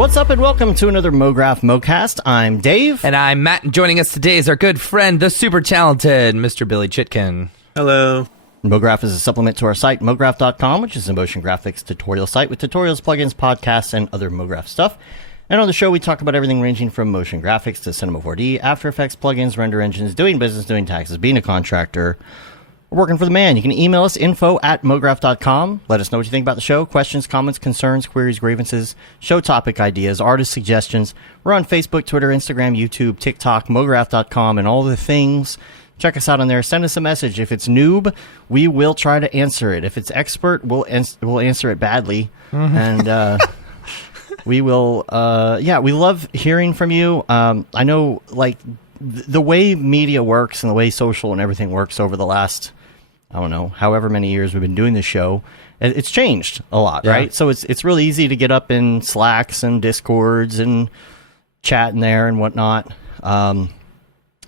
What's up and welcome to another Mograph Mocast. I'm Dave. And I'm Matt, and joining us today is our good friend, the super talented Mr. Billy Chitkin. Hello. Mograph is a supplement to our site, mograph.com, which is a motion graphics tutorial site with tutorials, plugins, podcasts, and other Mograph stuff. And on the show, we talk about everything ranging from motion graphics to Cinema 4D, After Effects, plugins, render engines, doing business, doing taxes, being a contractor, working for the man. You can email us, info@mograph.com. Let us know what you think about the show. Questions, comments, concerns, queries, grievances, show topic ideas, artist suggestions. We're on Facebook, Twitter, Instagram, YouTube, TikTok, mograph.com, and all the things. Check us out on there. Send us a message. If it's noob, we will try to answer it. If it's expert, we'll answer it badly. And we will, we love hearing from you. I know, like, the way media works and the way social and everything works over the last, I don't know, however many years we've been doing this show, it's changed a lot, right? So it's really easy to get up in Slacks and Discords and chat in there and whatnot.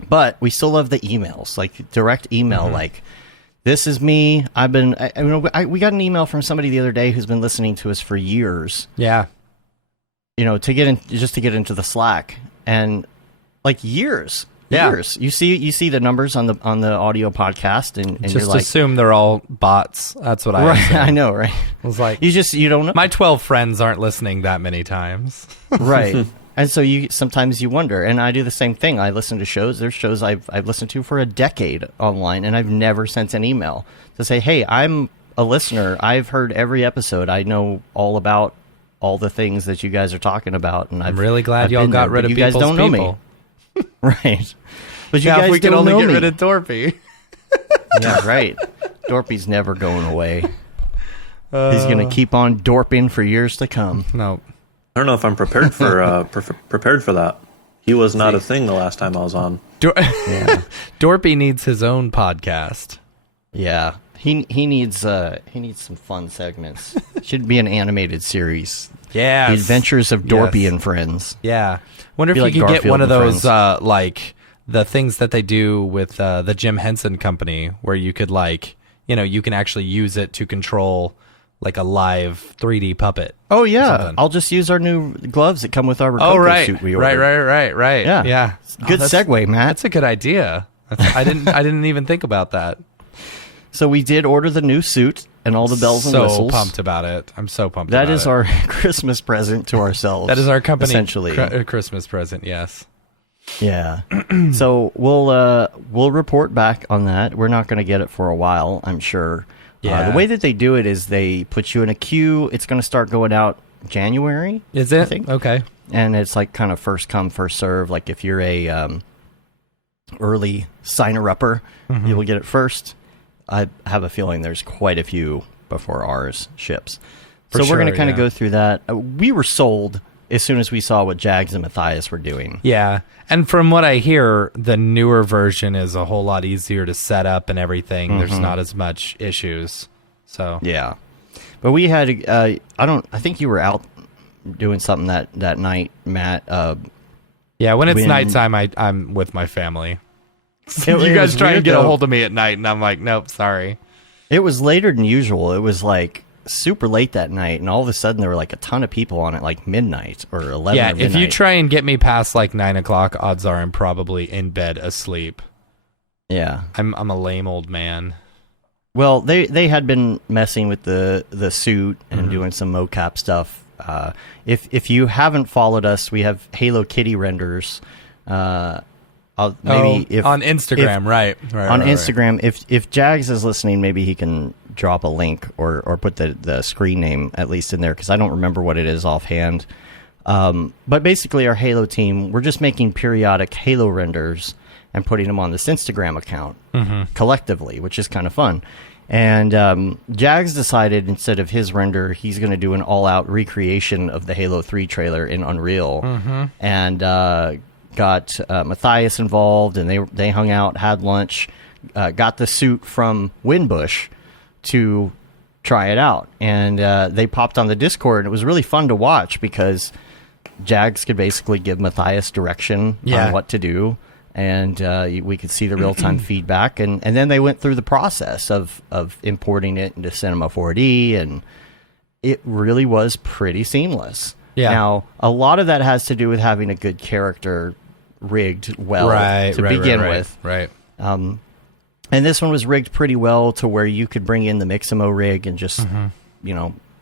But we still love the emails, like direct email, like, this is me. We got an email from somebody the other day who's been listening to us for years. Yeah. You know, to get into the Slack, and like years. You see the numbers on the audio podcast, and just you're like, assume they're all bots. That's what I assume. I know, right? I was like, you don't know. My 12 friends aren't listening that many times. Right. And so sometimes you wonder, and I do the same thing. I listen to shows. There's shows I've listened to for a decade online, and I've never sent an email to say, hey, I'm a listener. I've heard every episode. I know all about all the things that you guys are talking about, and I'm really glad y'all got rid of you guys don't know me. Right. But you guys if we can only get rid of Dorpy. Yeah, right. Dorpy's never going away. He's going to keep on dorping for years to come. No. I don't know if I'm prepared for prepared for that. He was not a thing the last time I was on. Dorpy needs his own podcast. Yeah. He needs some fun segments. Should be an animated series. Yeah. The Adventures of Dorpy and Friends. Yeah. Wonder if you could get one of those like the things that they do with the Jim Henson Company, where you could, like, you know, you can actually use it to control like a live 3D puppet. Oh yeah, I'll just use our new gloves that come with our Rococo suit we ordered. Right. Yeah. Good segue, Matt. That's a good idea. I didn't even think about that. So we did order the new suit and all the bells and whistles. So pumped about it. I'm so pumped about it. That is our Christmas present to ourselves. That is our company essentially. Christmas present, yes. Yeah. So we'll report back on that. We're not going to get it for a while, I'm sure. Yeah. The way that they do it is they put you in a queue. It's going to start going out January. Is it? I think. Okay. And it's like kind of first come, first serve. Like if you're a early signer-upper, you will get it first. I have a feeling there's quite a few before ours ships. So we're going to kind of go through that. We were sold as soon as we saw what Jags and Matthias were doing. Yeah. And from what I hear, the newer version is a whole lot easier to set up and everything. There's not as much issues. So yeah. But we had I think you were out doing something that night, Matt. Yeah, when it's nighttime, I'm with my family. You guys try and get a hold of me at night, and I'm like, nope, sorry. It was later than usual. It was like super late that night, and all of a sudden there were like a ton of people on it, like midnight or 11 Yeah, or midnight. If you try and get me past like 9 o'clock, odds are I'm probably in bed asleep. Yeah. I'm a lame old man. Well, they had been messing with the suit and doing some mocap stuff. If you haven't followed us, we have Hello Kitty renders. On Instagram, right. On Instagram, if Jags is listening, maybe he can drop a link or put the screen name at least in there, because I don't remember what it is offhand. But basically, our Halo team, we're just making periodic Halo renders and putting them on this Instagram account collectively, which is kind of fun. And Jags decided, instead of his render, he's going to do an all-out recreation of the Halo 3 trailer in Unreal. And got Matthias involved, and they hung out, had lunch, got the suit from Winbush to try it out. And they popped on the Discord, and it was really fun to watch because Jags could basically give Matthias direction on what to do. And we could see the real-time feedback, and then they went through the process of importing it into Cinema 4D, and it really was pretty seamless. Yeah. Now, a lot of that has to do with having a good character rigged well to begin with. Right. And this one was rigged pretty well to where you could bring in the Mixamo rig and just,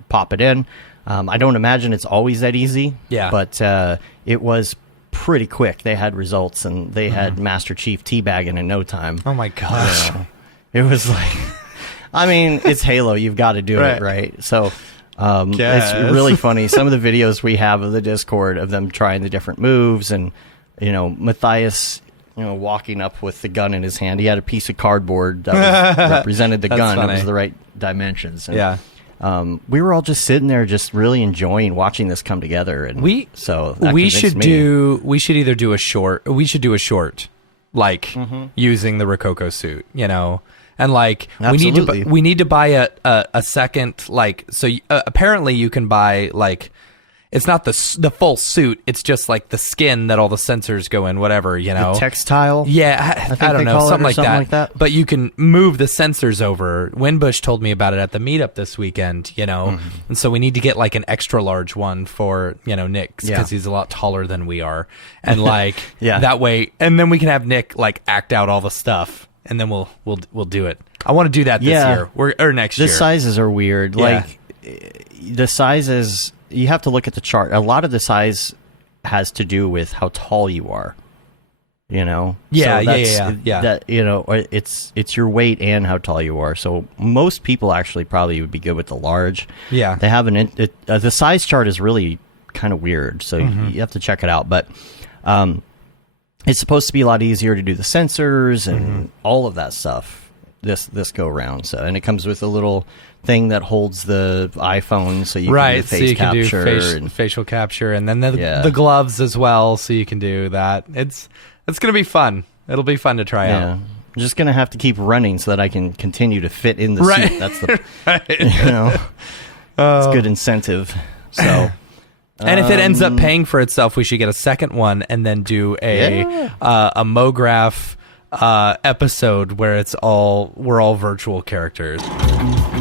pop it in. I don't imagine it's always that easy. Yeah. But it was pretty quick. They had results, and they had Master Chief teabagging in no time. Oh, my gosh. It was like, I mean, it's Halo. You've got to do it, right? So it's really funny. Some of the videos we have of the Discord of them trying the different moves, and, Matthias, walking up with the gun in his hand. He had a piece of cardboard that represented the gun. Funny. It was the right dimensions. And, yeah. we were all just sitting there, just really enjoying watching this come together, and we should either do a short, like using the Rococo suit, and like Absolutely. we need to buy a second, like, so apparently you can buy, like, it's not the full suit, it's just like the skin that all the sensors go in, whatever, the textile. Yeah, I don't know, something like that. But you can move the sensors over. Winbush told me about it at the meetup this weekend, and so we need to get like an extra large one for Nick, because he's a lot taller than we are, and like that way, and then we can have Nick like act out all the stuff, and then we'll do it. I want to do that this year or next year. The sizes are weird. Like the sizes. You have to look at the chart. A lot of the size has to do with how tall you are. Yeah. That it's your weight and how tall you are. So most people actually probably would be good with the large. Yeah. They have the size chart is really kind of weird. So you have to check it out. But it's supposed to be a lot easier to do the sensors and all of that stuff. This go around. So, and it comes with a little thing that holds the iPhone, so you can do face capture, and facial capture, and then the gloves as well, so you can do that. It's gonna be fun. It'll be fun to try out. I'm just gonna have to keep running so that I can continue to fit in the suit. That's the it's good incentive. So. And if it ends up paying for itself, we should get a second one and then do a Mograph episode where we're all virtual characters.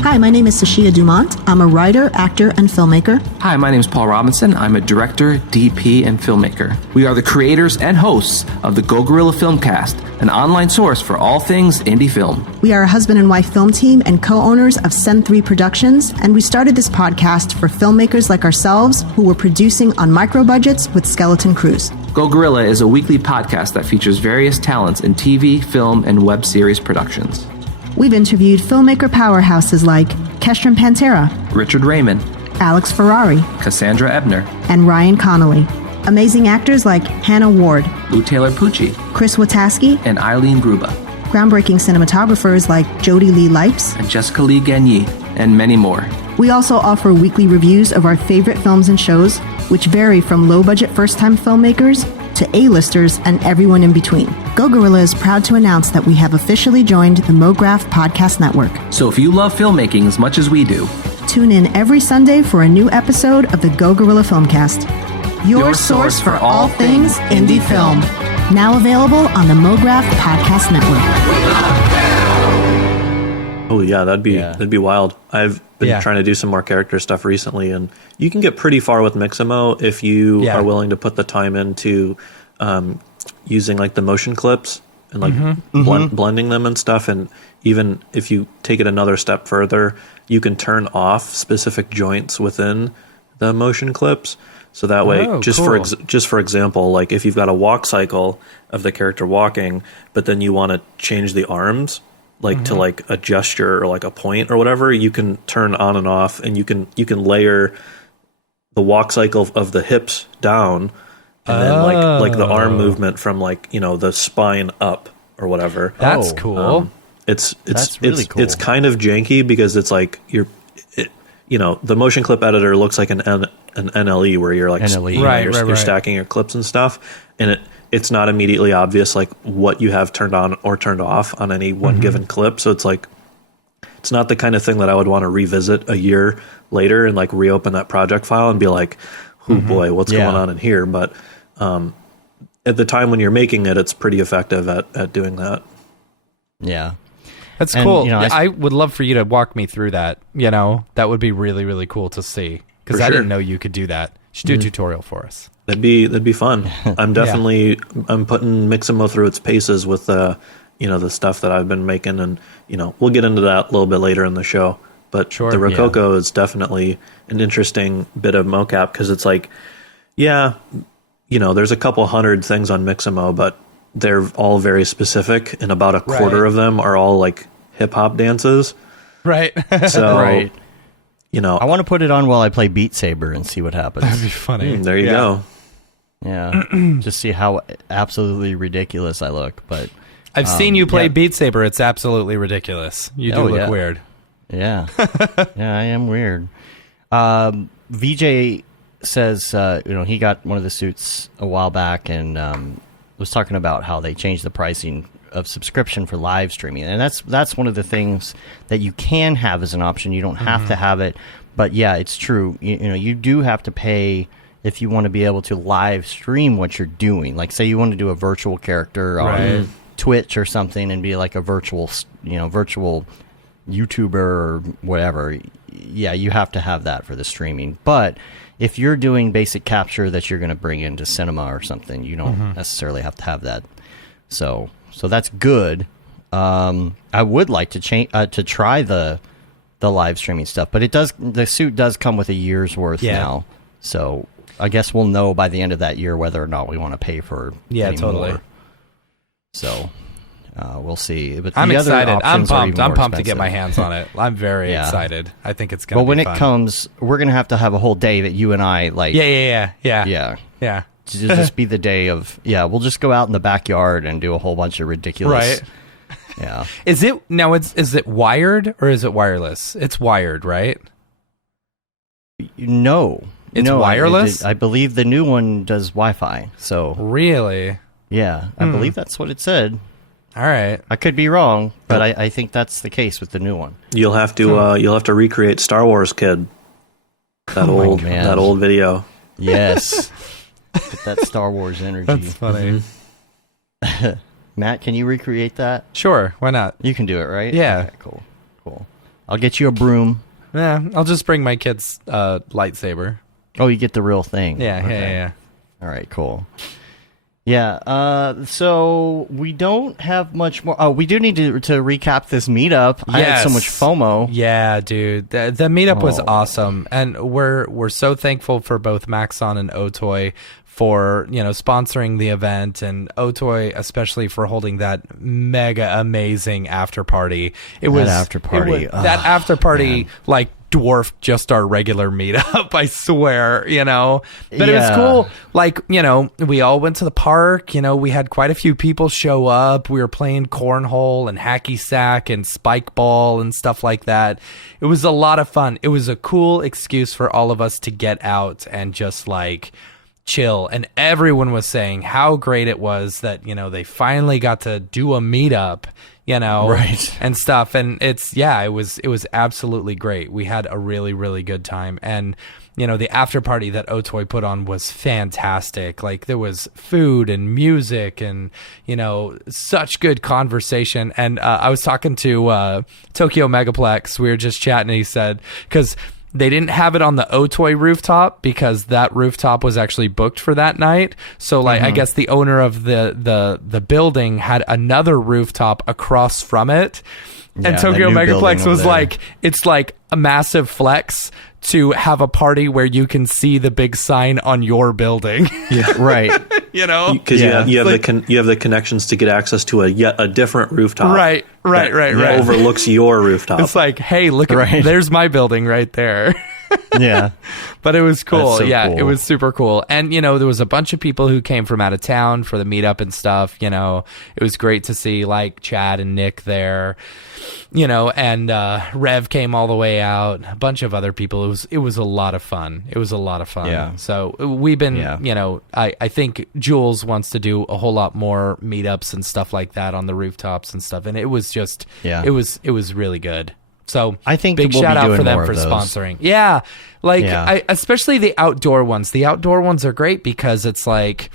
Hi, my name is Sashia Dumont. I'm a writer, actor, and filmmaker. Hi, my name is Paul Robinson. I'm a director, DP, and filmmaker. We are the creators and hosts of the Go Gorilla Filmcast, an online source for all things indie film. We are a husband and wife film team and co-owners of Send 3 Productions, and we started this podcast for filmmakers like ourselves who were producing on micro budgets with skeleton crews. Go Gorilla is a weekly podcast that features various talents in TV, film, and web series productions. We've interviewed filmmaker powerhouses like Kestrin Pantera, Richard Raymond, Alex Ferrari, Cassandra Ebner, and Ryan Connolly. Amazing actors like Hannah Ward, Lou Taylor Pucci, Chris Wataski, and Eileen Gruba. Groundbreaking cinematographers like Jody Lee Lipes, and Jessica Lee Gagné, and many more. We also offer weekly reviews of our favorite films and shows, which vary from low-budget first-time filmmakers to A-listers and everyone in between. Go Gorilla is proud to announce that we have officially joined the Mograph Podcast Network. So if you love filmmaking as much as we do, tune in every Sunday for a new episode of the Go Gorilla Filmcast. Your source for all things indie film. Now available on the Mograph Podcast Network. Oh yeah, that'd be wild. I've been trying to do some more character stuff recently, and you can get pretty far with Mixamo if you are willing to put the time into using like the motion clips and like blending them and stuff. And even if you take it another step further, you can turn off specific joints within the motion clips. So that way, just for example, like if you've got a walk cycle of the character walking, but then you want to change the arms, like to like a gesture or like a point or whatever, you can turn on and off, and you can layer the walk cycle of the hips down, and then like the arm movement from like the spine up or whatever. That's cool. It's really cool. It's kind of janky because it's like the motion clip editor looks like an NLE where you're like you're stacking your clips and stuff, and it's not immediately obvious like what you have turned on or turned off on any one given clip. So it's like it's not the kind of thing that I would want to revisit a year later and like reopen that project file and be like, oh boy, what's going on in here? But at the time when you're making it, it's pretty effective at doing that. Yeah. That's cool. I would love for you to walk me through that. That would be really, really cool to see, because I didn't know you could do that. should do a tutorial for us. That'd be fun. I'm definitely I'm putting Mixamo through its paces with the stuff that I've been making, and we'll get into that a little bit later in the show. But the Rococo is definitely an interesting bit of mocap, because it's like, there's a couple hundred things on Mixamo, but they're all very specific, and about a quarter of them are all like hip hop dances. Right. So, I want to put it on while I play Beat Saber and see what happens. That'd be funny. There you go. Yeah. Just see how absolutely ridiculous I look. But I've seen you play Beat Saber. It's absolutely ridiculous. You do look weird. Yeah. Yeah, I am weird. VJ says, he got one of the suits a while back and was talking about how they changed the pricing of subscription for live streaming. And that's one of the things that you can have as an option. You don't have to have it. But yeah, it's true. You do have to pay if you want to be able to live stream what you're doing. Like, say you want to do a virtual character on Twitch or something and be like a virtual YouTuber or whatever. Yeah, you have to have that for the streaming. But if you're doing basic capture that you're going to bring into cinema or something, you don't necessarily have to have that. So that's good. I would like to try the live streaming stuff, but the suit does come with a year's worth now. So I guess we'll know by the end of that year whether or not we want to pay for any totally more. So we'll see. But I'm excited. I'm pumped. I'm pumped to expensive. get my hands on it. I'm very excited. I think it's gonna. But when be it fun. comes, we're gonna have to have a whole day that you and I like. Yeah. Just be the day of we'll just go out in the backyard and do a whole bunch of ridiculous. Right. Yeah. Is it wired or is it wireless? It's wired, right? No. It's wireless? I believe the new one does Wi-Fi. So really? Yeah, I believe that's what it said. All right. I could be wrong, but I think that's the case with the new one. You'll have to recreate Star Wars Kid. That old video. Yes. Get that Star Wars energy. That's funny. Matt, can you recreate that? Sure, why not? You can do it, right? Yeah. Okay, cool. I'll get you a broom. Yeah, I'll just bring my kid's lightsaber. Oh, you get the real thing. Yeah, okay. yeah. All right, cool. Yeah, so we don't have much more. Oh, we do need to recap this meetup. Yes. I had so much FOMO. Yeah, dude. The meetup was awesome. And we're so thankful for both Maxon and Otoy for, sponsoring the event, and Otoy especially for holding that mega amazing after party. That after party like dwarfed just our regular meetup, I swear, but it was cool. Like, we all went to the park, we had quite a few people show up. We were playing cornhole and hacky sack and spike ball and stuff like that. It was a lot of fun. It was a cool excuse for all of us to get out and just like chill. And everyone was saying how great it was that, they finally got to do a meetup, right, and stuff. And it was absolutely great. We had a really, really good time. And, the after party that Otoy put on was fantastic. Like, there was food and music and, such good conversation. And I was talking to Tokyo Megaplex. We were just chatting, and he said, because they didn't have it on the Otoy rooftop because that rooftop was actually booked for that night. So, like, I guess the owner of the building had another rooftop across from it. And Tokyo Megaplex was like, it's like a massive flex to have a party where you can see the big sign on your building. Yeah, right. Because you have the connections to get access to a different rooftop. Right. That overlooks your rooftop. It's like, hey, look at there's my building right there. Yeah. But it was cool. So cool. It was super cool. And, there was a bunch of people who came from out of town for the meetup and stuff. It was great to see like Chad and Nick there, and Rev came all the way out, a bunch of other people. It was a lot of fun. Yeah. So we've been, I think Jules wants to do a whole lot more meetups and stuff like that on the rooftops and stuff. And it was just, it was really good. So I think big we'll shout be out doing for them more for of those. sponsoring. Yeah. Like especially the outdoor ones. The outdoor ones are great because it's like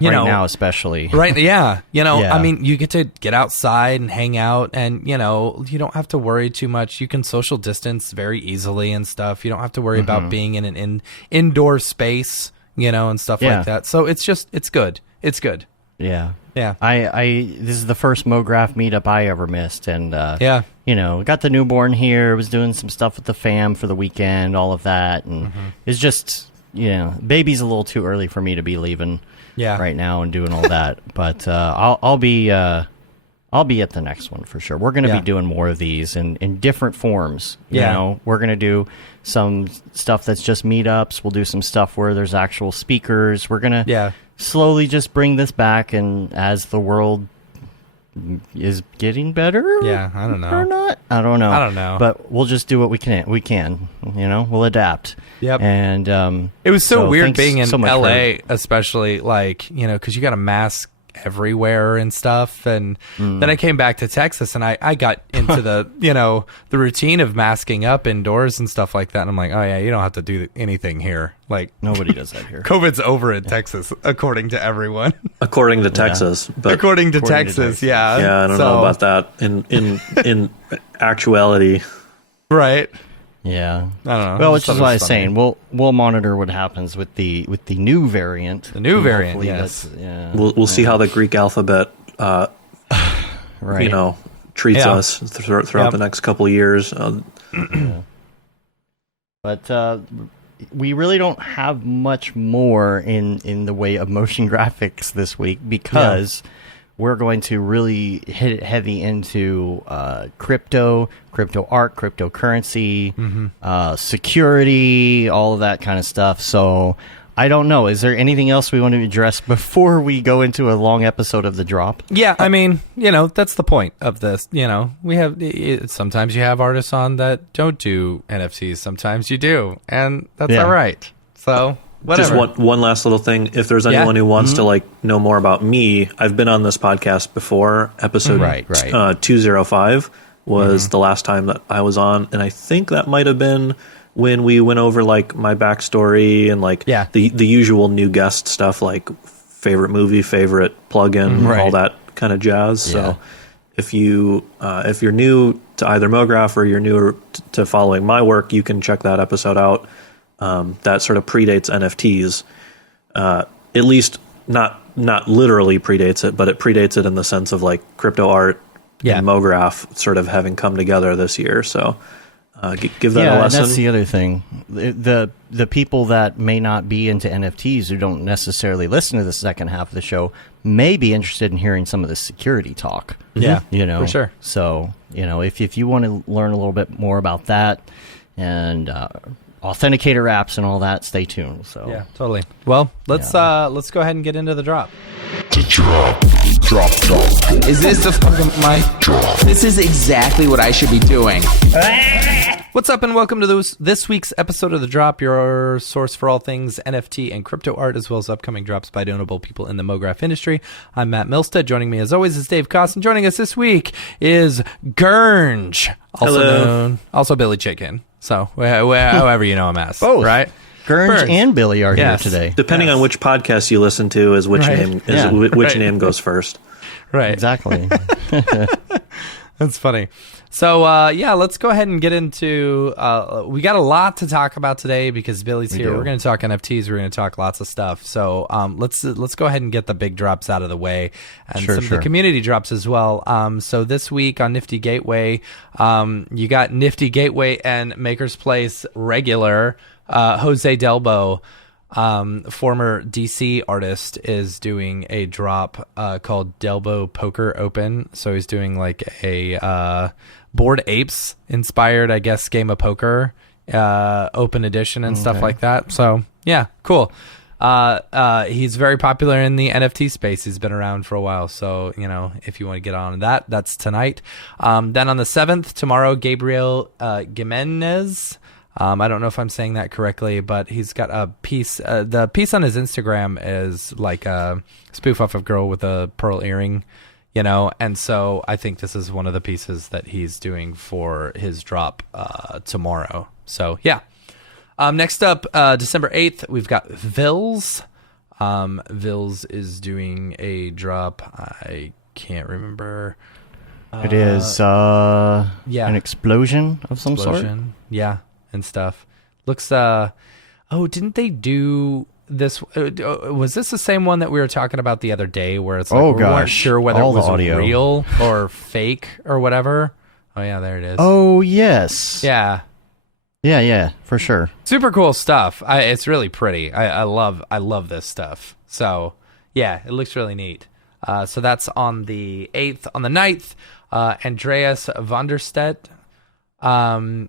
now especially. Right, yeah. Yeah. I mean, you get to get outside and hang out, and, you don't have to worry too much. You can social distance very easily and stuff. You don't have to worry about being in an indoor space, and stuff like that. So it's good. It's good. Yeah. Yeah. This is the first Mograph meetup I ever missed, and got the newborn here, was doing some stuff with the fam for the weekend, all of that, and it's just, baby's a little too early for me to be leaving right now and doing all that. But I'll be at the next one for sure. We're going to be doing more of these in different forms. You know, we're going to do some stuff that's just meetups. We'll do some stuff where there's actual speakers. We're going to slowly just bring this back, and as the world is getting better, I don't know, or not, I don't know, but we'll just do what we can. We'll adapt. Yep. And it was so weird being in LA, especially because you got a mask everywhere and stuff, and then I came back to Texas, and I got into the the routine of masking up indoors and stuff like that, and I'm like, oh yeah, you don't have to do anything here. Like, nobody does that here. COVID's over in Texas, according to everyone. According to Texas, but according to Texas, yeah, I don't know about that in actuality, right? Yeah, I don't know. Well, which is why I was saying we'll monitor what happens with the new variant. The new variant, yes. We'll see how the Greek alphabet, treats us throughout the next couple of years. But we really don't have much more in the way of motion graphics this week, because we're going to really hit it heavy into crypto art, cryptocurrency, security, all of that kind of stuff. So I don't know. Is there anything else we want to address before we go into a long episode of The Drop? Yeah, I mean, that's the point of this. We have sometimes you have artists on that don't do NFTs. Sometimes you do, and that's all right. So whatever. Just one last little thing. If there's anyone who wants to know more about me, I've been on this podcast before. Episode 205 was the last time that I was on, and I think that might have been when we went over my backstory and the usual new guest stuff, like favorite movie, favorite plugin, all that kind of jazz. So if you're new to either Mograph or you're newer to following my work, you can check that episode out. That sort of predates NFTs, at least not literally predates it, but it predates it in the sense of crypto art and Mograph sort of having come together this year. So give that a lesson. That's the other thing. The people that may not be into NFTs, who don't necessarily listen to the second half of the show, may be interested in hearing some of the security talk. Yeah, for sure. So if you want to learn a little bit more about that and authenticator apps and all that, stay tuned. So yeah, totally. Well, let's go ahead and get into the drop. Drop. Is this the fucking mic drop? This is exactly what I should be doing. What's up, and welcome to this week's episode of The Drop, your source for all things NFT and crypto art, as well as upcoming drops by notable people in the Mograph industry. I'm Matt Milstead. Joining me, as always, is Dave Koss, and joining us this week is Gurnge, also Billy Chitkin. So, however you know him as. Both. Right? Gurnge and Billy are here today. Depending on which podcast you listen to is which name goes first. Right. Exactly. That's funny. So, let's go ahead and get into... we got a lot to talk about today because Billy's here. We're going to talk NFTs. We're going to talk lots of stuff. So, let's go ahead and get the big drops out of the way and some of the community drops as well. So, this week on Nifty Gateway, you got Nifty Gateway and Maker's Place regular Jose Delbo, former DC artist, is doing a drop called Delbo Poker Open. So he's doing a Bored Apes inspired, I guess, game of poker open edition and stuff like that. So yeah, cool. He's very popular in the NFT space. He's been around for a while. So, if you want to get on that, that's tonight. Then on the 7th, tomorrow, Gabriel Gimenez. I don't know if I'm saying that correctly, but he's got a piece. The piece on his Instagram is like a spoof off of girl with a pearl earring, and so I think this is one of the pieces that he's doing for his drop tomorrow. So, yeah. Next up, December 8th, we've got Vils. Vils is doing a drop. I can't remember. It is an explosion of some sort. Yeah, and stuff. Looks didn't they do this? Was this the same one that we were talking about the other day, where it's like we weren't sure whether it was real or fake or whatever? Oh yeah, there it is. Oh yes. Yeah. Yeah, for sure. Super cool stuff. It's really pretty. I love this stuff. So yeah, it looks really neat. So that's on the 8th. On the 9th, Andreas Vanderstedt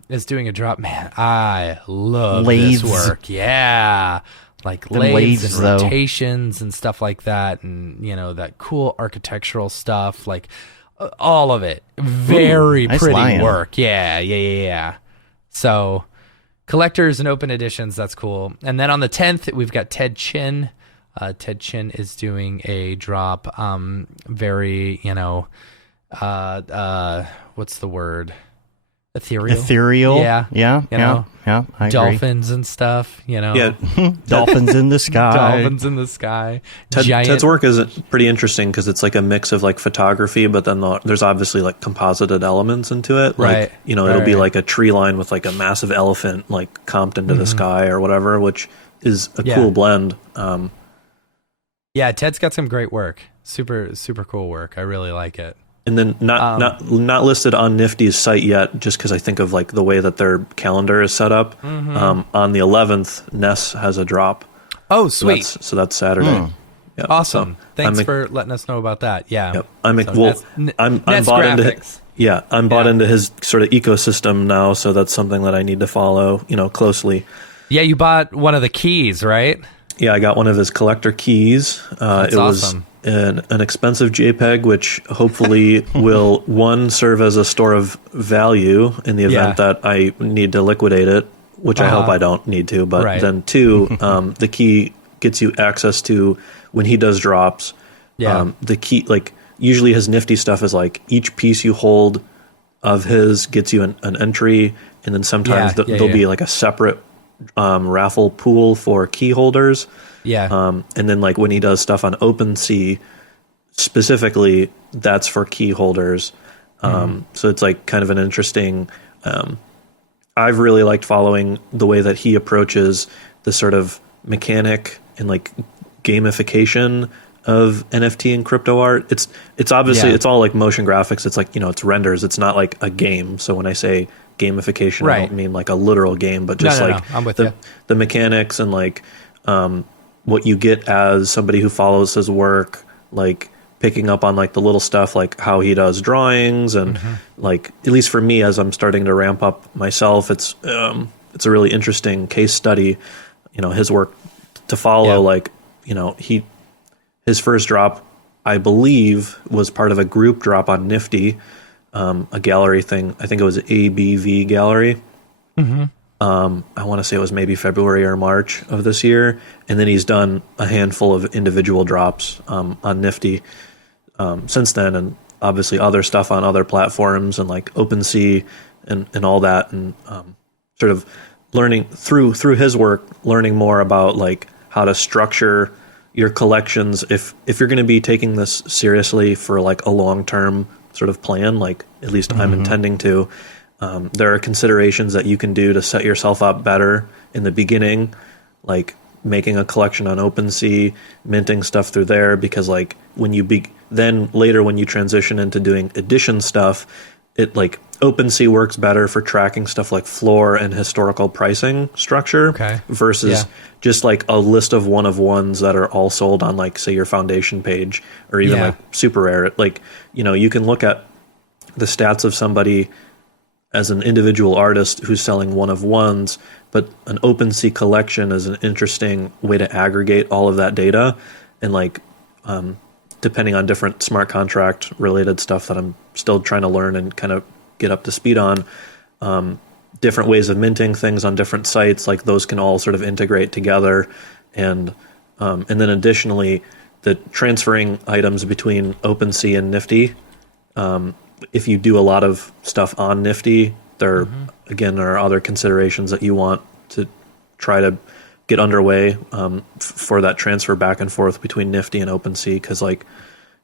is doing a drop. Man, I love this work. Yeah. Like lathes and rotations and stuff like that, and that cool architectural stuff, like all of it. Very pretty work. Yeah. So collectors and open editions, that's cool. And then on the 10th, we've got Ted Chin. Ted Chin is doing a drop. Very, what's the word? Ethereal. Yeah. I dolphins agree. And stuff. Yeah. Dolphins in the sky. Dolphins in the sky. Ted's work is pretty interesting because it's like a mix of like photography, but then there's obviously like composited elements into it. Like, it'll be like a tree line with like a massive elephant like comped into the sky or whatever, which is a cool blend. Yeah, Ted's got some great work. Super, super cool work. I really like it. And then not listed on Nifty's site yet, just because I think of like the way that their calendar is set up. On the 11th, Ness has a drop. Oh, sweet! So that's Saturday. Yep. Awesome. So thanks for letting us know about that. Yeah. Yep. I'm bought into. Yeah, I'm bought into his sort of ecosystem now, so that's something that I need to follow, closely. Yeah, you bought one of the keys, right? Yeah, I got one of his collector keys. That's awesome. Was an expensive JPEG, which hopefully will, one, serve as a store of value in the event that I need to liquidate it, which I hope I don't need to. But then two, the key gets you access to when he does drops. Yeah. The key, like usually his Nifty stuff is like each piece you hold of his gets you an entry, and then sometimes there'll be like a separate raffle pool for key holders. And then like when he does stuff on OpenSea specifically, that's for key holders. So it's like kind of an interesting, I've really liked following the way that he approaches the sort of mechanic and like gamification of NFT and crypto art. It's obviously it's all like motion graphics. It's like, it's renders. It's not like a game. So when I say gamification, I don't mean like a literal game, but just I'm with you. The mechanics and like what you get as somebody who follows his work, like picking up on like the little stuff, like how he does drawings and like, at least for me, as I'm starting to ramp up myself, it's a really interesting case study, his work to follow. Like, his first drop, I believe, was part of a group drop on Nifty, a gallery thing. I think it was ABV Gallery. I want to say it was maybe February or March of this year. And then he's done a handful of individual drops on Nifty since then, and obviously other stuff on other platforms and like OpenSea and all that. And sort of learning through his work, learning more about like how to structure your collections if you're going to be taking this seriously for like a long-term sort of plan, like at least I'm intending to. There are considerations that you can do to set yourself up better in the beginning, like making a collection on OpenSea, minting stuff through there, because like when you then later when you transition into doing edition stuff, it like OpenSea works better for tracking stuff like floor and historical pricing structure versus just like a list of one-of-ones that are all sold on like, say, your foundation page or even like super rare. Like, you can look at the stats of somebody as an individual artist who's selling one-of-ones, but an OpenSea collection is an interesting way to aggregate all of that data. And like, depending on different smart contract related stuff that I'm still trying to learn and kind of get up to speed on, different ways of minting things on different sites, like those can all sort of integrate together. And then additionally, the transferring items between OpenSea and Nifty, if you do a lot of stuff on Nifty, there are other considerations that you want to try to get underway for that transfer back and forth between Nifty and OpenSea, because like,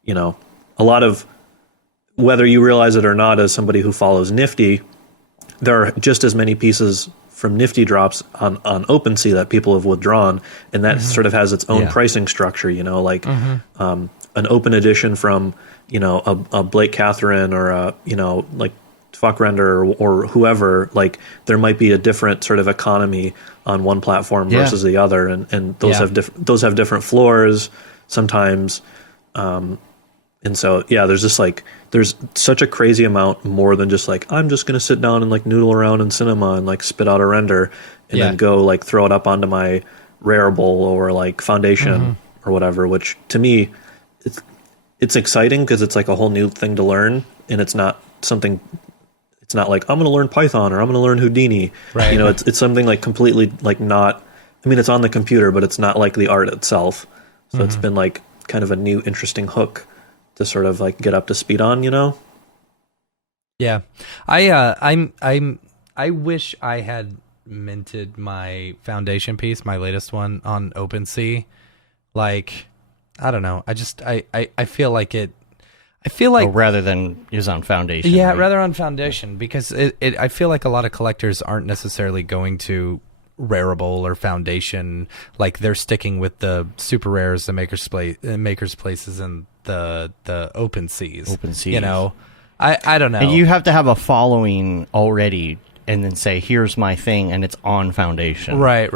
you know, a lot of, whether you realize it or not, as somebody who follows Nifty, there are just as many pieces from Nifty drops on OpenSea that people have withdrawn, and that sort of has its own pricing structure, you know, like an open edition from, you know, a Blake Catherine or a, you know, like Fuckrender or whoever, like there might be a different sort of economy on one platform versus the other, and those have different floors sometimes, and so there's just like, there's such a crazy amount more than just like, I'm just gonna sit down and like noodle around in Cinema and like spit out a render and then go like throw it up onto my Rarible or like Foundation or whatever, which to me it's exciting because it's like a whole new thing to learn, and it's not something, it's not like I'm going to learn Python or I'm going to learn Houdini. Right. You know, it's something like completely like not, I mean, it's on the computer, but it's not like the art itself. So it's been like kind of a new, interesting hook to sort of like get up to speed on, you know? Yeah. I wish I had minted my Foundation piece, my latest one, on OpenSea. Like, I don't know. I feel like it, I feel like rather than use on Foundation. Yeah, right? rather on Foundation, because I feel like a lot of collectors aren't necessarily going to Rarible or Foundation. Like they're sticking with the super rares, the Maker's Places, and the OpenSeas. You know, I don't know. And you have to have a following already, and then say, "Here's my thing," and it's on Foundation. Right.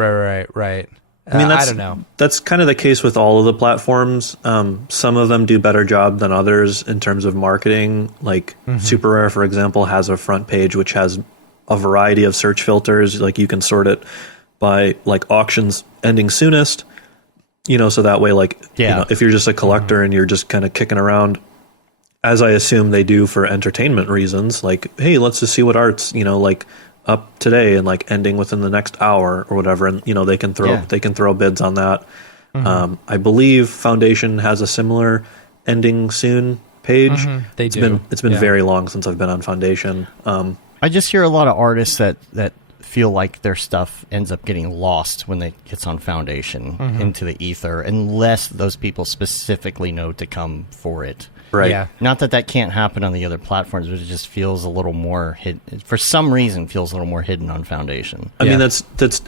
I mean, I don't know. That's kind of the case with all of the platforms. Some of them do better job than others in terms of marketing. Like Super Rare, for example, has a front page which has a variety of search filters. Like you can sort it by like auctions ending soonest, you know, so that way, like, you know, if you're just a collector and you're just kind of kicking around, as I assume they do for entertainment reasons, like, hey, let's just see what art's, you know, like up today and like ending within the next hour or whatever, and you know they can throw bids on that. I believe Foundation has a similar ending soon page. They do. It's been very long since I've been on Foundation. I just hear a lot of artists that feel like their stuff ends up getting lost when it gets on Foundation into the ether, unless those people specifically know to come for it. Right. Yeah. Not that can't happen on the other platforms, but it just feels a little more hidden. For some reason, feels a little more hidden on Foundation. I mean, that's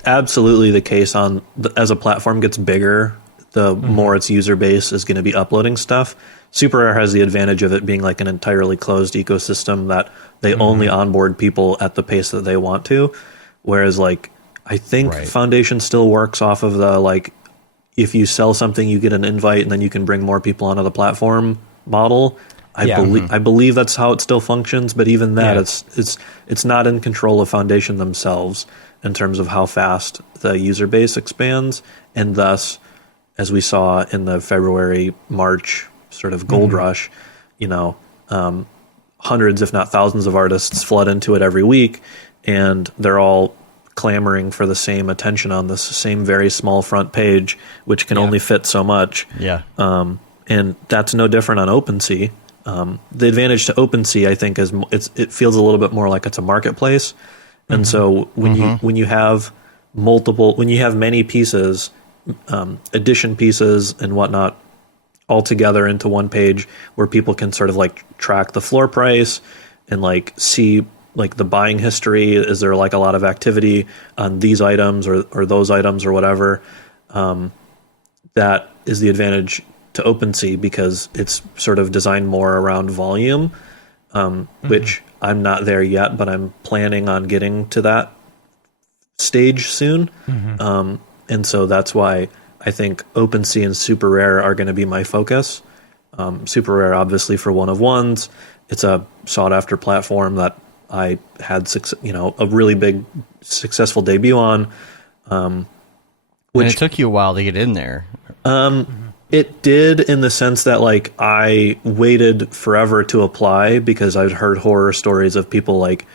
absolutely the case on as a platform gets bigger, the more its user base is going to be uploading stuff. Super Rare has the advantage of it being like an entirely closed ecosystem that they only onboard people at the pace that they want to. Whereas, like, I think Foundation still works off of the like, if you sell something, you get an invite, and then you can bring more people onto the platform model. I believe that's how it still functions, but even that it's not in control of Foundation themselves in terms of how fast the user base expands, and thus, as we saw in the February March sort of gold rush, you know, hundreds if not thousands of artists flood into it every week, and they're all clamoring for the same attention on this same very small front page, which can only fit so much. And that's no different on OpenSea. The advantage to OpenSea, I think, is it feels a little bit more like it's a marketplace. And so when you have many pieces, edition pieces and whatnot, all together into one page where people can sort of like track the floor price and like see like the buying history. Is there like a lot of activity on these items or those items or whatever? That is the advantage to OpenSea, because it's sort of designed more around volume, which I'm not there yet, but I'm planning on getting to that stage soon. And so that's why I think OpenSea and Super Rare are going to be my focus. Super Rare, obviously, for one-of-ones. It's a sought-after platform that I had, a really big, successful debut on. Which, and it took you a while to get in there. It did, in the sense that like I waited forever to apply, because I'd heard horror stories of people like,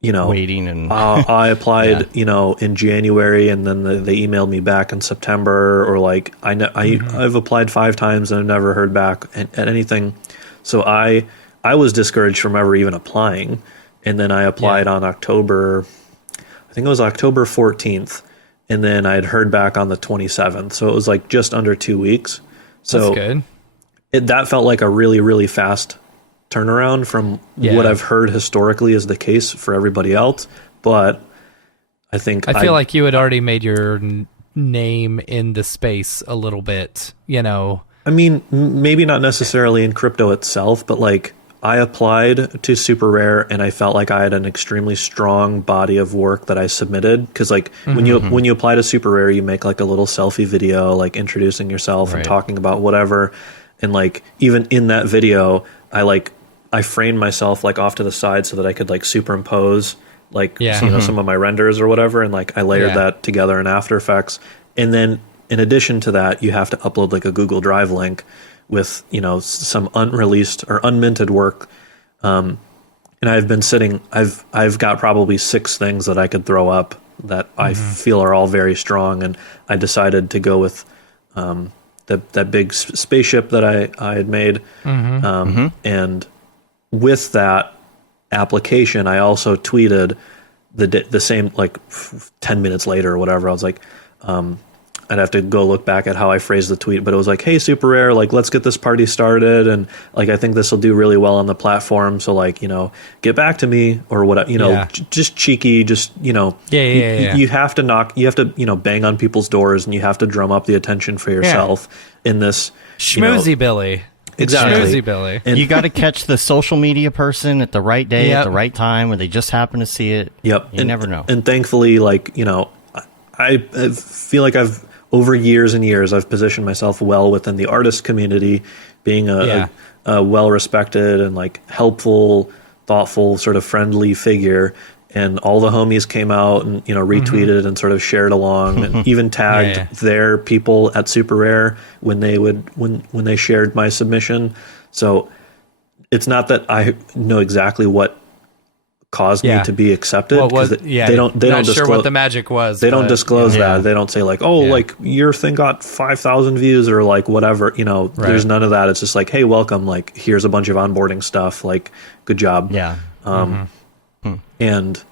you know, waiting and I applied, you know, in January, and then they emailed me back in September, or like I've applied 5 times and I've never heard back at anything. So I was discouraged from ever even applying, and then I applied on October 14th. and then I had heard back on the 27th. So it was like just under 2 weeks. So that's good. That felt like a really, really fast turnaround from what I've heard historically is the case for everybody else. But I feel like you had already made your name in the space a little bit, you know. I mean, maybe not necessarily in crypto itself, but like I applied to Super Rare and I felt like I had an extremely strong body of work that I submitted. Because like when you apply to Super Rare, you make like a little selfie video, like introducing yourself and talking about whatever. And like even in that video, I framed myself like off to the side so that I could like superimpose like some of my renders or whatever, and like I layered that together in After Effects. And then in addition to that, you have to upload like a Google Drive link with some unreleased or unminted work. And I've got probably 6 things that I could throw up that I feel are all very strong, and I decided to go with that big spaceship that I had made. And with that application, I also tweeted the same, like 10 minutes later or whatever. I was like, I'd have to go look back at how I phrased the tweet, but it was like, hey, Super Rare, like, let's get this party started. And like, I think this will do really well on the platform. So like, get back to me or what, just cheeky, just, you have to bang on people's doors, and you have to drum up the attention for yourself in this schmoozy Billy. Exactly. Billy. And you got to catch the social media person at the right day, at the right time, when they just happen to see it. Yep. You never know. And thankfully, like, I feel like over years and years, I've positioned myself well within the artist community, being a well-respected and like helpful, thoughtful, sort of friendly figure. And all the homies came out and, retweeted and sort of shared along and even tagged their people at Super Rare when they shared my submission. So it's not that I know exactly what caused me to be accepted. They don't disclose sure what the magic was. They don't disclose that. They don't say like, like your thing got 5,000 views or like whatever, there's none of that. It's just like, hey, welcome. Like, here's a bunch of onboarding stuff. Like, good job. Yeah. And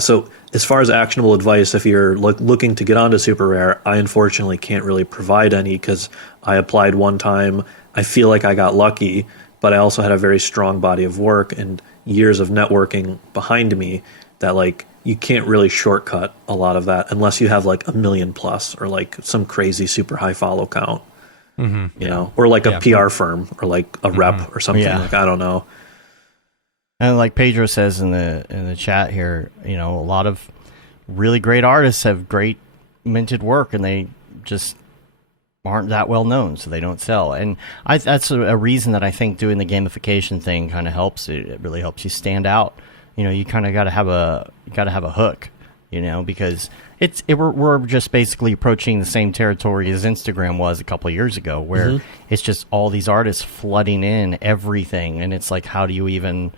so as far as actionable advice, if you're looking to get onto Super Rare, I unfortunately can't really provide any because I applied one time. I feel like I got lucky, but I also had a very strong body of work and years of networking behind me that like you can't really shortcut a lot of that unless you have like 1 million plus or like some crazy super high follow count, or like a PR firm or like a rep or something. Like, I don't know. And like Pedro says in the chat here, a lot of really great artists have great minted work, and they just aren't that well known, so they don't sell. And that's a reason that I think doing the gamification thing kind of helps. It really helps you stand out. You kind of got to have a hook, because we're just basically approaching the same territory as Instagram was a couple of years ago, where it's just all these artists flooding in everything, and it's like, how do you even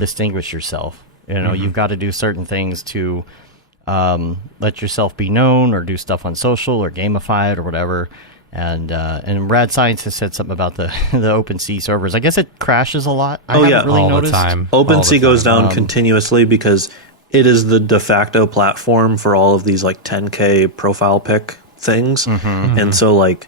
distinguish yourself? You've got to do certain things to let yourself be known, or do stuff on social, or gamify it, or whatever. And Rad Science has said something about the OpenSea servers. I guess it crashes a lot. I haven't really noticed. The time. OpenSea goes down continuously because it is the de facto platform for all of these like 10K profile pic things. And so like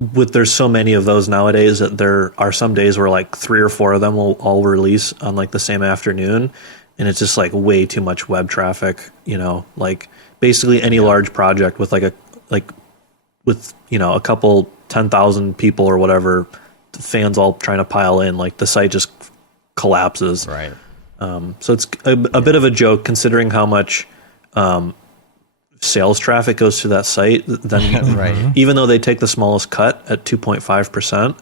there's so many of those nowadays that there are some days where like 3 or 4 of them will all release on like the same afternoon. And it's just like way too much web traffic, like basically any large project with with a couple 10,000 people or whatever, fans all trying to pile in, like the site just collapses. Right. So it's a bit of a joke considering how much sales traffic goes to that site. Then even though they take the smallest cut at 2.5%,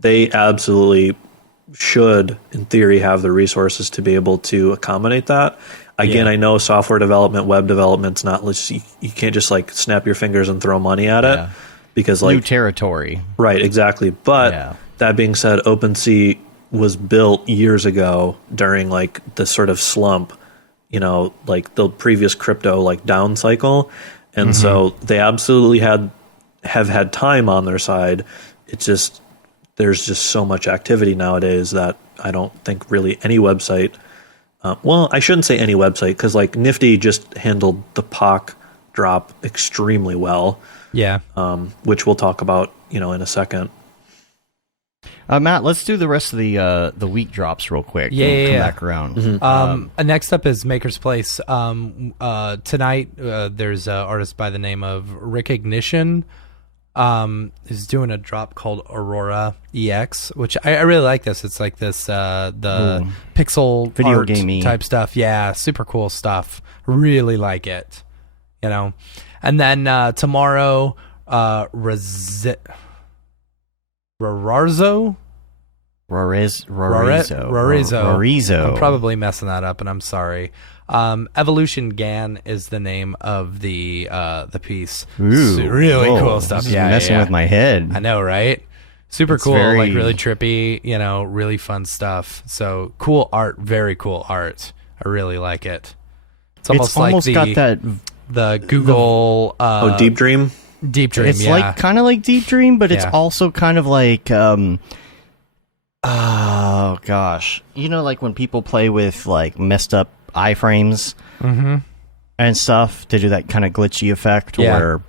they absolutely should, in theory, have the resources to be able to accommodate that. Again, I know software development, web development's not, you can't just like snap your fingers and throw money at it because like new territory. Right, exactly. But that being said, OpenSea was built years ago during like the sort of slump, like the previous crypto like down cycle. And so they absolutely have had time on their side. It's just, there's just so much activity nowadays that I don't think really any website, well, I shouldn't say any website, because like Nifty just handled the POC drop extremely well. Yeah. Which we'll talk about, in a second. Matt, let's do the rest of the week drops real quick. Yeah, come back around. Mm-hmm. Next up is Maker's Place. Tonight, there's an artist by the name of Recognition. Is doing a drop called Aurora EX, which I really like. This it's like this the pixel video art gamey type stuff. Yeah, super cool stuff. Really like it. And then tomorrow, Rarzo. I'm probably messing that up, and I'm sorry. Evolution GAN is the name of the piece. Ooh, really cool stuff. Messing with my head. I know, right? Super cool, like really trippy, really fun stuff. So cool art, very cool art. I really like it. It's almost got that the Google Deep Dream. Deep Dream. It's like kind of like Deep Dream, but it's also kind of like oh gosh, like when people play with like messed up iframes and stuff to do that kind of glitchy effect. Where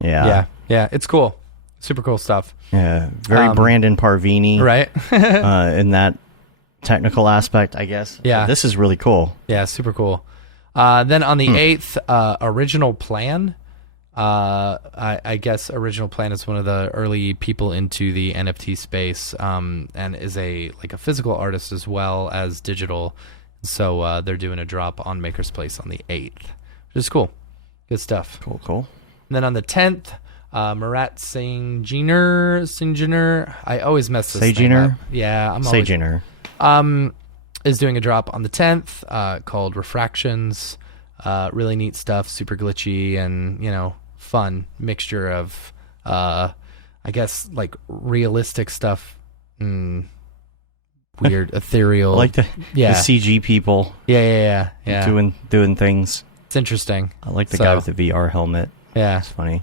it's cool, super cool stuff. Very Brandon Parvini, right? In that technical aspect, I guess. Yeah, this is really cool. Yeah, super cool. Then on the 8th, Original Plan. I guess Original Plan is one of the early people into the NFT space, and is a physical artist as well as digital. So they're doing a drop on Maker's Place on the 8th, which is cool. Good stuff. Cool. And then on the 10th, Marat Singiner, I always mess this name up. Yeah, I'm always... Saginer. Is doing a drop on the 10th called Refractions. Really neat stuff, super glitchy and, fun mixture of, I guess, like realistic stuff, weird, ethereal. I like the CG people. Yeah. Doing things. It's interesting. I like the guy with the VR helmet. Yeah. It's funny.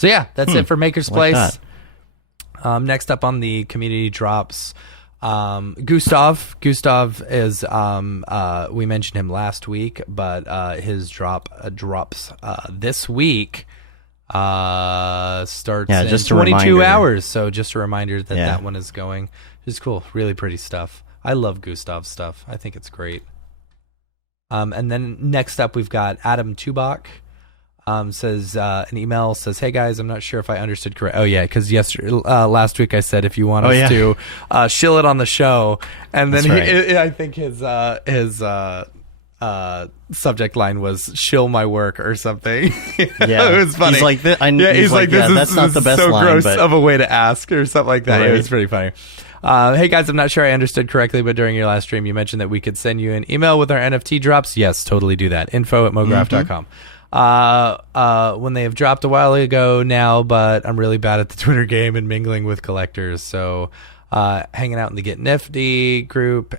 So yeah, that's it for Maker's Place. Like next up on the community drops, Gustav is we mentioned him last week, but his drop drops this week, starts in just 22 hours. So just a reminder that one is going. It's cool, really pretty stuff. I love Gustav's stuff. I think it's great. And then next up we've got Adam Tubac. Says an email says, "Hey guys, I'm not sure if I understood correct." Oh yeah, because last week I said if you want us to shill it on the show, and then I think his subject line was "shill my work" or something. Yeah, it was funny. He's like, that's not the best so line, gross but... of a way to ask or something like that. Right. It was pretty funny. Hey guys, I'm not sure I understood correctly, but during your last stream you mentioned that we could send you an email with our NFT drops. Yes, totally do that. info@mograph.com. When they have dropped a while ago now, but I'm really bad at the Twitter game and mingling with collectors. So hanging out in the Get Nifty group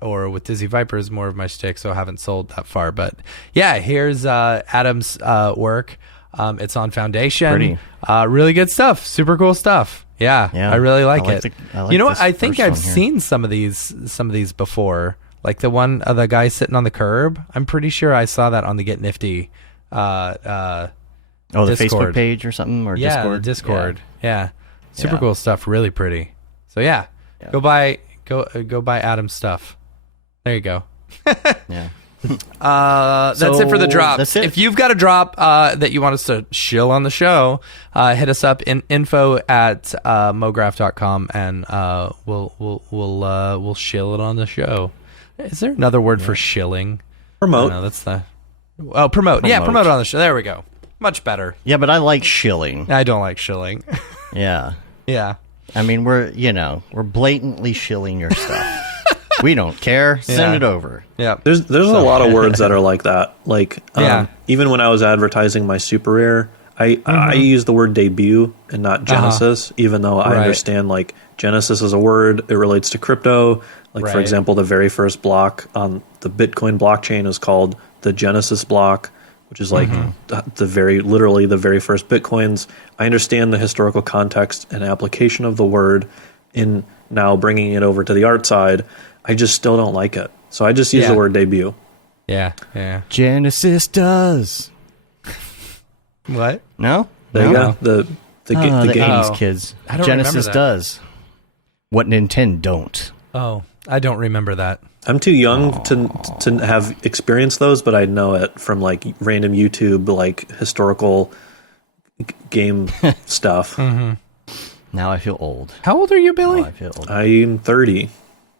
or with Dizzy Viper is more of my shtick, so I haven't sold that far. But yeah, here's Adam's work. It's on Foundation. Really good stuff. Super cool stuff. Yeah, I really like it. I think I've seen some of these before. Like the guy sitting on the curb. I'm pretty sure I saw that on the Get Nifty the Discord. Facebook page or something, or Discord. The Discord. Yeah. Super cool stuff, really pretty. So go buy Adam's stuff. There you go. Yeah. That's it for the drop. If you've got a drop that you want us to shill on the show, hit us up in info@mograph.com and we'll shill it on the show. Is there another word for shilling? Promote. No, that's the... Oh, promote. Yeah, promote on the show. There we go. Much better. Yeah, but I like shilling. I don't like shilling. Yeah. Yeah. I mean, we're blatantly shilling your stuff. We don't care. Send it over. Yeah. There's a lot of words that are like that. Like, even when I was advertising my super rare, I use the word debut and not Genesis, even though I understand like Genesis is a word. It relates to crypto. Like, for example, the very first block on the Bitcoin blockchain is called the Genesis block, which is like literally the very first Bitcoins. I understand the historical context and application of the word in now bringing it over to the art side. I just still don't like it. So I just use the word debut. Yeah, yeah. Genesis does. What? No? There you go. The the game. 80s kids. I don't Genesis remember that. does. What Nintendo don't. Oh, I don't remember that. I'm too young to have experienced those, but I know it from like random YouTube, like historical game stuff. Mm-hmm. Now I feel old. How old are you, Billy? I feel old. I'm 30.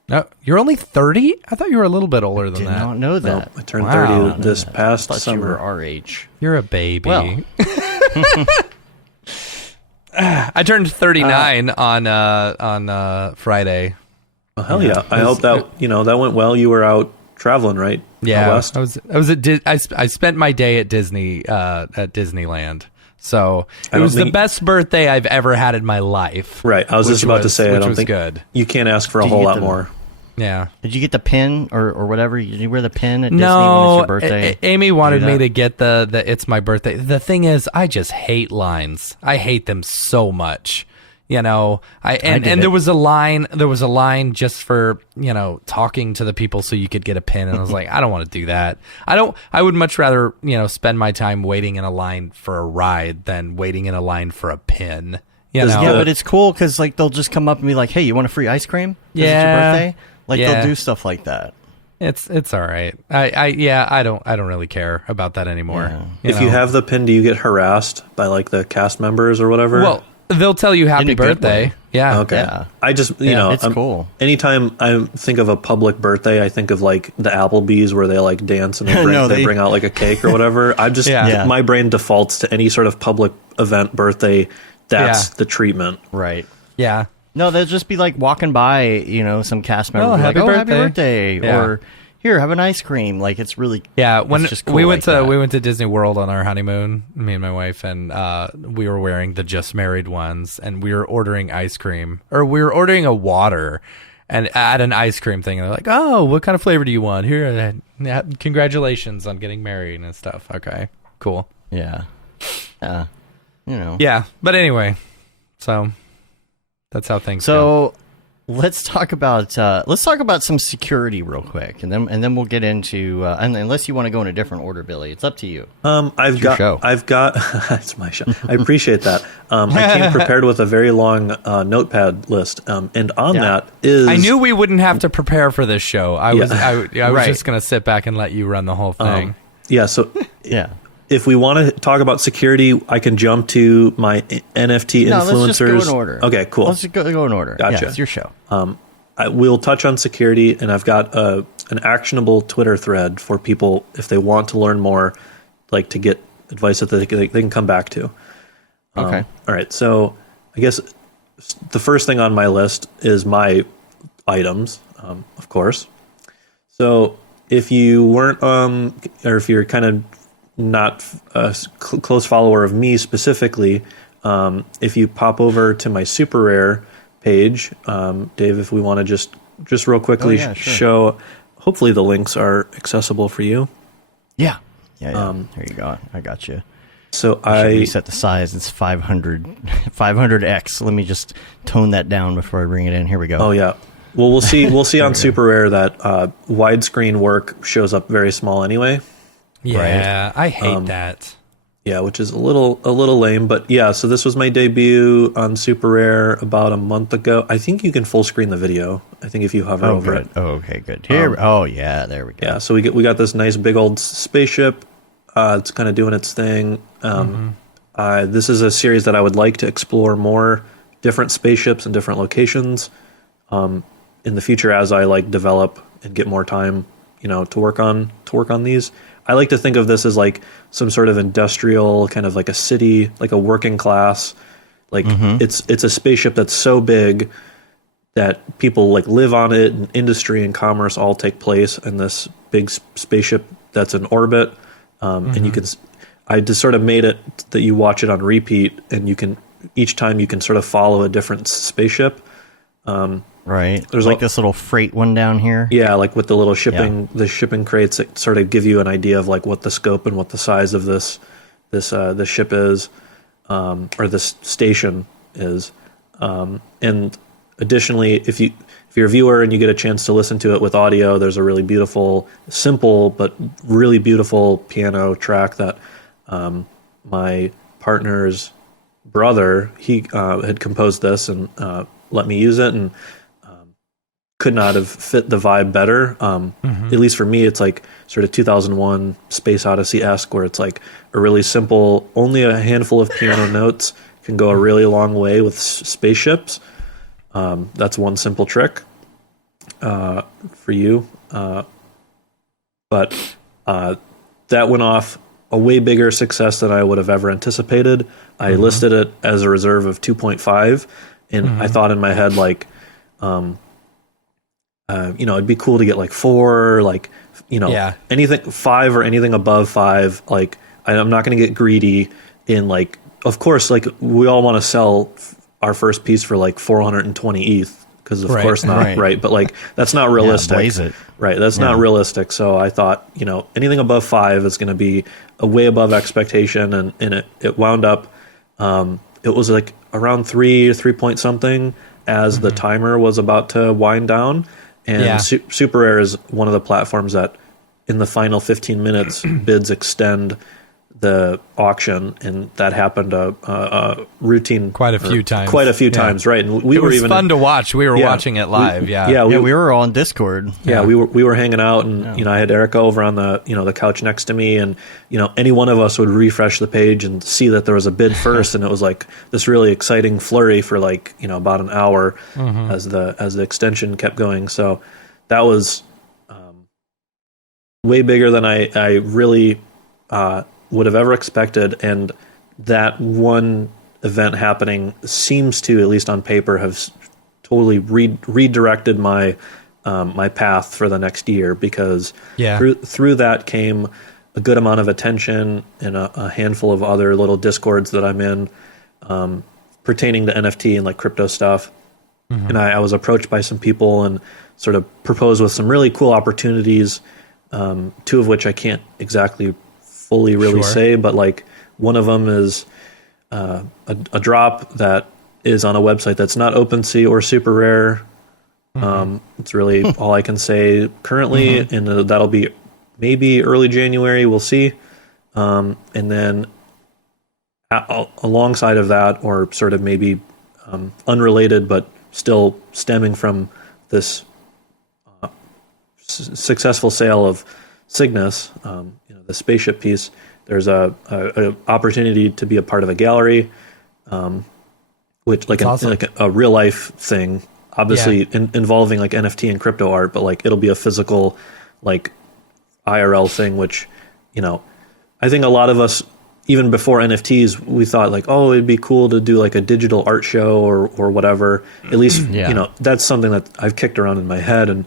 No, you're only 30? I thought you were a little bit older than Did that. not know that. Nope, I turned Wow. 30 this past I thought summer. you were our age. You're a baby. Well. I turned 39 on Friday. Oh, hell yeah! I hope that that went well. You were out traveling, right? Yeah, Out west? I was at I spent my day at Disney at Disneyland. So it was the best birthday I've ever had in my life. Right. I was just about to say, I don't think good. You can't ask for a whole lot more. Yeah. Did you get the pin or whatever? Did you wear the pin at Disney when No, it's your birthday? Amy wanted me to get the it's my birthday. The thing is, I just hate lines. I hate them so much. You know, and there was a line just for, talking to the people so you could get a pin. And I was like, I don't want to do that. I would much rather, spend my time waiting in a line for a ride than waiting in a line for a pin. Yeah, but it's cool because like they'll just come up and be like, hey, you want a free ice cream? Yeah. It's your birthday? Like they'll do stuff like that. It's all right. I don't really care about that anymore. Yeah. If you have the pin, do you get harassed by like the cast members or whatever? Well, they'll tell you happy birthday. Yeah. Okay. Yeah. I just, it's cool. Anytime I think of a public birthday, I think of like the Applebee's where they like dance and they bring out like a cake or whatever. I just, my brain defaults to any sort of public event birthday. That's the treatment. Right. Yeah. No, they'll just be like walking by, some cast member happy happy birthday. Yeah. Or here, have an ice cream. Like it's really when it's just cool we went like to Disney World on our honeymoon, me and my wife, and we were wearing the Just Married ones, and we were ordering ice cream, or we were ordering a water, and at an ice cream thing, and they're like, "Oh, what kind of flavor do you want?" Here, congratulations on getting married and stuff. Okay, cool. Yeah. Yeah, but anyway, so that's how things go. Let's talk about some security real quick, and then we'll get into and unless you want to go in a different order, Billy, it's up to you. I've got it's my show. I appreciate that. I came prepared with a very long notepad list, and on that is I knew we wouldn't have to prepare for this show. I was Right. just gonna sit back and let you run the whole thing. So Yeah. if we want to talk about security, I can jump to my NFT influencers. No, let's just go in order. Okay, cool. Let's just go in order. Gotcha. Yeah, it's your show. I will touch on security, and I've got an actionable Twitter thread for people if they want to learn more, like to get advice that they can come back to. Okay. All right. So I guess the first thing on my list is my items, of course. So if you weren't, or if you're kind of not a close follower of me specifically, if you pop over to my super rare page, Dave, if we want to just real quickly show, hopefully the links are accessible for you. Yeah. There you go. I got you. So I reset the size. It's 500x. Let me just tone that down before I bring it in. Here we go. Oh yeah. Well, we'll see on super rare that widescreen work shows up very small anyway. Yeah, right? I hate that. Yeah, which is a little lame, but yeah. So this was my debut on Super Rare about a month ago. I think you can full screen the video. I think if you hover over it. Oh, okay, good. Here, there we go. Yeah, so we got this nice big old spaceship. It's kind of doing its thing. This is a series that I would like to explore more different spaceships and different locations in the future as I like develop and get more time, to work on these. I like to think of this as like some sort of industrial kind of like a city, like a working class. Like it's a spaceship that's so big that people like live on it, and industry and commerce all take place in this big spaceship that's in orbit. And I just sort of made it that you watch it on repeat, and each time you can sort of follow a different spaceship. Right. There's like this little freight one down here. Yeah, like with the little the shipping crates that sort of give you an idea of like what the scope and what the size of this ship is, or this station is. And additionally, if you're a viewer and you get a chance to listen to it with audio, there's a really beautiful, simple but really beautiful piano track that my partner's brother, he had composed this and let me use it, and could not have fit the vibe better. At least for me, it's like sort of 2001 Space Odyssey-esque, where it's like a really simple, only a handful of piano notes can go a really long way with spaceships. That's one simple trick for you. But that went off a way bigger success than I would have ever anticipated. I listed it as a reserve of 2.5, and I thought in my head, like, it'd be cool to get like 4, like, anything 5 or anything above 5. Like, I'm not going to get greedy in, like, of course, like, we all want to sell our first piece for like 420 ETH, because of course not, right? But like, that's not realistic. Blaze it. Right, that's not realistic. So I thought, anything above 5 is going to be a way above expectation, and it wound up, it was like around 3 point something as the timer was about to wind down. And Super Rare is one of the platforms that in the final 15 minutes bids extend the auction, and that happened a routine quite a few times, right? And it was fun to watch. We were watching it live. We were on Discord. We were hanging out, and I had Erica over on the the couch next to me, and any one of us would refresh the page and see that there was a bid first, and it was like this really exciting flurry for like about an hour as the extension kept going. So that was way bigger than I really would have ever expected, and that one event happening seems to, at least on paper, have totally redirected my my path for the next year, because through that came a good amount of attention and a handful of other little discords that I'm in pertaining to NFT and like crypto stuff. And I was approached by some people and sort of proposed with some really cool opportunities, 2 of which I can't exactly fully really say, but like one of them is a drop that is on a website that's not OpenSea or Super Rare. It's really all I can say currently, and that'll be maybe early January. We'll see. And then alongside of that, or sort of maybe unrelated but still stemming from this successful sale of Cygnus, the spaceship piece, there's a opportunity to be a part of a gallery, which like a real life thing, obviously involving like NFT and crypto art, but like it'll be a physical like IRL thing, which I think a lot of us, even before NFTs, we thought like, oh, it'd be cool to do like a digital art show or whatever. At least that's something that I've kicked around in my head and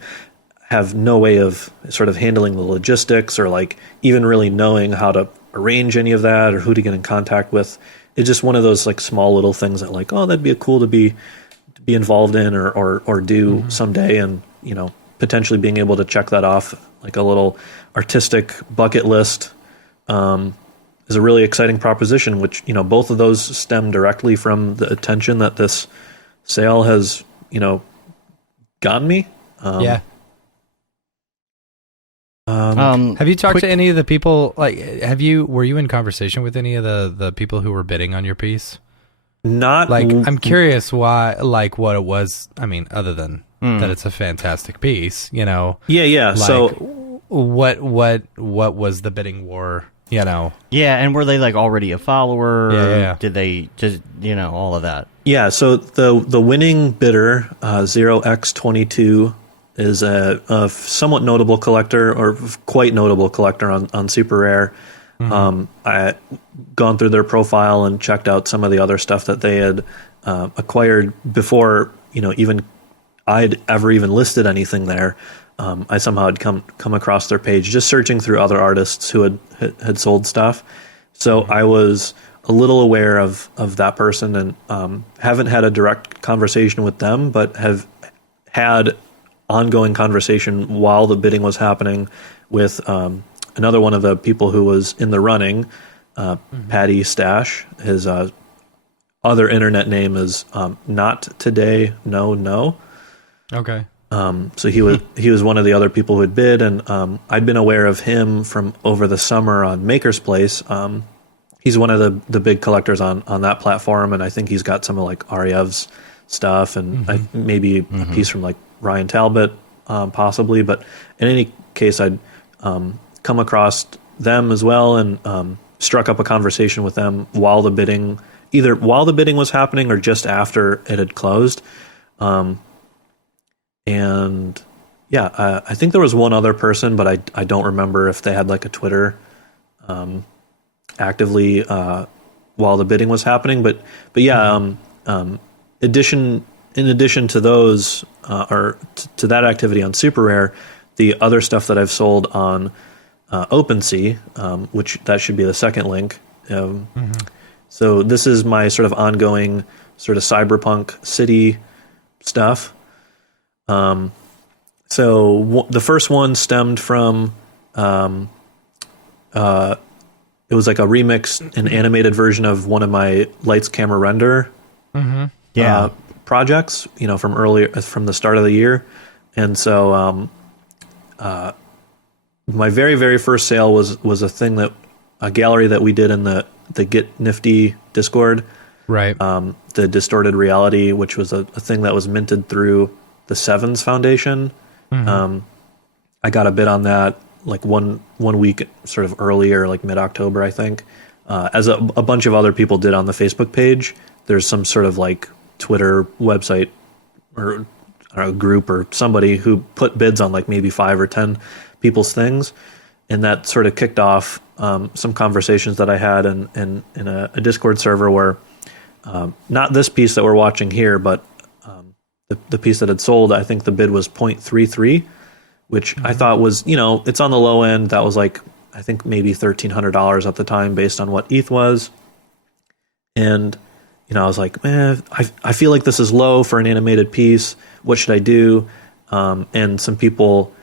have no way of sort of handling the logistics, or like even really knowing how to arrange any of that, or who to get in contact with. It's just one of those like small little things that like, oh, that'd be cool to be involved in or do someday, and potentially being able to check that off like a little artistic bucket list is a really exciting proposition, which both of those stem directly from the attention that this sale has gotten me. Have you talked to any of the people? Like, were you in conversation with any of the people who were bidding on your piece? Not like, I'm curious why, like what it was. I mean, other than that it's a fantastic piece, Yeah. Like, so what was the bidding war? Yeah, and were they like already a follower? Yeah. Did they just all of that? Yeah. So the winning bidder, 0x22. Is a somewhat notable collector, or quite notable collector on Super Rare. I gone through their profile and checked out some of the other stuff that they had acquired before even I'd ever even listed anything there. I somehow had come across their page just searching through other artists who had sold stuff. So I was a little aware of that person, and haven't had a direct conversation with them, but have had ongoing conversation while the bidding was happening with another one of the people who was in the running, Patty Stash. His other internet name is Not Today, No. Okay. So he was one of the other people who had bid, and I'd been aware of him from over the summer on Maker's Place. He's one of the big collectors on that platform, and I think he's got some of like Aryev's stuff, and maybe a piece from like Ryan Talbot, possibly. But in any case, I'd come across them as well, and struck up a conversation with them while the bidding was happening or just after it had closed. And yeah, I think there was one other person, but I don't remember if they had like a Twitter actively while the bidding was happening. But yeah, in addition to those or to that activity on Super Rare, the other stuff that I've sold on OpenSea, which that should be the second link. So this is my sort of ongoing sort of cyberpunk city stuff. So the first one stemmed from, it was like a remix, an animated version of one of my Lights Camera Render, projects, from the start of the year. And so, my very, very first sale was a gallery that we did in the Get Nifty Discord. Right. The Distorted Reality, which was a thing that was minted through the Sevens Foundation. I got a bid on that like one week sort of earlier, like mid-October, I think. As a bunch of other people did on the Facebook page. There's some sort of like Twitter website or a group or somebody who put bids on like maybe 5 or 10 people's things. And that sort of kicked off some conversations that I had in a Discord server where not this piece that we're watching here, but the piece that had sold, I think the bid was 0.33, which I thought was, it's on the low end. That was like, I think maybe $1,300 at the time based on what ETH was. And, I was like, man, I feel like this is low for an animated piece. What should I do? And some people,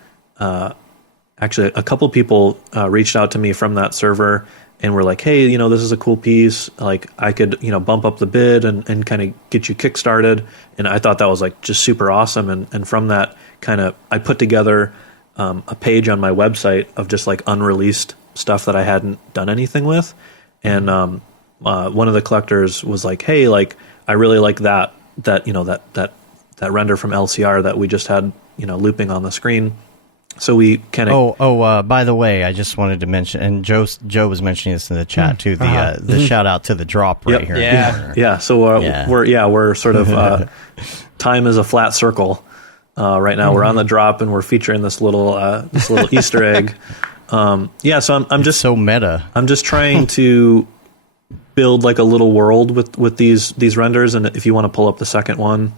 actually a couple people reached out to me from that server and were like, hey, this is a cool piece. Like I could, bump up the bid and kind of get you kickstarted. And I thought that was like just super awesome. And from that I put together a page on my website of just like unreleased stuff that I hadn't done anything with. And one of the collectors was like, hey, like I really like that render from LCR that we just had, looping on the screen. So we kind of. By the way, I just wanted to mention, and Joe was mentioning this in the chat too. The shout out to the drop right here. Yeah. So we're sort of time is a flat circle. Right now we're on the drop and we're featuring this little Easter egg. So I'm just so meta. I'm just trying to build like a little world with these renders, and if you want to pull up the second one,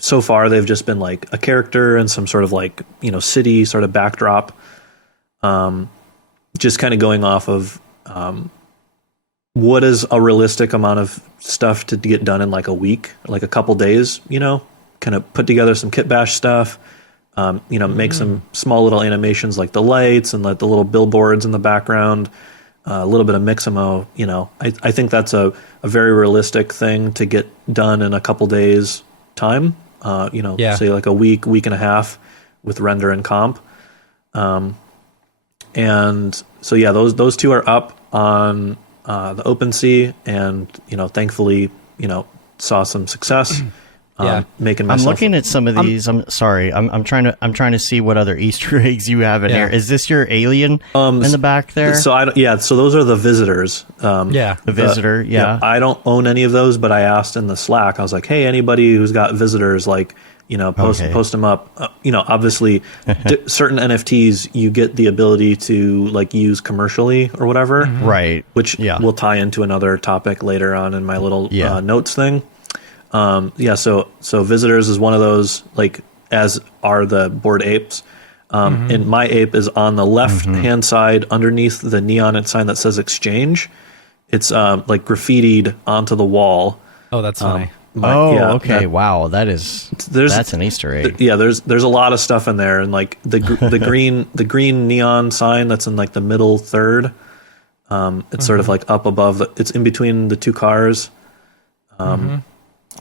so far they've just been like a character and some sort of like city sort of backdrop, just kind of going off of what is a realistic amount of stuff to get done in like a week, like a couple days, kind of put together some kit bash stuff, make some small little animations like the lights and like the little billboards in the background, a little bit of Mixamo. I think that's a very realistic thing to get done in a couple days time. Say like a week and a half with render and comp. And so those two are up on the OpenSea, and thankfully saw some success. Making myself. I'm looking at some of these. I'm sorry. I'm trying to see what other Easter eggs you have in here. Is this your alien in the back there? So so those are the visitors. The visitor. I don't own any of those, but I asked in the Slack. I was like, hey, anybody who's got visitors, like post them up. Obviously, certain NFTs you get the ability to like use commercially or whatever, right? Which will tie into another topic later on in my little notes thing. So visitors is one of those, like, as are the Bored Apes. And my ape is on the left hand side underneath the neon sign that says exchange. It's like graffitied onto the wall. Oh, that's funny. Okay. Wow, that's an Easter egg. There's a lot of stuff in there, and like the green neon sign that's in like the middle third. It's sort of like up above, it's in between the two cars.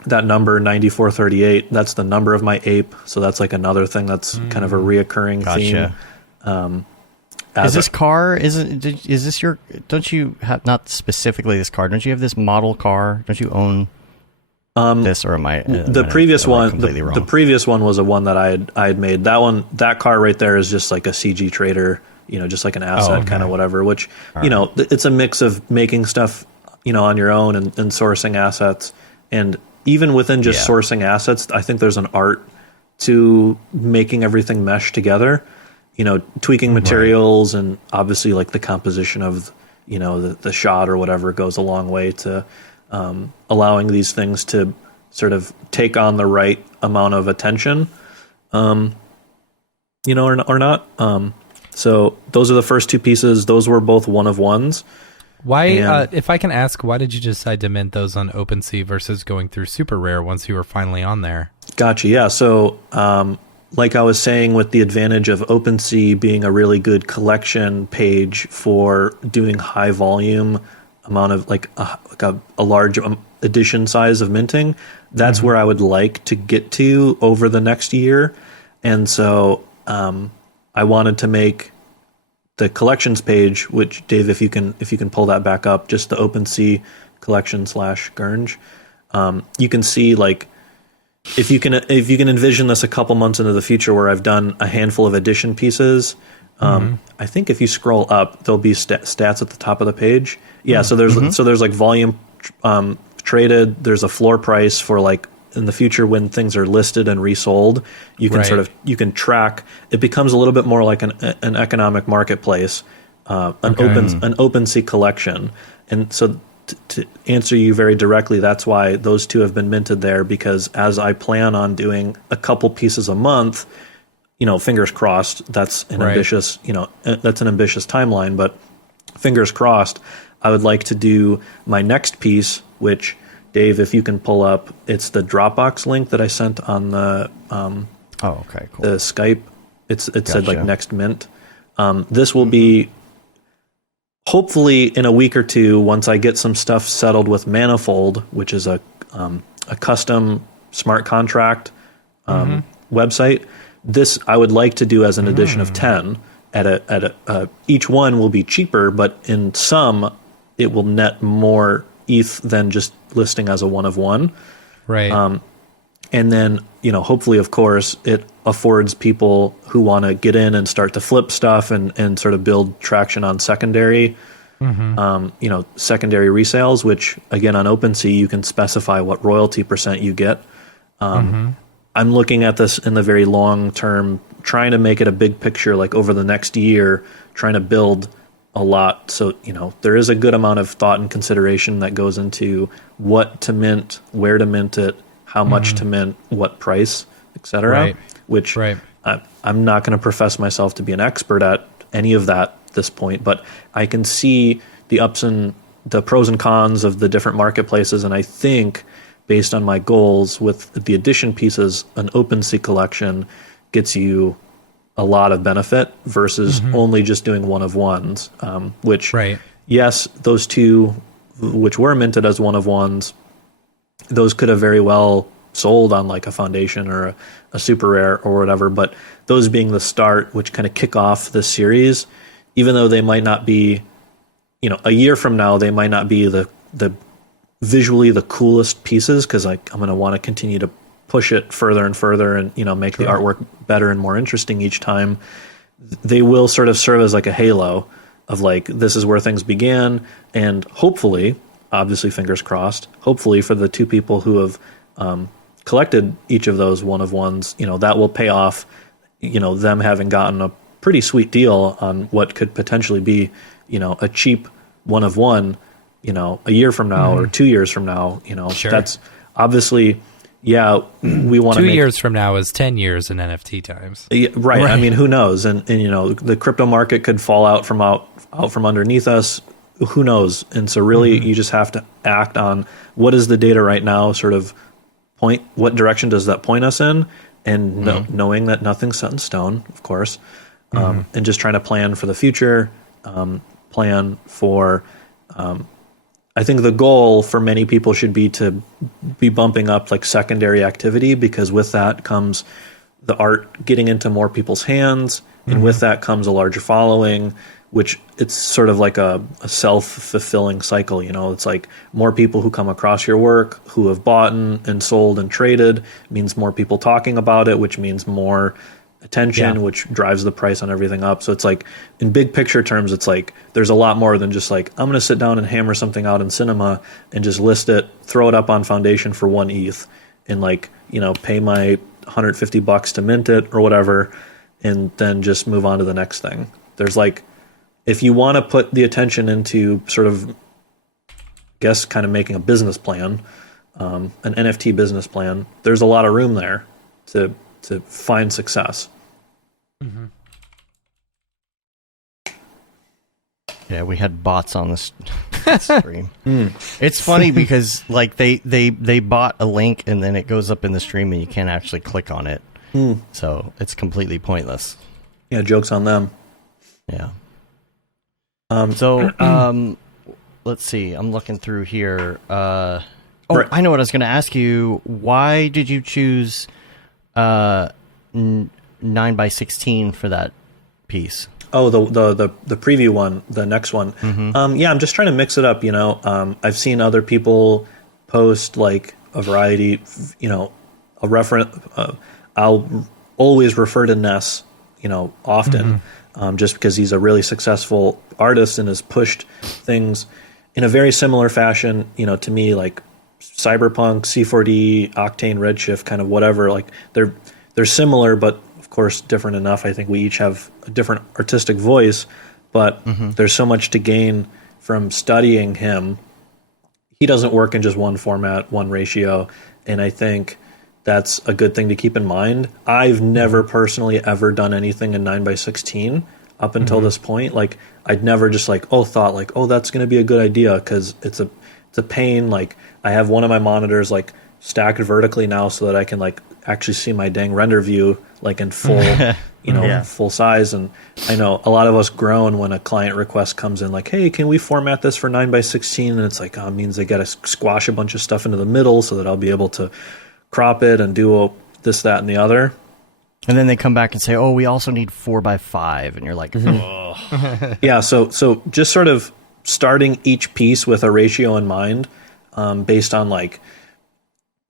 That number 9438, that's the number of my ape. So that's like another thing that's kind of a reoccurring theme. Is this car, is this your, don't you have, not specifically this car, don't you have this model car? Don't you own this, or am I the previous one? The previous one was a one that I had made. That car right there is just like a CG trader, just like an asset kind of whatever, which, it's a mix of making stuff, on your own and sourcing assets. And even within just sourcing assets, I think there's an art to making everything mesh together, tweaking materials and obviously like the composition of, the shot or whatever goes a long way to allowing these things to sort of take on the right amount of attention, or not. So those are the first two pieces. Those were both one of ones. Why, if I can ask, why did you decide to mint those on OpenSea versus going through Super Rare once you were finally on there? Gotcha. Yeah. So, like I was saying, with the advantage of OpenSea being a really good collection page for doing high volume amount of like a large edition size of minting, that's where I would like to get to over the next year. And so I wanted to make the collections page, which Dave, if you can pull that back up, just the OpenSea collection /Gurnge, you can see like if you can envision this a couple months into the future where I've done a handful of edition pieces. I think if you scroll up, there'll be stats at the top of the page. Yeah, so there's like volume traded. There's a floor price for like in the future when things are listed and resold. You can you can track. It becomes a little bit more like an economic marketplace, an OpenSea collection. And so to answer you very directly, that's why those two have been minted there, because as I plan on doing a couple pieces a month, fingers crossed, that's an ambitious, that's an ambitious timeline, but fingers crossed, I would like to do my next piece, which Dave, if you can pull up, it's the Dropbox link that I sent on the cool. The Skype. It said like next mint. This will be hopefully in a week or two once I get some stuff settled with Manifold, which is a custom smart contract website. This I would like to do as an edition of 10. Each one will be cheaper, but in sum, it will net more ETH than just listing as a one of one. Right. And then, hopefully, of course, it affords people who want to get in and start to flip stuff and sort of build traction on secondary, secondary resales, which again, on OpenSea, you can specify what royalty percent you get. I'm looking at this in the very long term, trying to make it a big picture, like over the next year, trying to build a lot. So, there is a good amount of thought and consideration that goes into what to mint, where to mint it, how much to mint, what price, etc. Which I'm not going to profess myself to be an expert at any of that at this point, but I can see the ups and the pros and cons of the different marketplaces. And I think based on my goals with the edition pieces, an OpenSea collection gets you a lot of benefit versus only just doing one of ones, which, yes, those two, which were minted as one of ones, those could have very well sold on like a foundation or a super rare or whatever. But those being the start, which kind of kick off this series, even though they might not be, a year from now, they might not be the visually the coolest pieces, because like I'm going to want to continue to push it further and further and, make the artwork better and more interesting each time. They will sort of serve as like a halo of like, this is where things began. And hopefully, obviously fingers crossed, hopefully for the two people who have collected each of those one of ones, that will pay off, them having gotten a pretty sweet deal on what could potentially be, a cheap one of one, a year from now or 2 years from now, that's obviously, we want to 2 years from now is 10 years in NFT times. Yeah, right. I mean, who knows? And the crypto market could fall out from underneath us. Who knows? And so really you just have to act on what is the data right now, sort of what direction does that point us in? And knowing that nothing's set in stone, of course, and just trying to plan for the future. plan for, I think the goal for many people should be to be bumping up like secondary activity, because with that comes the art getting into more people's hands, and with that comes a larger following, which it's sort of like a self-fulfilling cycle. It's like more people who come across your work, who have bought and sold and traded, means more people talking about it, which means more attention, which drives the price on everything up. So it's like, in big picture terms, it's like there's a lot more than just like, I'm going to sit down and hammer something out in cinema and just list it, throw it up on Foundation for 1 ETH, and like, pay my $150 to mint it or whatever, and then just move on to the next thing. There's like, if you want to put the attention into sort of, I guess, kind of making a business plan, an NFT business plan, there's a lot of room there to find success. Yeah, we had bots on this stream. It's funny because like they bought a link and then it goes up in the stream and you can't actually click on it. So it's completely pointless. Yeah, joke's on them. Yeah. Let's see. I'm looking through here. Right. I know what I was going to ask you. Why did you choose 9x16 for that piece? Oh, the preview one, the next one. Yeah, I'm just trying to mix it up. I've seen other people post like a variety. A reference. I'll always refer to Ness. Often, just because he's a really successful artist and has pushed things in a very similar fashion. To me, like Cyberpunk, C4D, Octane, Redshift, kind of whatever. Like they're similar, but of course different enough. I think we each have a different artistic voice, but there's so much to gain from studying him. He doesn't work in just one format, one ratio, and I think that's a good thing to keep in mind. I've never personally ever done anything in 9x16 up until this point. Like I'd never just thought that's going to be a good idea, because it's a pain. Like I have one of my monitors like stacked vertically now so that I can like actually see my dang render view like in full, full size. And I know a lot of us groan when a client request comes in like, hey, can we format this for 9x16? And it's like, it means they got to squash a bunch of stuff into the middle so that I'll be able to crop it and do this, that, and the other. And then they come back and say, oh, we also need 4x5. And you're like, oh. Yeah, so just sort of starting each piece with a ratio in mind, based on like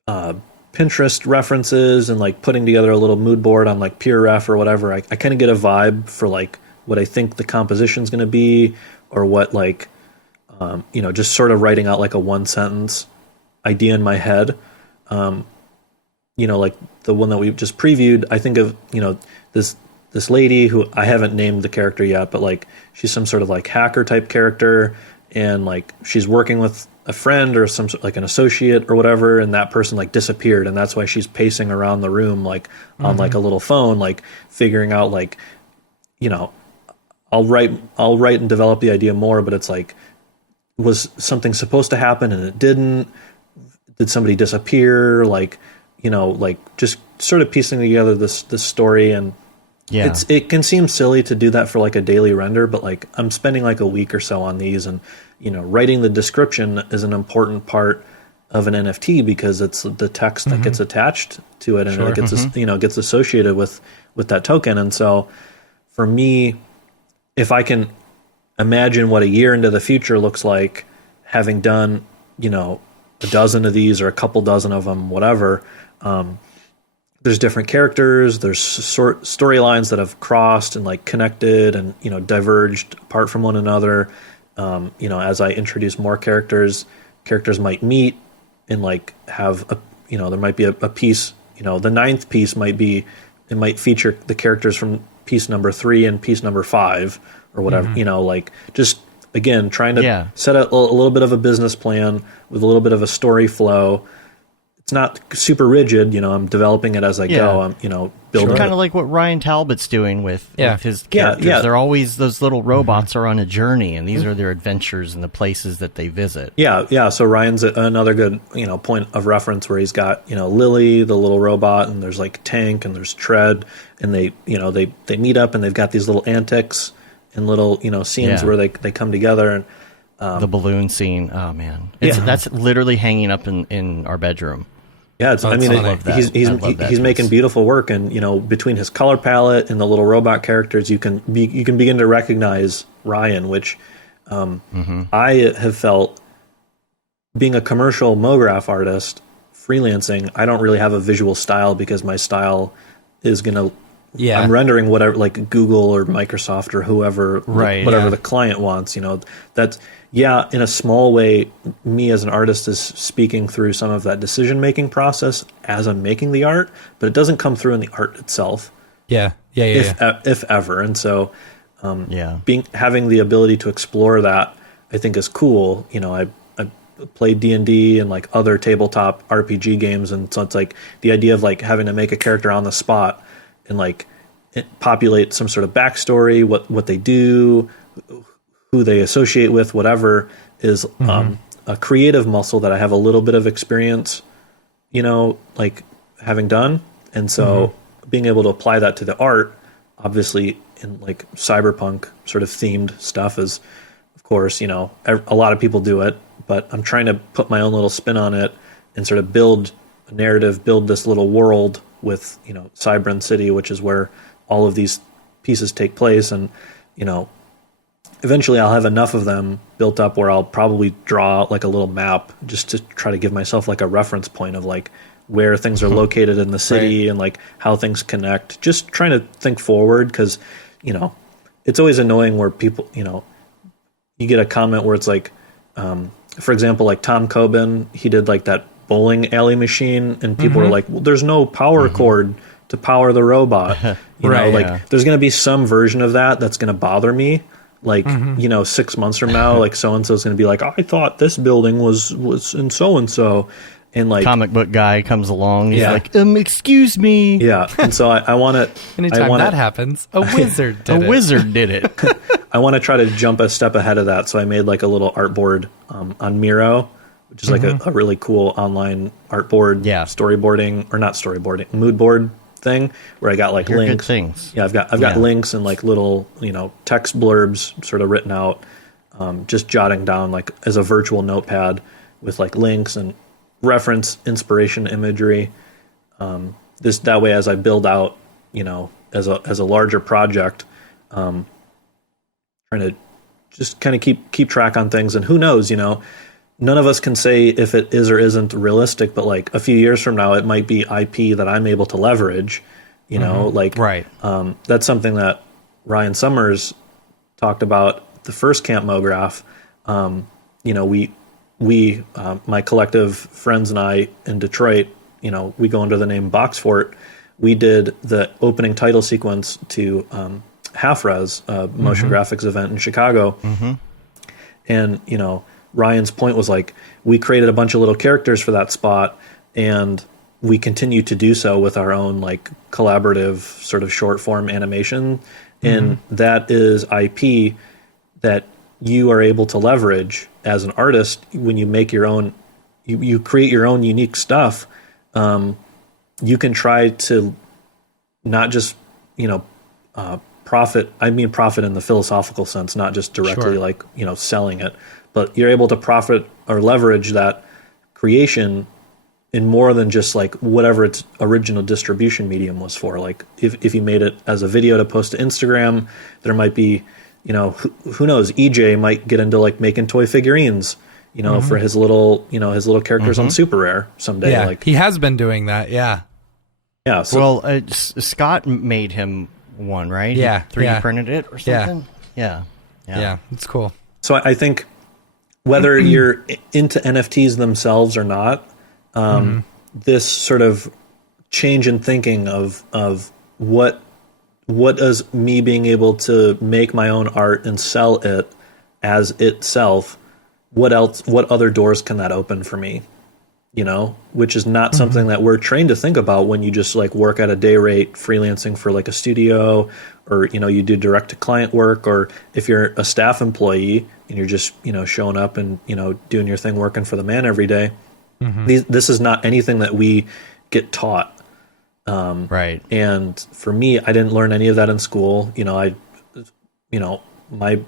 Pinterest references and like putting together a little mood board on like PureRef or whatever. I kind of get a vibe for like what I think the composition's going to be, or what like, just sort of writing out like a 1-sentence idea in my head. Like the one that we just previewed, I think of, this lady who I haven't named the character yet, but like she's some sort of like hacker type character, and like she's working with a friend or some like an associate or whatever, and that person like disappeared, and that's why she's pacing around the room like on like a little phone, like figuring out like, I'll write and develop the idea more, but it's like, was something supposed to happen and it didn't? Did somebody disappear? Like, like just sort of piecing together this story. And it can seem silly to do that for like a daily render, but like I'm spending like a week or so on these, and writing the description is an important part of an NFT, because it's the text that gets attached to it, and it gets gets associated with that token. And so for me, if I can imagine what a year into the future looks like, having done a dozen of these or a couple dozen of them, whatever, there's different characters, there's storylines that have crossed and like connected and diverged apart from one another. As I introduce more characters might meet and like have there might be a piece, the ninth piece might feature the characters from piece number 3 and piece number 5 or whatever. Like just again trying to set a little bit of a business plan with a little bit of a story flow. It's not super rigid, I'm developing it as I go. I'm, building kind of like what Ryan Talbot's doing with his characters. They're always, those little robots are on a journey, and these are their adventures and the places that they visit. Yeah. So Ryan's another good, point of reference where he's got, Lily, the little robot, and there's like Tank and there's Tread, and they meet up and they've got these little antics, in little, scenes where they come together. And the balloon scene. Oh man, that's literally hanging up in our bedroom. Yeah, he's making beautiful work, and between his color palette and the little robot characters, you can begin to recognize Ryan, which I have felt, being a commercial Mograph artist, freelancing, I don't really have a visual style because my style is gonna. Yeah. I'm rendering whatever, like Google or Microsoft or whoever, whatever the client wants. That's in a small way, me as an artist is speaking through some of that decision-making process as I'm making the art, but it doesn't come through in the art itself. If ever. And so, having the ability to explore that, I think is cool. I played D&D and like other tabletop RPG games, and so it's like the idea of like having to make a character on the spot and like populate some sort of backstory, what they do, who they associate with, whatever, is a creative muscle that I have a little bit of experience, like having done. And so being able to apply that to the art, obviously in like cyberpunk sort of themed stuff is, of course, a lot of people do it, but I'm trying to put my own little spin on it and sort of build a narrative, build this little world with, Cybran City, which is where all of these pieces take place. And, eventually I'll have enough of them built up where I'll probably draw like a little map just to try to give myself like a reference point of like where things are located in the city and like how things connect. Just trying to think forward, because, it's always annoying where people, you get a comment where it's like, for example, like Tom Coben, he did like that bowling alley machine, and people were like, well, there's no power cord to power the robot. There's going to be some version of that that's going to bother me. Like, 6 months from now, like so-and-so is going to be like, I thought this building was in so-and-so. And like comic book guy comes along. He's like, excuse me. Yeah. And so I want to, anytime that happens, a wizard did it. A wizard did it. I want to try to jump a step ahead of that. So I made like a little artboard on Miro, which is like a really cool online artboard, storyboarding, or not storyboarding, mood board thing, where I got like links. Good things. Yeah, I've got links and like little text blurbs sort of written out, just jotting down like as a virtual notepad with like links and reference, inspiration, imagery. That way, as I build out, as a larger project, trying to just kind of keep track on things. And who knows, none of us can say if it is or isn't realistic, but like a few years from now, it might be IP that I'm able to leverage, that's something that Ryan Summers talked about the first Camp Mograph. We my collective friends and I in Detroit, we go under the name Box Fort. We did the opening title sequence to Half Res, motion graphics event in Chicago. And, Ryan's point was like, we created a bunch of little characters for that spot, and we continue to do so with our own like collaborative sort of short form animation. And that is IP that you are able to leverage as an artist when you make your own, you create your own unique stuff. You can try to not just, profit. I mean, profit in the philosophical sense, not just directly like, selling it, but you're able to profit or leverage that creation in more than just like whatever its original distribution medium was for. Like if you made it as a video to post to Instagram, there might be, who knows, EJ might get into like making toy figurines, for his little characters on Super Rare someday. Yeah, like he has been doing that. Yeah. Yeah. So, well, Scott made him one, right? Yeah. 3D printed it or something. Yeah. It's cool. So I think whether you're into NFTs themselves or not, this sort of change in thinking of what does me being able to make my own art and sell it as itself, what other doors can that open for me? Which is not something that we're trained to think about when you just like work at a day rate freelancing for like a studio, or, you do direct to client work, or if you're a staff employee and you're just, showing up and, doing your thing, working for the man every day. This is not anything that we get taught. Right. And for me, I didn't learn any of that in school. my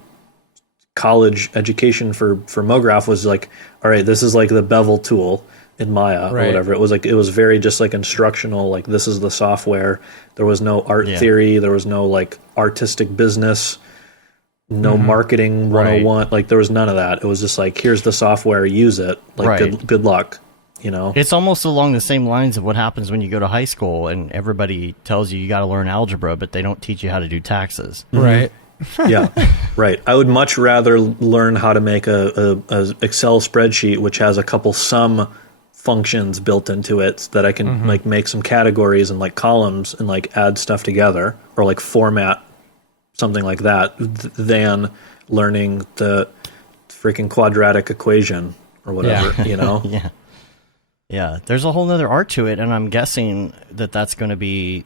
college education for Mograph was like, all right, this is like the bevel tool in Maya or whatever. It was very just like instructional, like this is the software. There was no art theory, there was no like artistic business, no marketing 101. Like there was none of that. It was just like, here's the software, use it. Like good luck. You know, it's almost along the same lines of what happens when you go to high school and everybody tells you got to learn algebra, but they don't teach you how to do taxes. Right. Yeah, right. I would much rather learn how to make a Excel spreadsheet which has a couple sum functions built into it so that I can like make some categories and like columns and like add stuff together or like format something like that than learning the freaking quadratic equation or whatever, you know? Yeah, there's a whole nother art to it, and I'm guessing that that's going to be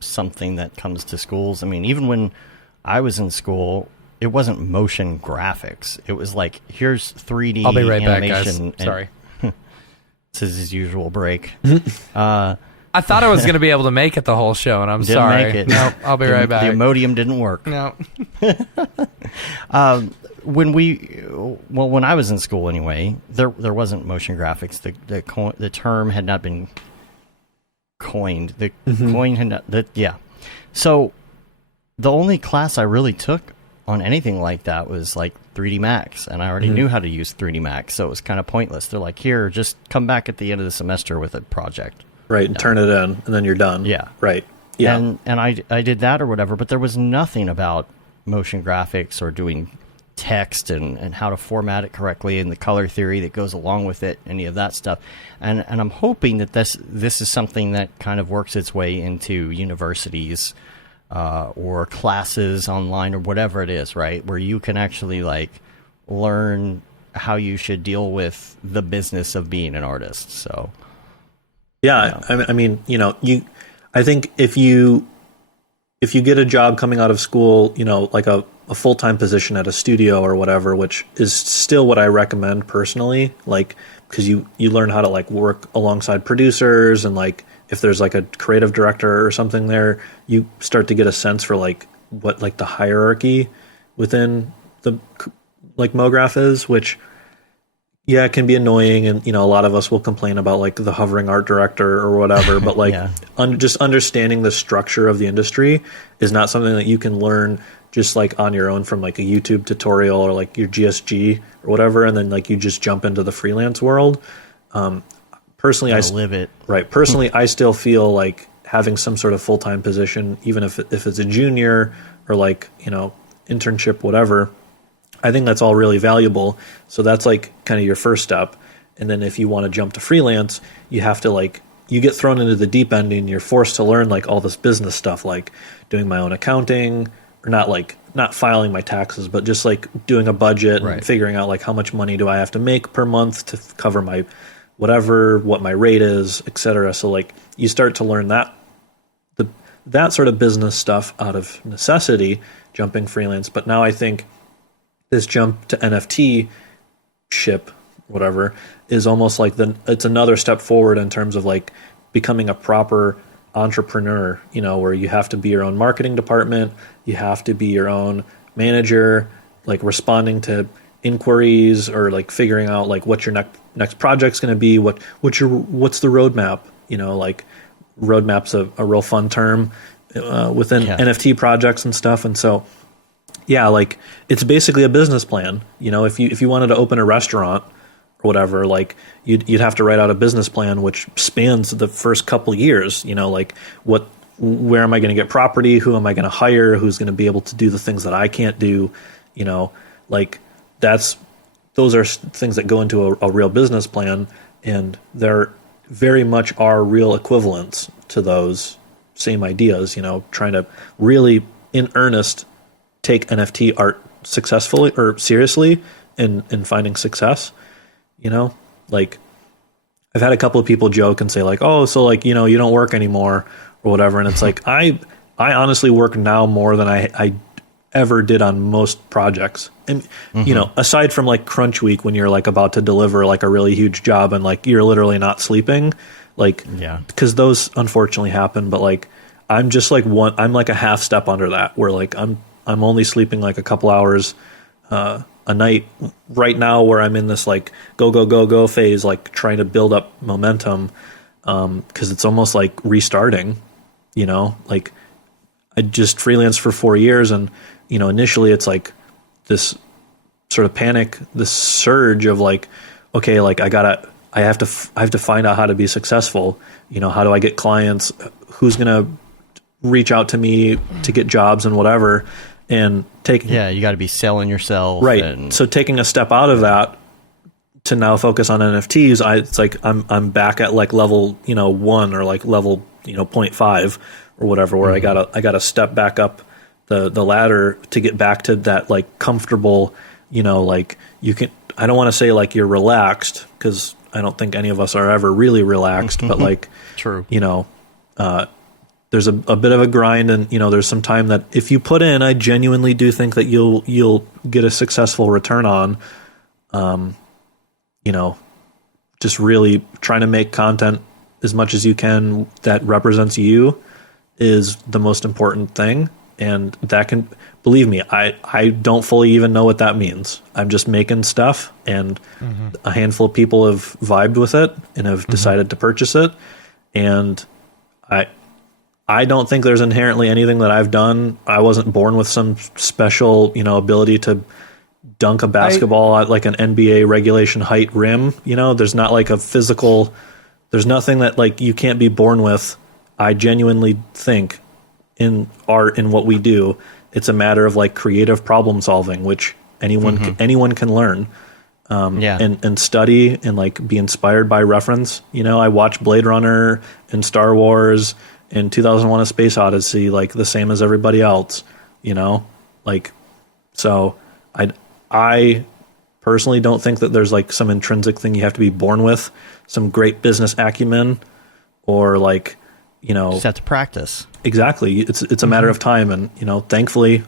something that comes to schools. I mean, even when I was in school, it wasn't motion graphics. It was like, here's 3D I'll be right animation. back, guys. Sorry. This is his usual break. I thought I was going to be able to make it the whole show, and I'm sorry. Make it. No, I'll be right back. The Imodium didn't work. No. When I was in school anyway, there wasn't motion graphics. The term had not been coined. The coin had not. So the only class I really took on anything like that was like 3D Max, and I already knew how to use 3D Max, so it was kind of pointless. They're like, here, just come back at the end of the semester with a project. Right, and turn it in, and then you're done. Yeah. Right. Yeah. And I did that or whatever, but there was nothing about motion graphics or doing text and how to format it correctly and the color theory that goes along with it, any of that stuff. And I'm hoping that this is something that kind of works its way into universities or classes online or whatever it is, right? Where you can actually like learn how you should deal with the business of being an artist. So yeah, I mean, you know, I think if you get a job coming out of school, you know, like a full-time position at a studio or whatever, which is still what I recommend personally, like, because you learn how to like work alongside producers, and like if there's like a creative director or something there, you start to get a sense for like what like the hierarchy within the like Mograph is, which yeah, it can be annoying, and you know, a lot of us will complain about like the hovering art director or whatever, but like just understanding the structure of the industry is not something that you can learn just like on your own from like a YouTube tutorial or like your GSG or whatever, and then like you just jump into the freelance world. Personally, I live it. Right. Personally, I still feel like having some sort of full-time position, even if it's a junior or like, you know, internship, whatever, I think that's all really valuable. So that's like kind of your first step. And then if you want to jump to freelance, you have to like, you get thrown into the deep end and you're forced to learn like all this business stuff, like doing my own accounting, or not filing my taxes, but just like doing a budget and figuring out like how much money do I have to make per month to cover my whatever, what my rate is, etc. So like you start to learn that sort of business stuff out of necessity, jumping freelance. But now I think this jump to NFT ship, whatever, is almost like it's another step forward in terms of like becoming a proper entrepreneur, you know, where you have to be your own marketing department, you have to be your own manager, like responding to inquiries or like figuring out like what your next project's going to be, what's the roadmap, you know, like roadmap's a real fun term within NFT projects and stuff. And so yeah, like it's basically a business plan. You know, if you wanted to open a restaurant or whatever, like you'd have to write out a business plan which spans the first couple years. You know, like where am I going to get property? Who am I going to hire? Who's going to be able to do the things that I can't do? You know, like those are things that go into a real business plan, and there very much are real equivalents to those same ideas. You know, trying to really in earnest take NFT art successfully or seriously in finding success. You know, like I've had a couple of people joke and say like, oh, so like, you know, you don't work anymore or whatever. And it's like, I honestly work now more than I ever did on most projects. And, you know, aside from like crunch week when you're like about to deliver like a really huge job and like you're literally not sleeping, like, because those unfortunately happen. But like, I'm just like I'm like a half step under that where like I'm I'm only sleeping like a couple hours a night right now, where I'm in this like go phase, like trying to build up momentum, because it's almost like restarting, like I just freelanced for 4 years, and initially it's like this sort of panic, this surge of like, okay, like I have to find out how to be successful. How do I get clients? Who's gonna reach out to me to get jobs and whatever? And you got to be selling yourself, right? So taking a step out of that to now focus on NFTs, it's like I'm back at like level 1 or like level 0.5 or whatever, where I gotta step back up the ladder to get back to that like comfortable, like you can. I don't want to say like you're relaxed, because I don't think any of us are ever really relaxed, but like, true, there's a bit of a grind, and there's some time that if you put in, I genuinely do think that you'll get a successful return on, just really trying to make content as much as you can that represents you is the most important thing. And that can, believe me, I don't fully even know what that means. I'm just making stuff, and a handful of people have vibed with it and have decided to purchase it. And I don't think there's inherently anything that I've done. I wasn't born with some special, ability to dunk a basketball at like an NBA regulation height rim. There's not like a physical, there's nothing that like you can't be born with. I genuinely think in art, in what we do, it's a matter of like creative problem solving, which anyone can learn, and study and like be inspired by reference. I watch Blade Runner and Star Wars and 2001: A Space Odyssey like the same as everybody else. Like, so I personally don't think that there's like some intrinsic thing you have to be born with, some great business acumen, or like, just have to practice. Exactly. It's a matter of time. And, thankfully,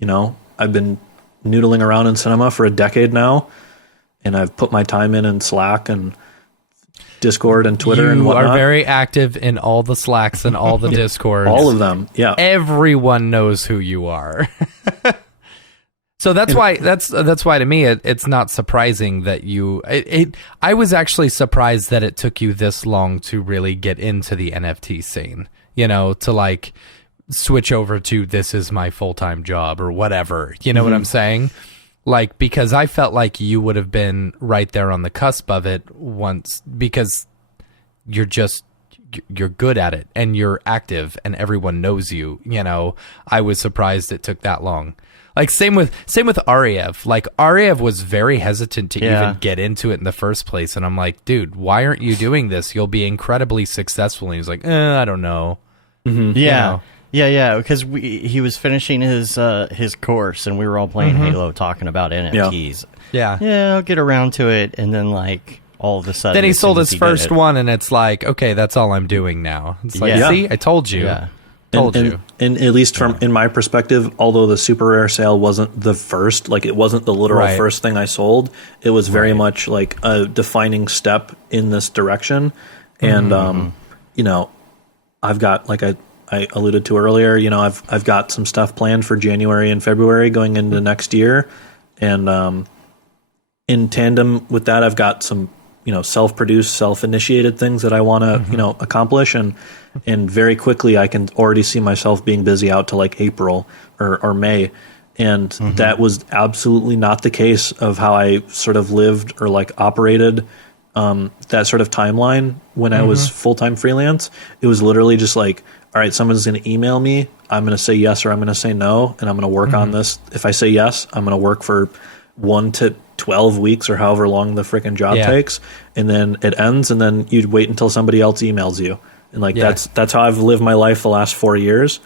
I've been noodling around in cinema for a decade now, and I've put my time in Slack and Discord and Twitter and whatnot. You are very active in all the Slacks and all the Discords. All of them. Yeah. Everyone knows who you are. So that's why to me it's not surprising that you. I was actually surprised that it took you this long to really get into the NFT scene. To like switch over to this is my full-time job or whatever. You know what I'm saying? Like, because I felt like you would have been right there on the cusp of it once, because you're good at it and you're active and everyone knows you. I was surprised it took that long. Like same with Ariev. Like Ariev was very hesitant to even get into it in the first place, and I'm like, dude, why aren't you doing this? You'll be incredibly successful. And he was like, I don't know. Yeah, because he was finishing his course, and we were all playing Halo, talking about NFTs. Yeah, I'll get around to it, and then like all of a sudden, then he sold his first one, and it's like, okay, that's all I'm doing now. It's like, see, I told you. Yeah. And at least in my perspective, although the super rare sale wasn't the first, like it wasn't the literal first thing I sold, it was very much like a defining step in this direction. And I've got, like I alluded to earlier, I've got some stuff planned for January and February going into next year, and in tandem with that, I've got some self-produced, self-initiated things that I want to accomplish, and very quickly I can already see myself being busy out to like April or May, and that was absolutely not the case of how I sort of lived or like operated that sort of timeline when I was full-time freelance. It was literally just like, all right, someone's going to email me, I'm going to say yes or I'm going to say no, and I'm going to work on this. If I say yes, I'm going to work for 1 to 12 weeks or however long the freaking job takes, and then it ends, and then you'd wait until somebody else emails you. And like that's how I've lived my life the last 4 years.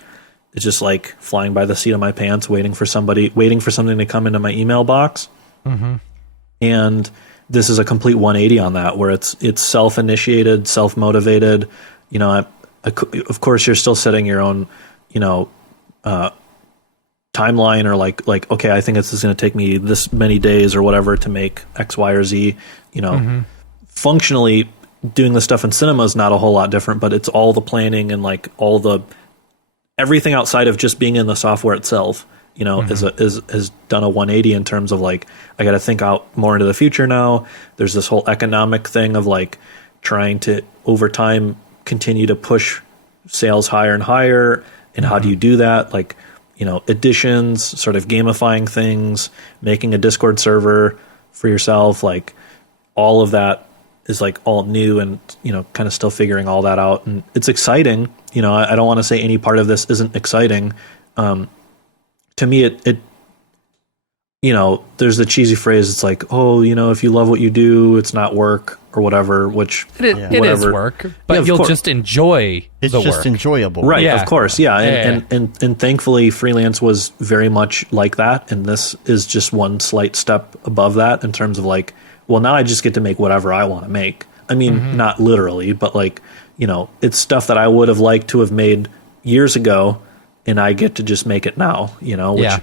It's just like flying by the seat of my pants, waiting for something to come into my email box. And this is a complete 180 on that, where it's self-initiated, self-motivated. Of course, you're still setting your own, timeline, or like okay, I think this is going to take me this many days or whatever to make X, Y, or Z. Functionally, doing the stuff in cinema is not a whole lot different, but it's all the planning and like everything outside of just being in the software itself has done a 180 in terms of like, I got to think out more into the future now. There's this whole economic thing of like trying to over time continue to push sales higher and higher. And how do you do that? Like, additions, sort of gamifying things, making a Discord server for yourself, like all of that is like all new and, kind of still figuring all that out. And it's exciting. I don't want to say any part of this isn't exciting. To me, it there's the cheesy phrase. It's like, oh, if you love what you do, it's not work or whatever, which it is work, but you'll just enjoy it's the just work. Enjoyable. Right. Yeah. Of course. Yeah. And thankfully freelance was very much like that. And this is just one slight step above that in terms of like, well, now I just get to make whatever I want to make. I mean, not literally, but like, it's stuff that I would have liked to have made years ago, and I get to just make it now,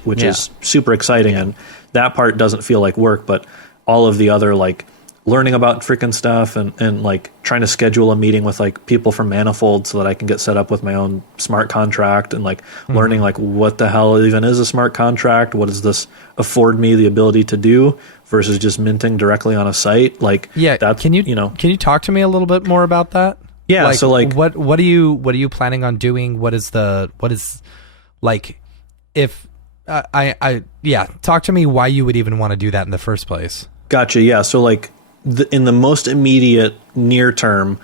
which is super exciting. And that part doesn't feel like work, but all of the other like learning about freaking stuff and like trying to schedule a meeting with like people from Manifold so that I can get set up with my own smart contract and like learning like what the hell even is a smart contract? What does this afford me the ability to do versus just minting directly on a site? Like, that's, can you talk to me a little bit more about that? Yeah. Like, so like, what are you planning on doing? What is like, if talk to me why you would even want to do that in the first place. Gotcha. Yeah. So like in the most immediate near term,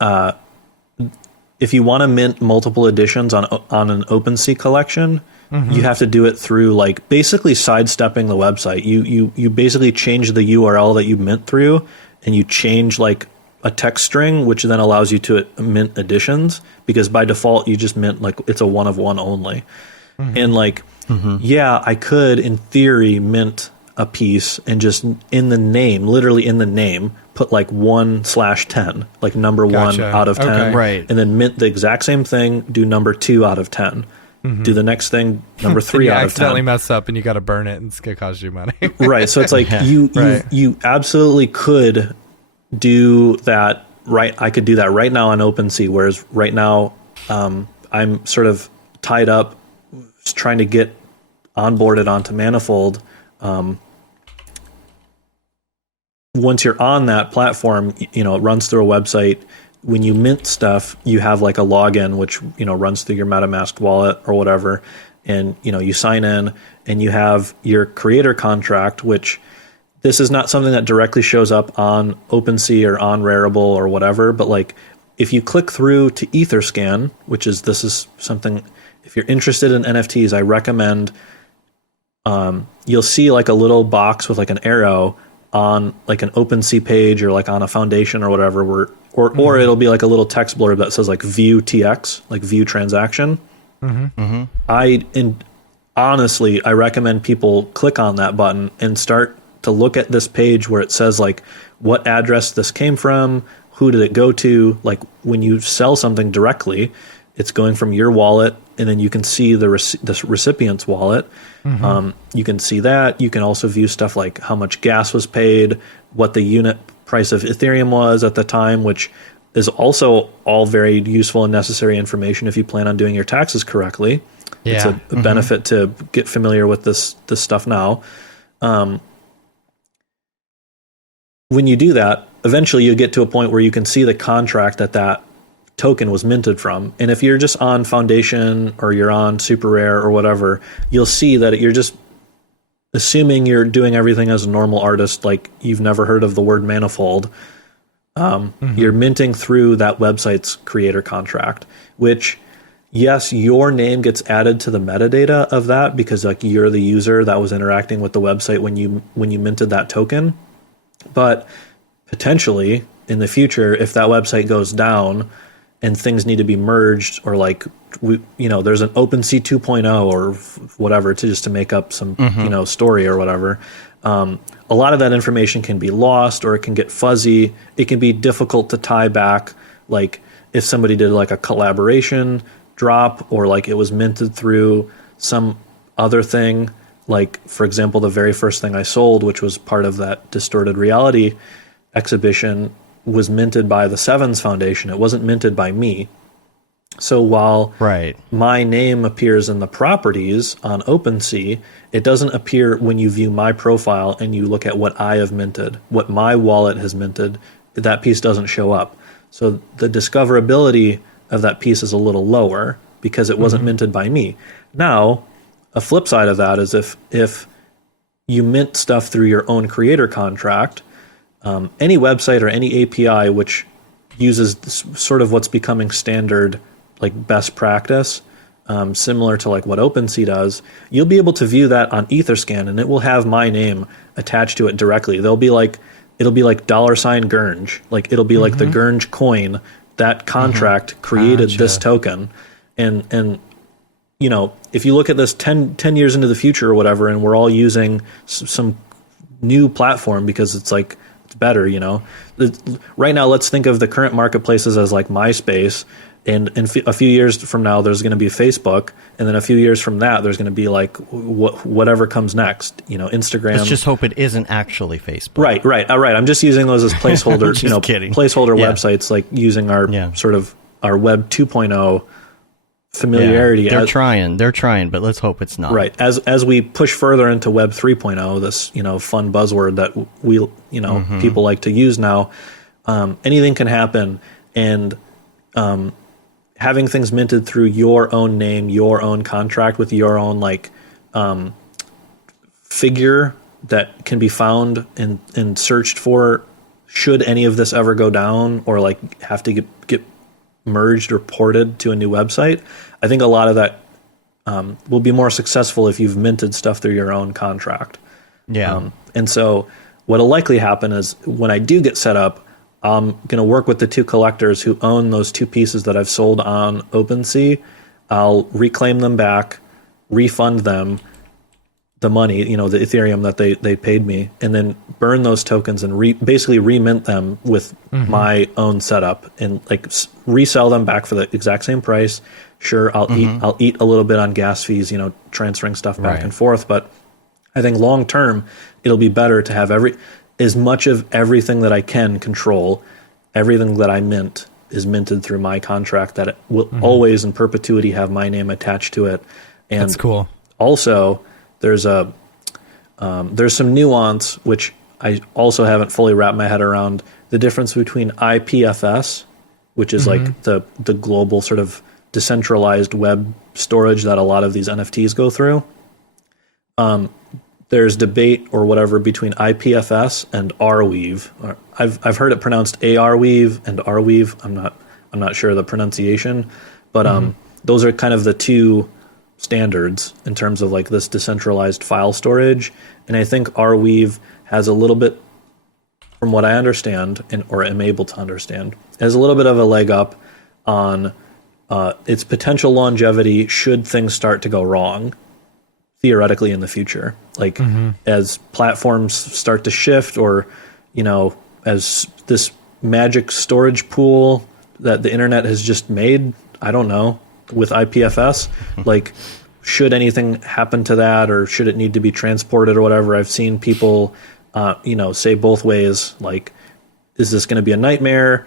if you want to mint multiple editions on an OpenSea collection, you have to do it through like basically sidestepping the website. You basically change the URL that you mint through, and you change like a text string, which then allows you to mint editions, because by default you just mint like it's a one of one only. And like, I could in theory mint a piece and just in the name, literally in the name, put like 1/10, like number 1 out of 10, okay. Right. And then mint the exact same thing, do number 2 out of 10. Do the next thing, number 3 out of 10. You accidentally mess up and you got to burn it and it's going to cost you money. Right. So it's like you absolutely could do that. Right. I could do that right now on OpenSea. Whereas right now I'm sort of tied up trying to get onboarded onto Manifold. Once you're on that platform, it runs through a website. When you mint stuff, you have like a login, which, runs through your MetaMask wallet or whatever. And, you sign in and you have your creator contract, which this is not something that directly shows up on OpenSea or on Rarible or whatever. But like if you click through to Etherscan, this is something, if you're interested in NFTs, I recommend, you'll see like a little box with like an arrow on like an OpenSea page or like on a foundation or whatever, or it'll be like a little text blurb that says like view TX, like view transaction. Honestly, I recommend people click on that button and start to look at this page where it says like what address this came from, who did it go to. Like when you sell something directly, it's going from your wallet, and then you can see the recipient's wallet. You can see that. You can also view stuff like how much gas was paid, what the unit price of Ethereum was at the time, which is also all very useful and necessary information if you plan on doing your taxes correctly. It's a benefit to get familiar with this stuff now. When you do that, eventually you get to a point where you can see the contract that token was minted from. And if you're just on Foundation or you're on Super Rare or whatever, you'll see that you're just assuming you're doing everything as a normal artist, like you've never heard of the word Manifold. You're minting through that website's creator contract, which, yes, your name gets added to the metadata of that because like you're the user that was interacting with the website when you minted that token. But potentially in the future, if that website goes down and things need to be merged, or like there's an OpenSea 2.0 or whatever to make up some story or whatever, a lot of that information can be lost or it can get fuzzy. It can be difficult to tie back, like if somebody did like a collaboration drop or like it was minted through some other thing. Like, for example, the very first thing I sold, which was part of that Distorted Reality exhibition, was minted by the Sevens Foundation. It wasn't minted by me. So while my name appears in the properties on OpenSea, it doesn't appear when you view my profile and you look at what I have minted, what my wallet has minted, that piece doesn't show up. So the discoverability of that piece is a little lower because it wasn't minted by me. Now, a flip side of that is if you mint stuff through your own creator contract, any website or any API which uses sort of what's becoming standard, like best practice, similar to like what OpenSea does, you'll be able to view that on Etherscan and it will have my name attached to it directly. It'll be like $Gurnge, like it'll be like the Gurnge coin, that contract created this token. And you know, if you look at this 10 years into the future or whatever, and we're all using some new platform because it's like, it's better, you know. Right now, let's think of the current marketplaces as like MySpace, and in a few years from now, there's going to be Facebook, and then a few years from that, there's going to be like whatever comes next, you know, Instagram. Let's just hope it isn't actually Facebook. Right. I'm just using those as placeholders, you know, placeholder websites, like using our sort of our Web 2.0 familiarity. They're trying, but let's hope it's not. Right. As we push further into Web 3.0, this, you know, fun buzzword that we, you know, people like to use now, anything can happen, and having things minted through your own name, your own contract with your own like figure that can be found and searched for, should any of this ever go down or like have to get merged or ported to a new website, I think a lot of that will be more successful if you've minted stuff through your own contract. Yeah. And so what'll likely happen is when I do get set up, I'm going to work with the two collectors who own those two pieces that I've sold on OpenSea. I'll reclaim them back, refund them the money, you know, the Ethereum that they paid me, and then burn those tokens and basically remint them with my own setup and like resell them back for the exact same price. Sure, I'll eat a little bit on gas fees, you know, transferring stuff back and forth, but I think long term it'll be better to have as much of everything that I can control, everything that I mint is minted through my contract, that it will always in perpetuity have my name attached to it. And that's cool. Also, there's some nuance which I also haven't fully wrapped my head around, the difference between IPFS, which is like the global sort of decentralized web storage that a lot of these NFTs go through. There's debate or whatever between IPFS and Arweave. I've heard it pronounced Arweave and Arweave. I'm not sure the pronunciation, but those are kind of the two standards in terms of like this decentralized file storage. And I think Arweave has a little bit, from what I understand or am able to understand, has a little bit of a leg up on its potential longevity should things start to go wrong, theoretically in the future. Like as platforms start to shift, or, you know, as this magic storage pool that the internet has just made, I don't know, with IPFS, like should anything happen to that, or should it need to be transported or whatever, I've seen people, you know, say both ways, like, is this going to be a nightmare?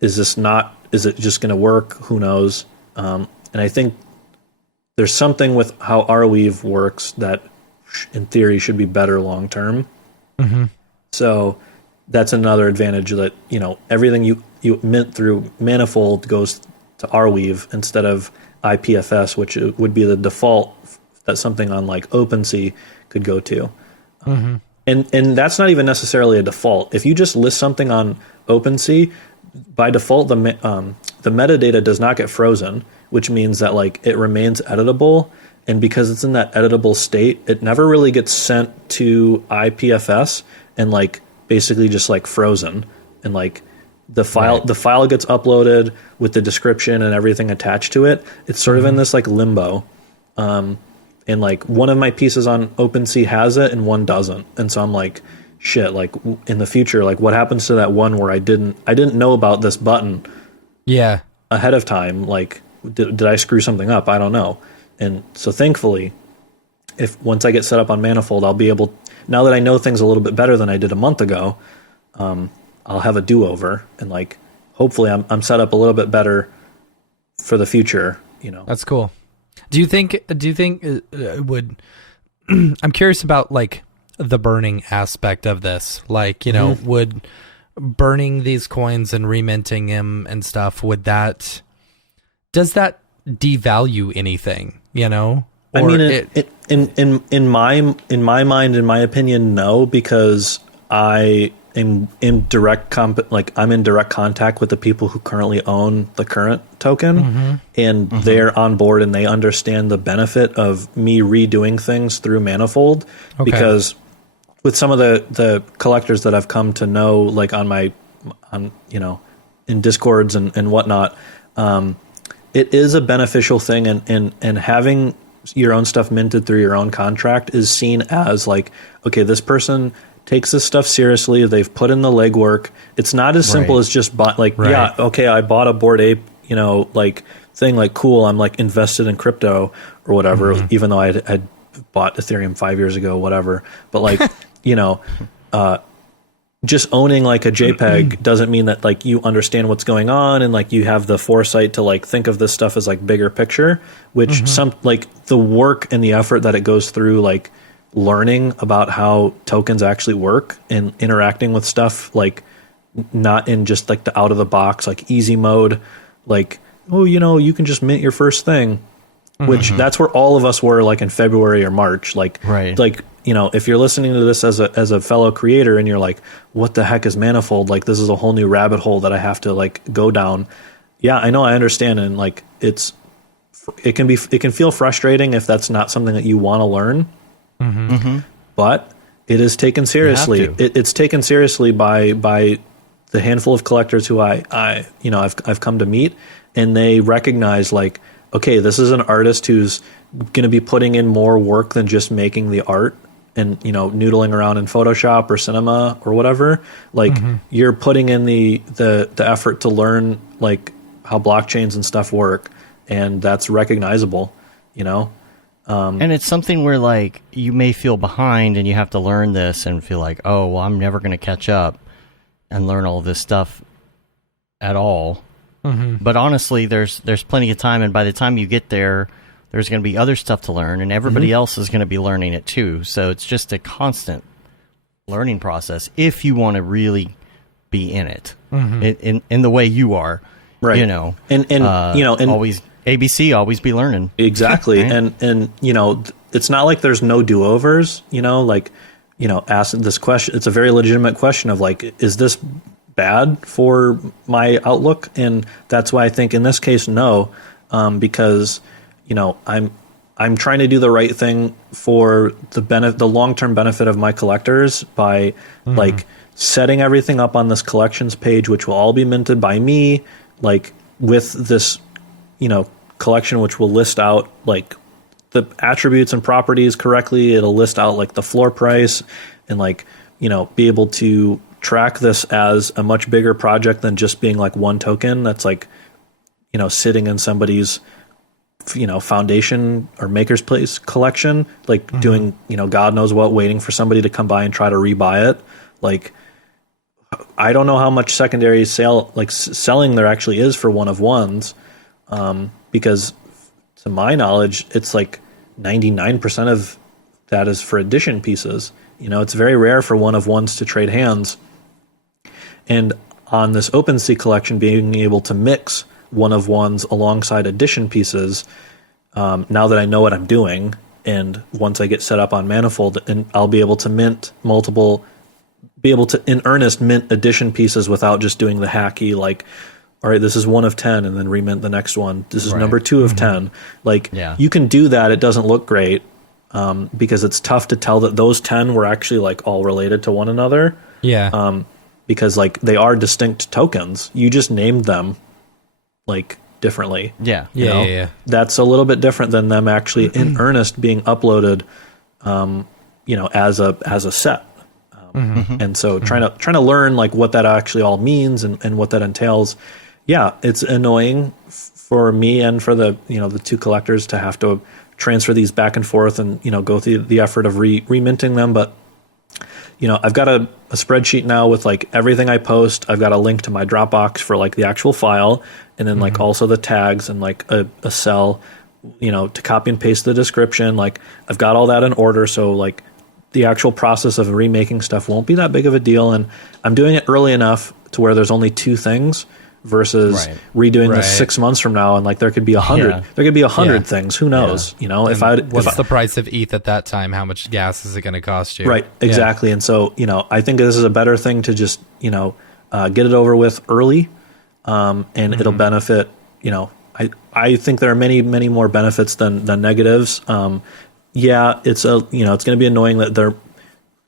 Is it just going to work? Who knows? And I think there's something with how Arweave works that in theory should be better long term. So that's another advantage, that, you know, everything you mint through Manifold goes to Arweave instead of IPFS, which would be the default that something on like OpenSea could go to. And that's not even necessarily a default. If you just list something on OpenSea, by default the metadata does not get frozen, which means that like it remains editable, and because it's in that editable state, it never really gets sent to IPFS and like basically just like frozen, and like the file gets uploaded with the description and everything attached to it. It's sort of in this like limbo. And like one of my pieces on OpenSea has it and one doesn't. And so I'm like, shit, like in the future, like what happens to that one where I didn't know about this button ahead of time? Like, did I screw something up? I don't know. And so thankfully, if once I get set up on Manifold, I'll be able, now that I know things a little bit better than I did a month ago, I'll have a do-over, and like hopefully I'm set up a little bit better for the future. That's cool. Do you think it would? I'm curious about like the burning aspect of this. Like, would burning these coins and reminting them and stuff, does that devalue anything? Or I mean, in my mind, in my opinion, no, because I am in direct contact with the people who currently own the current token, and they're on board and they understand the benefit of me redoing things through Manifold. Okay. Because with some of the collectors that I've come to know, like in Discords and whatnot, it is a beneficial thing, and having your own stuff minted through your own contract is seen as like, okay, this person takes this stuff seriously. They've put in the legwork. It's not as simple as just yeah, okay, I bought a Bored Ape, thing, like, cool, I'm like invested in crypto or whatever, even though I'd bought Ethereum 5 years ago, whatever. But like, just owning like a JPEG doesn't mean that like you understand what's going on and like you have the foresight to like think of this stuff as like bigger picture, which some like the work and the effort that it goes through, like learning about how tokens actually work and interacting with stuff, like not in just like the out of the box, like easy mode, like, oh, you can just mint your first thing, which that's where all of us were like in February or March, like, like, if you're listening to this as a fellow creator and you're like, what the heck is Manifold? Like, this is a whole new rabbit hole that I have to like go down. Yeah, I know, I understand. And like, it can feel frustrating if that's not something that you want to learn. But it is taken seriously. It's taken seriously by the handful of collectors who I've come to meet, and they recognize like, okay, this is an artist who's going to be putting in more work than just making the art and noodling around in Photoshop or Cinema or whatever. Like you're putting in the effort to learn like how blockchains and stuff work, and that's recognizable. And it's something where like you may feel behind and you have to learn this and feel like, oh, well, I'm never going to catch up and learn all this stuff at all. But honestly, there's plenty of time, and by the time you get there, there's going to be other stuff to learn, and everybody else is going to be learning it too. So it's just a constant learning process if you want to really be in it, in the way you are, right? And always ABC, always be learning. Exactly, right? and it's not like there's no do-overs. Asking this question, it's a very legitimate question of like, is this bad for my outlook? And that's why I think in this case, no, because I'm trying to do the right thing for the long-term benefit of my collectors by like setting everything up on this collections page, which will all be minted by me, like with this, collection, which will list out like the attributes and properties correctly. It'll list out like the floor price and like, be able to track this as a much bigger project than just being like one token that's like, sitting in somebody's, foundation or maker's place collection, like doing, God knows what, waiting for somebody to come by and try to rebuy it. Like, I don't know how much secondary selling there actually is for one of ones. Because to my knowledge, it's like 99% of that is for edition pieces. It's very rare for one of ones to trade hands. And on this OpenSea collection, being able to mix one of ones alongside edition pieces, now that I know what I'm doing, and once I get set up on Manifold, and I'll be able to in earnest mint edition pieces without just doing the hacky, like, all right, this is 1 of 10, and then remint the next one. This is number 2 of 10. Like, you can do that. It doesn't look great because it's tough to tell that those 10 were actually like all related to one another. Yeah. Because like they are distinct tokens. You just named them like differently. Yeah. Yeah. That's a little bit different than them actually in earnest being uploaded, as a set. And so trying to learn like what that actually all means and what that entails. Yeah, it's annoying for me and for the the two collectors to have to transfer these back and forth and go through the effort of reminting them. But I've got a spreadsheet now with like everything I post. I've got a link to my Dropbox for like the actual file, and then like also the tags and like a cell, to copy and paste the description. Like I've got all that in order, so like the actual process of remaking stuff won't be that big of a deal, and I'm doing it early enough to where there's only 2 things versus redoing this 6 months from now, and like there could be 100. Yeah. There could be 100 things. Who knows? What's the price of ETH at that time? How much gas is it going to cost you? Right. Exactly. And so I think this is a better thing to just get it over with early, and it'll benefit. I think there are many more benefits than negatives. It's it's going to be annoying that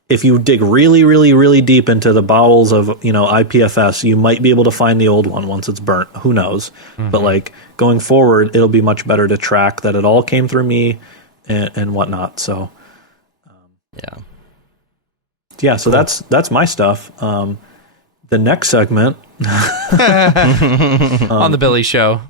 if you dig really, really, really deep into the bowels of, IPFS, you might be able to find the old one once it's burnt. Who knows? But like going forward, it'll be much better to track that it all came through me and whatnot. So, so cool. That's my stuff. The next segment on the Billy Show,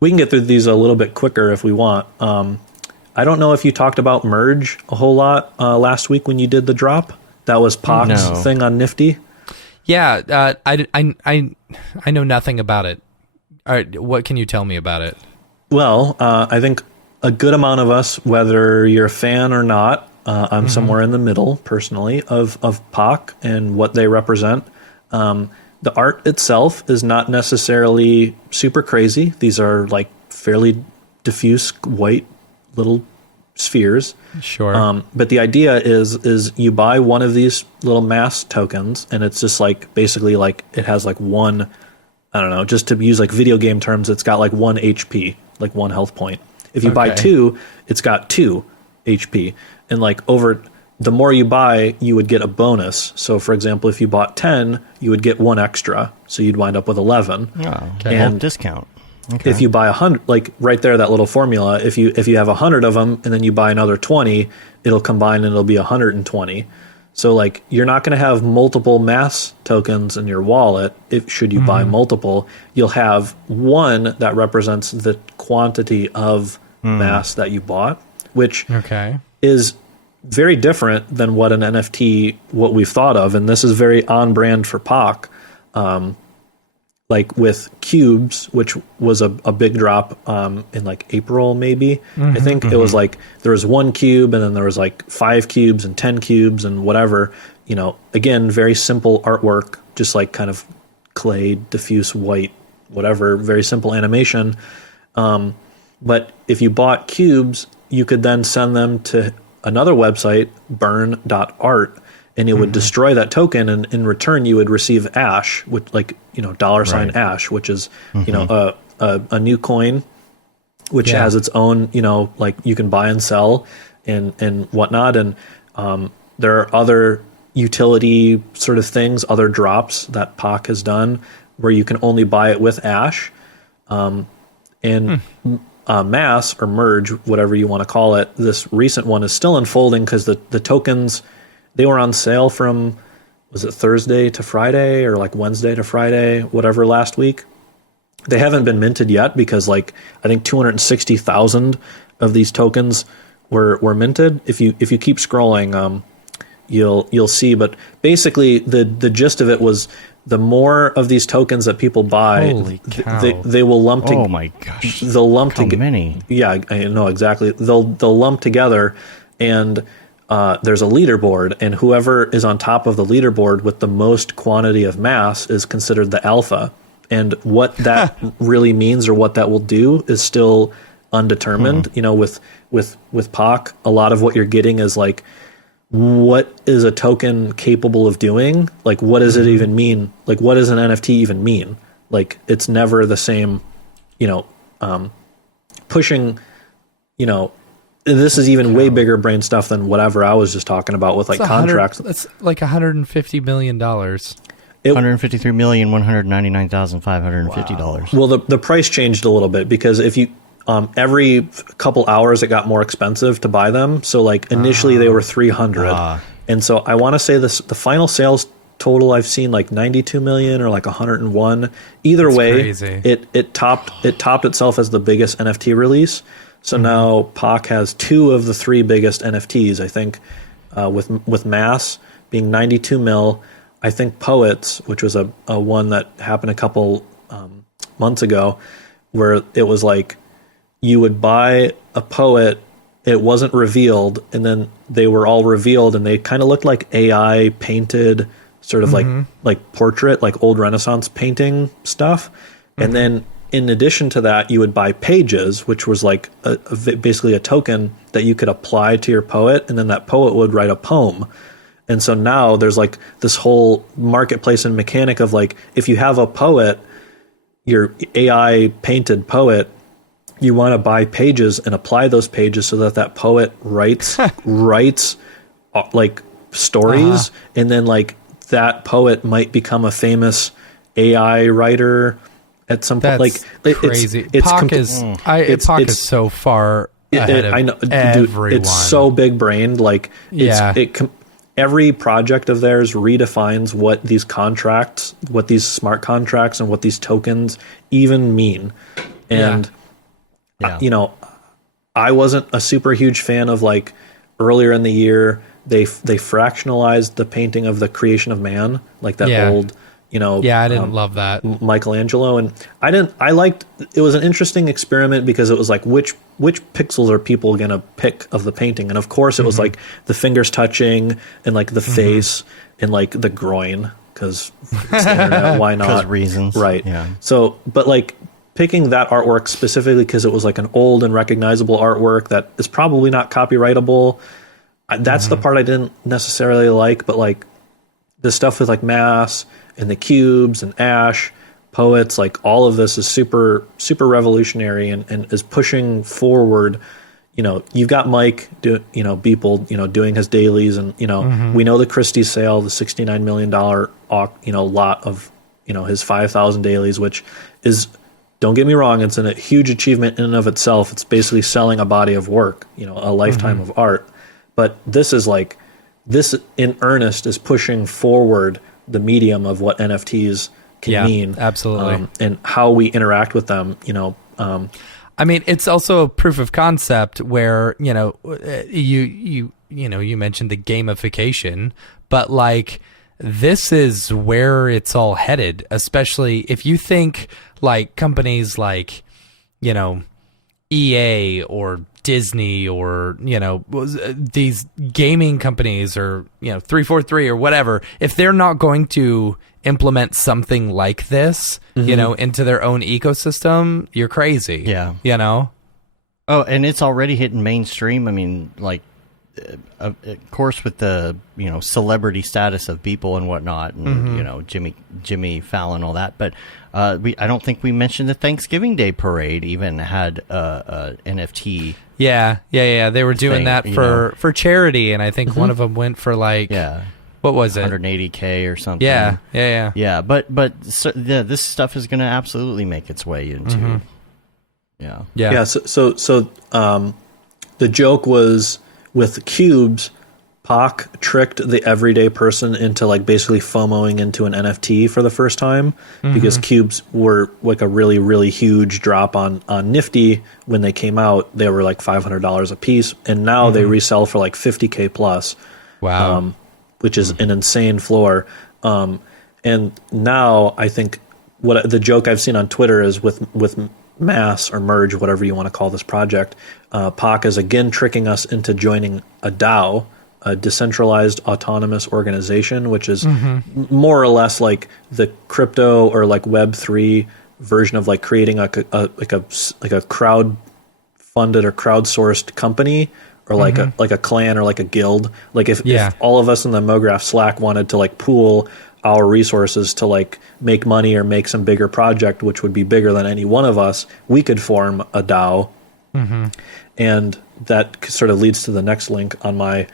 we can get through these a little bit quicker if we want. I don't know if you talked about Merge a whole lot last week when you did the drop. That was Pac's thing on Nifty. Yeah, I know nothing about it. All right, what can you tell me about it? Well, I think a good amount of us, whether you're a fan or not, I'm somewhere in the middle personally of Pac and what they represent. The art itself is not necessarily super crazy. These are like fairly diffuse white little spheres. Sure. But the idea is you buy one of these little mass tokens, and it's just like basically like it has like one, I don't know, just to use like video game terms, it's got like 1 HP, like 1 health point. If you buy 2, it's got 2 HP. And like over the more you buy, you would get a bonus. So for example, if you bought 10, you would get 1 extra. So you'd wind up with 11. Oh, okay. And discount. Okay. If you buy 100, like right there, that little formula, if you have 100 of them and then you buy another 20, it'll combine and it'll be 120. So like you're not going to have multiple mass tokens in your wallet. Should you buy multiple, you'll have one that represents the quantity of mass that you bought, which is very different than what an NFT, what we've thought of. And this is very on brand for Pac. Like with cubes, which was a big drop in like April, maybe. I think it was like there was 1 cube and then there was like 5 cubes and 10 cubes and whatever. Again, very simple artwork, just like kind of clay, diffuse white, whatever, very simple animation. But if you bought cubes, you could then send them to another website, burn.art, and it would destroy that token, and in return you would receive Ash, which like $ Ash, which is a new coin, which has its own like you can buy and sell and whatnot, and there are other utility sort of things, other drops that Pac has done where you can only buy it with Ash, and Mass or Merge, whatever you want to call it. This recent one is still unfolding because the tokens. They were on sale from, was it Thursday to Friday or like Wednesday to Friday, whatever, last week. They haven't been minted yet because like I think 260,000 of these tokens were minted. If you keep scrolling, you'll see. But basically the gist of it was the more of these tokens that people buy, they will lump together. Oh my gosh! They'll lump together. Many? Yeah, I know exactly. They'll lump together and. There's a leaderboard, and whoever is on top of the leaderboard with the most quantity of mass is considered the alpha. And what that really means or what that will do is still undetermined. With Pac, a lot of what you're getting is like, what is a token capable of doing? Like, what does it even mean? Like, what does an NFT even mean? Like, it's never the same, pushing, this is even way bigger brain stuff than whatever I was just talking about with like contracts. That's like $150 million. $153,199,550. Well, the price changed a little bit because if you every couple hours it got more expensive to buy them. So like initially they were 300, and so I want to say the final sales total I've seen like 92 million or like 101. Either way, crazy. It topped itself as the biggest NFT release. So now Pac has 2 of the 3 biggest NFTs, I think, with Mass being 92 mil. I think Poets, which was a one that happened a couple months ago, where it was like you would buy a Poet, it wasn't revealed, and then they were all revealed, and they kind of looked like AI painted, sort of like portrait, like old Renaissance painting stuff. And then in addition to that, you would buy Pages, which was like basically a token that you could apply to your Poet, and then that Poet would write a poem. And so now there's like this whole marketplace and mechanic of like, if you have a Poet, your AI painted Poet, you want to buy Pages and apply those pages so that Poet writes like stories, and then like that Poet might become a famous AI writer at some point. Like crazy. Poc is so far ahead of everyone. It's so big brained. Like every project of theirs redefines what these contracts, what these smart contracts, and what these tokens even mean. And you know, I wasn't a super huge fan of like earlier in the year they fractionalized the painting of the creation of man, like that old, you know. Yeah, I didn't love that. Michelangelo, and I liked it. Was an interesting experiment because it was like which pixels are people going to pick of the painting, and of course it was like the fingers touching and like the face and like the groin, because it's the internet, why not? Because reasons, right? Yeah. So, but like picking that artwork specifically because it was like an old and recognizable artwork that is probably not copyrightable. That's the part I didn't necessarily like, but like the stuff with like Mass and the cubes and Ash, Poets, like all of this is super, super revolutionary and is pushing forward. You know, you've got Mike, Beeple, doing his dailies, and we know the Christie sale, the $69 million, lot of his 5,000 dailies, which is, don't get me wrong, it's a huge achievement in and of itself. It's basically selling a body of work, a lifetime of art. But this is like, this in earnest is pushing forward the medium of what NFTs can mean. Absolutely. And how we interact with them, I mean, it's also a proof of concept where, you mentioned the gamification, but like, this is where it's all headed, especially if you think like companies like, EA or Disney or, these gaming companies or, 343 or whatever, if they're not going to implement something like this, into their own ecosystem, you're crazy. Yeah. Oh, and it's already hitting mainstream. I mean, like, of course, with the celebrity status of Beeple and whatnot, and Jimmy Fallon, all that. But I don't think we mentioned the Thanksgiving Day parade even had a NFT. Yeah. They were doing that for charity, and I think one of them went for like what was it, 180K or something. Yeah. But this stuff is going to absolutely make its way into. So the joke was, with cubes, Pac tricked the everyday person into like basically FOMOing into an NFT for the first time, because cubes were like a really, really huge drop on Nifty when they came out. They were like $500 a piece, and now they resell for like 50K plus. Wow. Which is an insane floor. And now I think what the joke I've seen on Twitter is with Mass or Merge, whatever you want to call this project, Pac is again tricking us into joining a DAO, a decentralized autonomous organization, which is more or less like the crypto or like Web3 version of like creating like a crowd funded or crowdsourced company, or like a clan or like a guild. Like if all of us in the Mograph Slack wanted to like pool our resources to like make money or make some bigger project, which would be bigger than any one of us, we could form a DAO. And that sort of leads to the next link on my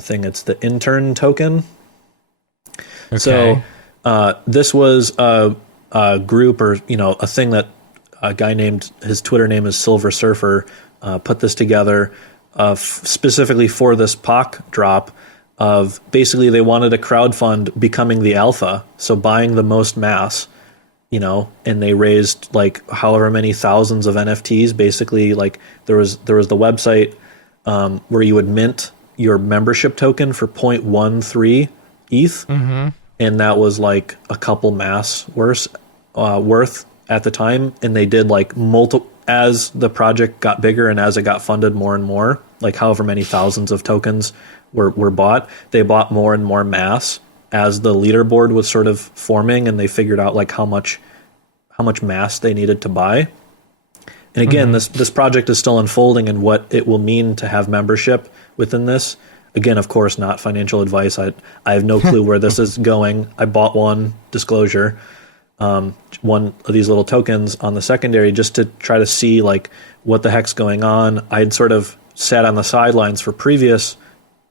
thing. It's the Intern Token. Okay. So this was a group, or a thing that a guy named, his Twitter name is Silver Surfer, put this together specifically for this Pac drop. Of basically, they wanted to crowdfund becoming the alpha, so buying the most mass, and they raised like however many thousands of NFTs. Basically, like there was the website where you would mint your membership token for 0.13 ETH, and that was like a couple mass worth at the time. And they did like as the project got bigger and as it got funded more and more, like however many thousands of tokens were bought, they bought more and more mass as the leaderboard was sort of forming, and they figured out like how much mass they needed to buy. And again, this project is still unfolding, and what it will mean to have membership within this. Again, of course, not financial advice. I have no clue where this is going. I bought one, disclosure, one of these little tokens on the secondary just to try to see like what the heck's going on. I had sort of sat on the sidelines for previous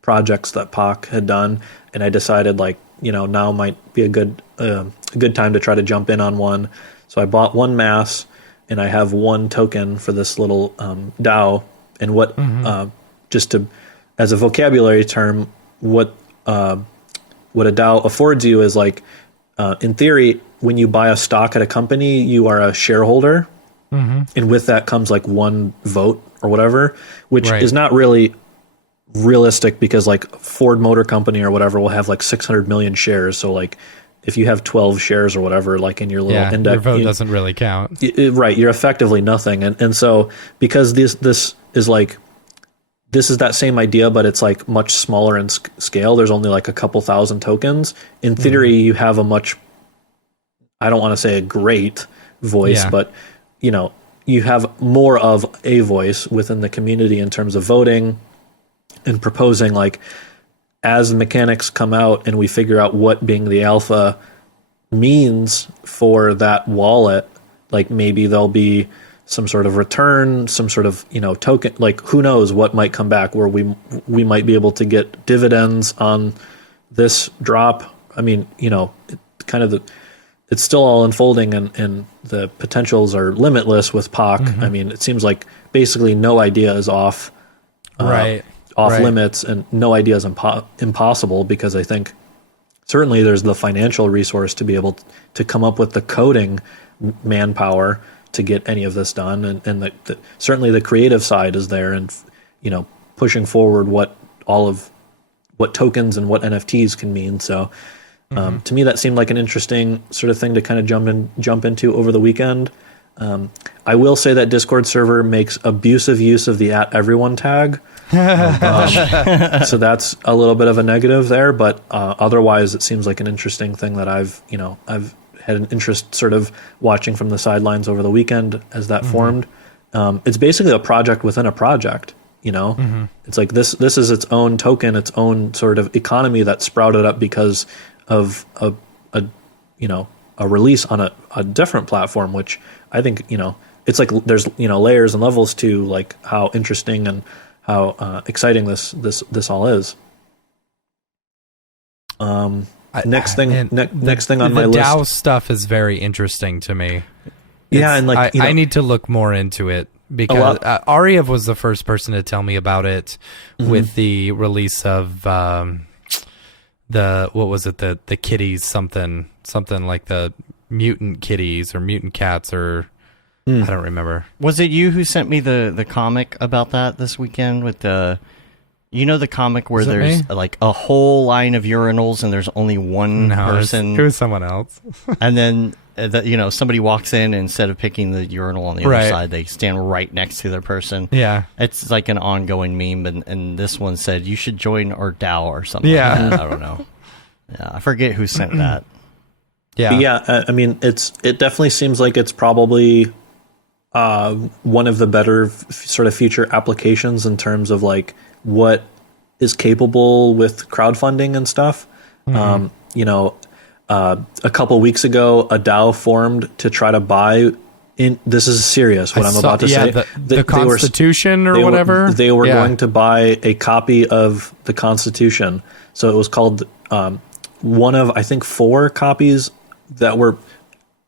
projects that POC had done, and I decided like, now might be a good time to try to jump in on one. So I bought one mass, and I have one token for this little DAO. And what just to as a vocabulary term, what a DAO affords you is like, in theory, when you buy a stock at a company, you are a shareholder, and with that comes like one vote or whatever, which is not really realistic because like Ford Motor Company or whatever will have like 600 million shares. So like if you have 12 shares or whatever, like in your little index, your vote doesn't really count. Right, you're effectively nothing. And so because this is that same idea, but it's like much smaller in scale. There's only like a couple thousand tokens. In theory, you have a much, I don't want to say a great voice, but you have more of a voice within the community in terms of voting and proposing. Like as the mechanics come out and we figure out what being the alpha means for that wallet, like maybe there'll be some sort of return, some sort of token, like who knows what might come back where we might be able to get dividends on this drop. I mean, it's still all unfolding, and the potentials are limitless with POC. I mean, it seems like basically no idea is off limits, and no idea is impossible, because I think certainly there's the financial resource to be able to come up with the coding manpower to get any of this done, and certainly the creative side is there, and pushing forward what tokens and what NFTs can mean. So to me, that seemed like an interesting sort of thing to kind of jump into over the weekend. I will say that Discord server makes abusive use of the @everyone tag. So that's a little bit of a negative there, but otherwise it seems like an interesting thing that I've had an interest sort of watching from the sidelines over the weekend as that formed. It's basically a project within a project, It's like this is its own token, its own sort of economy that sprouted up because of a release on a different platform, which I think, it's like there's, layers and levels to like how interesting and how exciting this all is. Next thing on my list. The DAO stuff is very interesting to me. And like I need to look more into it, because Ariev was the first person to tell me about it with the release of the kitties, something like the mutant kitties or mutant cats, or I don't remember. Was it you who sent me the comic about that this weekend with the? The comic where there's like a whole line of urinals and there's only one person. It was someone else. And then, somebody walks in, and instead of picking the urinal on the other side, they stand right next to their person. Yeah. It's like an ongoing meme. And this one said, you should join our DAO or something. Yeah. Like that. I don't know. Yeah. I forget who sent that. Yeah. Yeah. I mean, it definitely seems like it's probably one of the better sort of future applications in terms of like what is capable with crowdfunding and stuff. A couple weeks ago, a DAO formed to try to buy this is serious what I'm about to say. The Constitution or whatever. They were going to buy a copy of the Constitution. So it was called one of, I think, 4 copies that were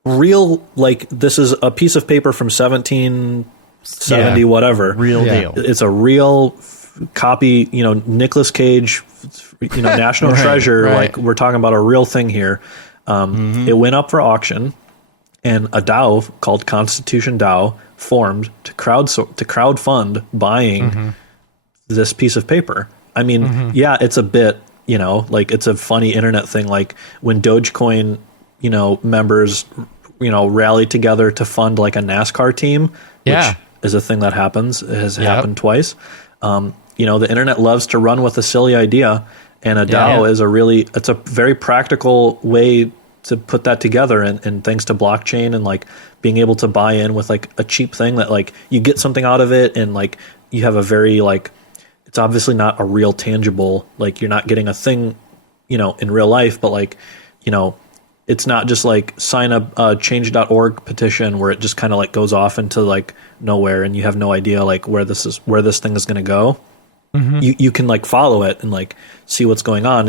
real. Like, this is a piece of paper from 1770, whatever. Real deal. It's a real copy, Nicolas Cage, national treasure. Right. Like, we're talking about a real thing here. It went up for auction, and a DAO called Constitution DAO formed to crowdfund buying this piece of paper. I mean, it's a bit, like it's a funny internet thing. Like when Dogecoin, members, rally together to fund like a NASCAR team, which is a thing that happens. It has happened twice. The internet loves to run with a silly idea, and a DAO is it's a very practical way to put that together. And thanks to blockchain and like being able to buy in with like a cheap thing that like you get something out of it, and like you have a very like, it's obviously not a real tangible, like you're not getting a thing, in real life, but like, it's not just like sign a change.org petition where it just kind of like goes off into like nowhere and you have no idea like where this thing is going to go. Mm-hmm. You can like follow it and like see what's going on.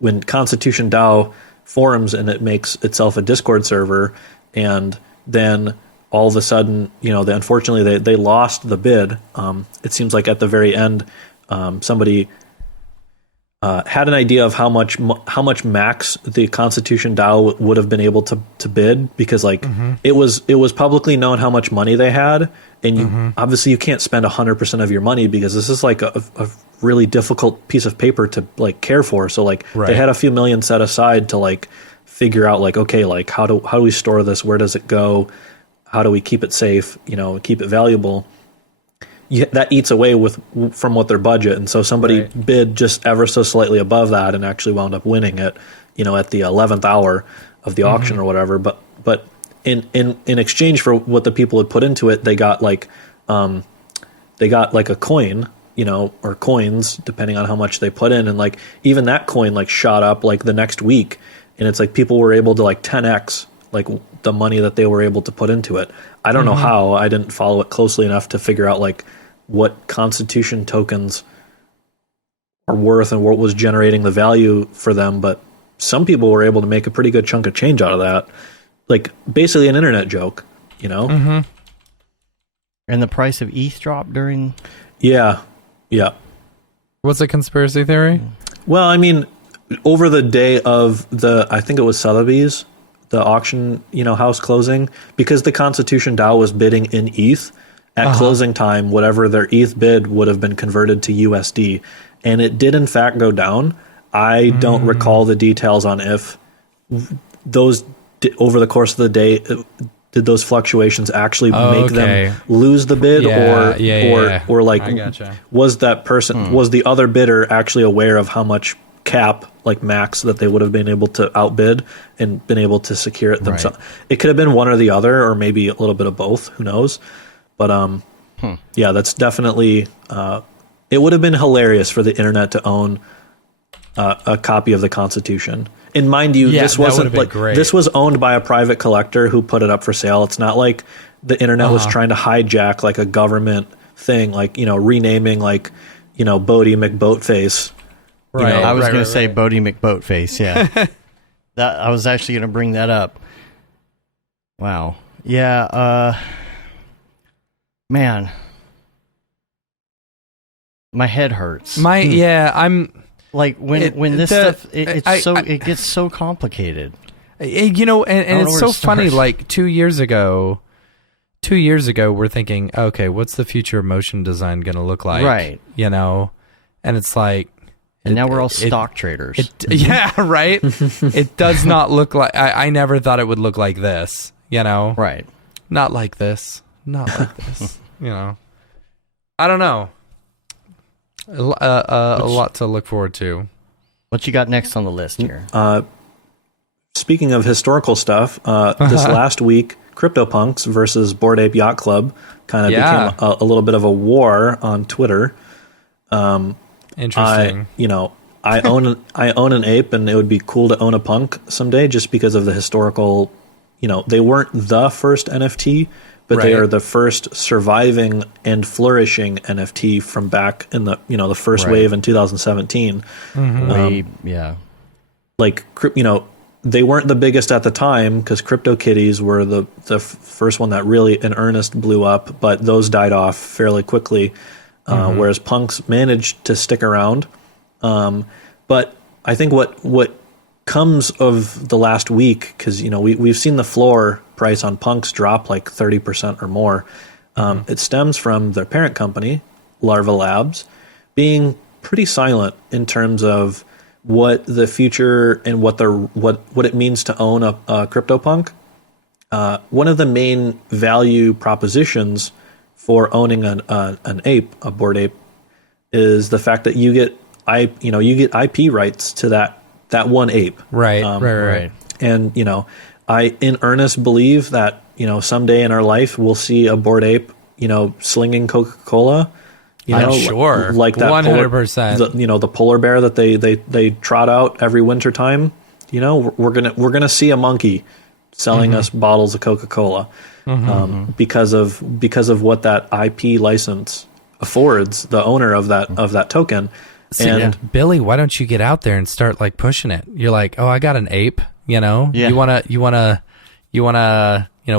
When Constitution DAO forums and it makes itself a Discord server, and then all of a sudden, unfortunately they lost the bid. It seems like at the very end, somebody had an idea of how much max the Constitution DAO would have been able to bid, because like it was publicly known how much money they had, and obviously you can't spend 100% of your money, because this is like a really difficult piece of paper to like care for. So like they had a few million set aside to like figure out like, okay, like how do we store this? Where does it go? How do we keep it safe? Keep it valuable. That eats away from what their budget, and so somebody bid just ever so slightly above that and actually wound up winning it, at the 11th hour of the auction or whatever. But in exchange for what the people had put into it, they got like a coin, or coins depending on how much they put in, and like even that coin like shot up like the next week, and it's like people were able to like 10x like the money that they were able to put into it. I don't know how. I didn't follow it closely enough to figure out like what Constitution tokens are worth and what was generating the value for them, but some people were able to make a pretty good chunk of change out of that. Like basically an internet joke, And the price of ETH dropped during... Yeah. What's a conspiracy theory? Well, I mean, over the day of I think it was Sotheby's, the auction, house closing, because the Constitution DAO was bidding in ETH at closing time, whatever their ETH bid would have been converted to USD, and it did in fact go down. I don't recall the details on if those over the course of the day did those fluctuations actually make them lose the bid, or like was that person was the other bidder actually aware of how much cap like max that they would have been able to outbid and been able to secure it themselves. It could have been one or the other, or maybe a little bit of both, who knows. But yeah, that's definitely it would have been hilarious for the internet to own a copy of the Constitution. And mind you, this wasn't like this was owned by a private collector who put it up for sale. It's not like the internet was trying to hijack like a government thing, like renaming like Bodie McBoatface. Right. I was going to say Bodie McBoatface. Yeah. That I was actually going to bring that up. Wow. Yeah. Man, my head hurts. I'm like when this stuff it gets so complicated. And it's so funny. Like 2 years ago, we're thinking, okay, what's the future of motion design going to look like? Right. And it's like. And now we're all stock traders. Yeah, right? It does not look like... I never thought it would look like this, Right. Not like this. Not like this, I don't know. A lot to look forward to. What you got next on the list here? Speaking of historical stuff, this last week, CryptoPunks versus Bored Ape Yacht Club kind of became a little bit of a war on Twitter. Interesting. I own an ape, and it would be cool to own a punk someday, just because of the historical. They weren't the first NFT, but they are the first surviving and flourishing NFT from back in the the first wave in 2017. They weren't the biggest at the time, because CryptoKitties were the first one that really in earnest blew up, but those died off fairly quickly. Whereas punks managed to stick around. But I think what comes of the last week, because we've seen the floor price on punks drop like 30% or more. It stems from their parent company, Larva Labs, being pretty silent in terms of what the future and what it means to own a CryptoPunk. One of the main value propositions for owning an ape, a Bored Ape, is the fact that you get IP rights to that one ape. Right. And I in earnest believe that someday in our life we'll see a Bored Ape slinging Coca-Cola. I'm sure, like that 100%. The polar bear that they trot out every winter time. We're gonna see a monkey selling us bottles of Coca-Cola because of what that IP license affords the owner of that token. And Billy, why don't you get out there and start like pushing it? You're like, oh, I got an ape. You wanna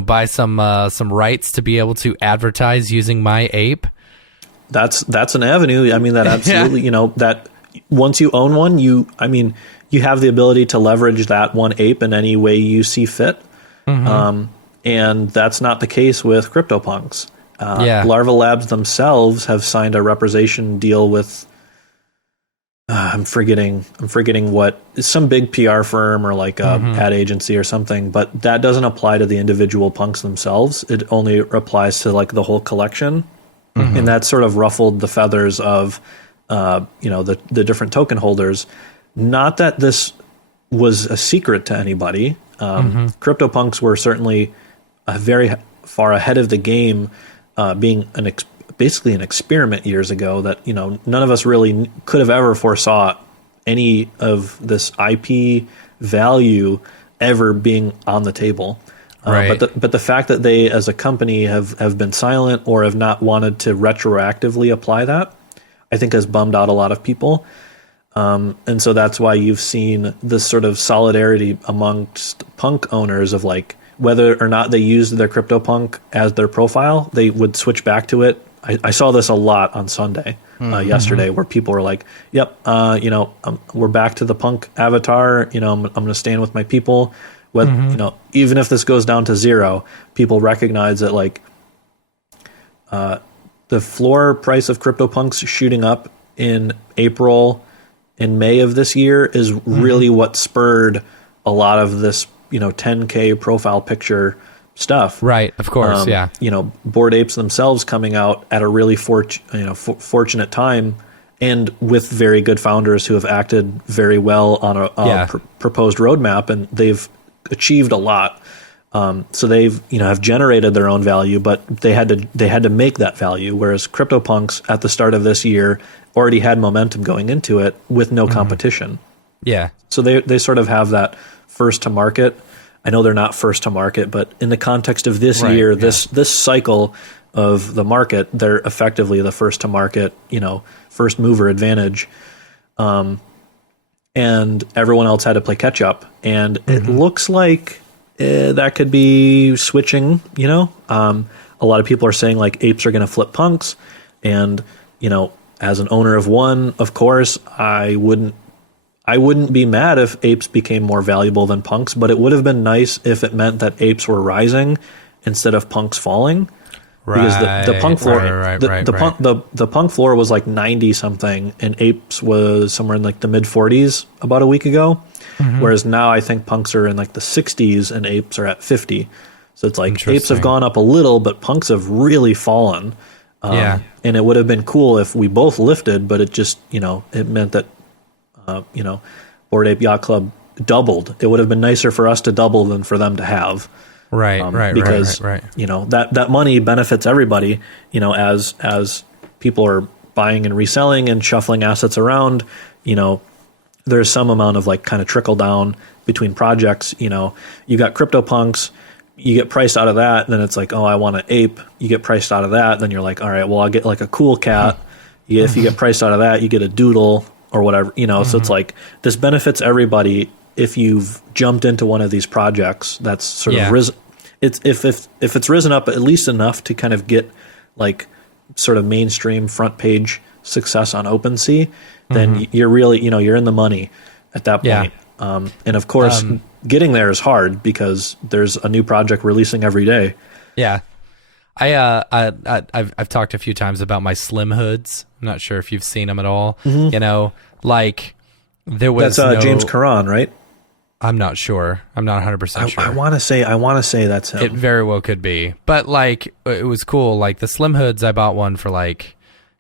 buy some rights to be able to advertise using my ape. That's an avenue. I mean, that absolutely, that once you own one, you have the ability to leverage that one ape in any way you see fit. And that's not the case with CryptoPunks. Larva Labs themselves have signed a representation deal with, I'm forgetting what, some big PR firm or like a ad agency or something, but that doesn't apply to the individual punks themselves. It only applies to like the whole collection. And that sort of ruffled the feathers of, the different token holders. Not that this was a secret to anybody. CryptoPunks were certainly very far ahead of the game, being basically an experiment years ago that, none of us really could have ever foresaw any of this IP value ever being on the table. Right. But the fact that they, as a company, have been silent or have not wanted to retroactively apply that, I think has bummed out a lot of people. And so that's why you've seen this sort of solidarity amongst punk owners of like, whether or not they used their CryptoPunk as their profile, they would switch back to it. I saw this a lot on Sunday, yesterday, where people were like, yep, we're back to the punk avatar. I'm going to stand with my people. Even if this goes down to zero, people recognize that like the floor price of CryptoPunks shooting up in April and May of this year is really what spurred a lot of this, 10K profile picture stuff. Right, of course, Bored Apes themselves coming out at a really fortunate time, and with very good founders who have acted very well on a proposed roadmap, and they've achieved a lot. So they've have generated their own value, but they had to make that value. Whereas CryptoPunks at the start of this year already had momentum going into it with no competition. Yeah. So they sort of have that first to market. I know they're not first to market, but in the context of this year, this cycle of the market, they're effectively the first to market, first mover advantage. And everyone else had to play catch up. And it looks like that could be switching, a lot of people are saying like apes are going to flip punks. And, as an owner of one, of course, I wouldn't be mad if apes became more valuable than punks, but it would have been nice if it meant that apes were rising instead of punks falling. Because the punk floor, the punk floor was like 90 something, and apes was somewhere in like the mid 40s about a week ago. Whereas now I think punks are in like the 60s and apes are at 50. So it's like apes have gone up a little, but punks have really fallen. And it would have been cool if we both lifted, but it just, it meant that, Bored Ape Yacht Club doubled. It would have been nicer for us to double than for them to have. Because that money benefits everybody, as people are buying and reselling and shuffling assets around, there's some amount of like kind of trickle down between projects. You got CryptoPunks, you get priced out of that, then it's like, oh, I want an ape. You get priced out of that, then you're like, all right, well, I'll get like a cool cat. If you get priced out of that, you get a doodle or whatever, so it's like this benefits everybody. If you've jumped into one of these projects that's sort of risen, if it's risen up at least enough to kind of get like sort of mainstream front page success on OpenSea, then you're really, you're in the money at that point. And of course, getting there is hard because there's a new project releasing every day. Yeah. I've talked a few times about my slim hoods. I'm not sure if you've seen them at all. Mm-hmm. You know, like there was James Caron, right? I'm not sure. I'm not 100% sure. I want to say that's him. It very well could be. But like it was cool. Like the slim hoods, I bought one for like,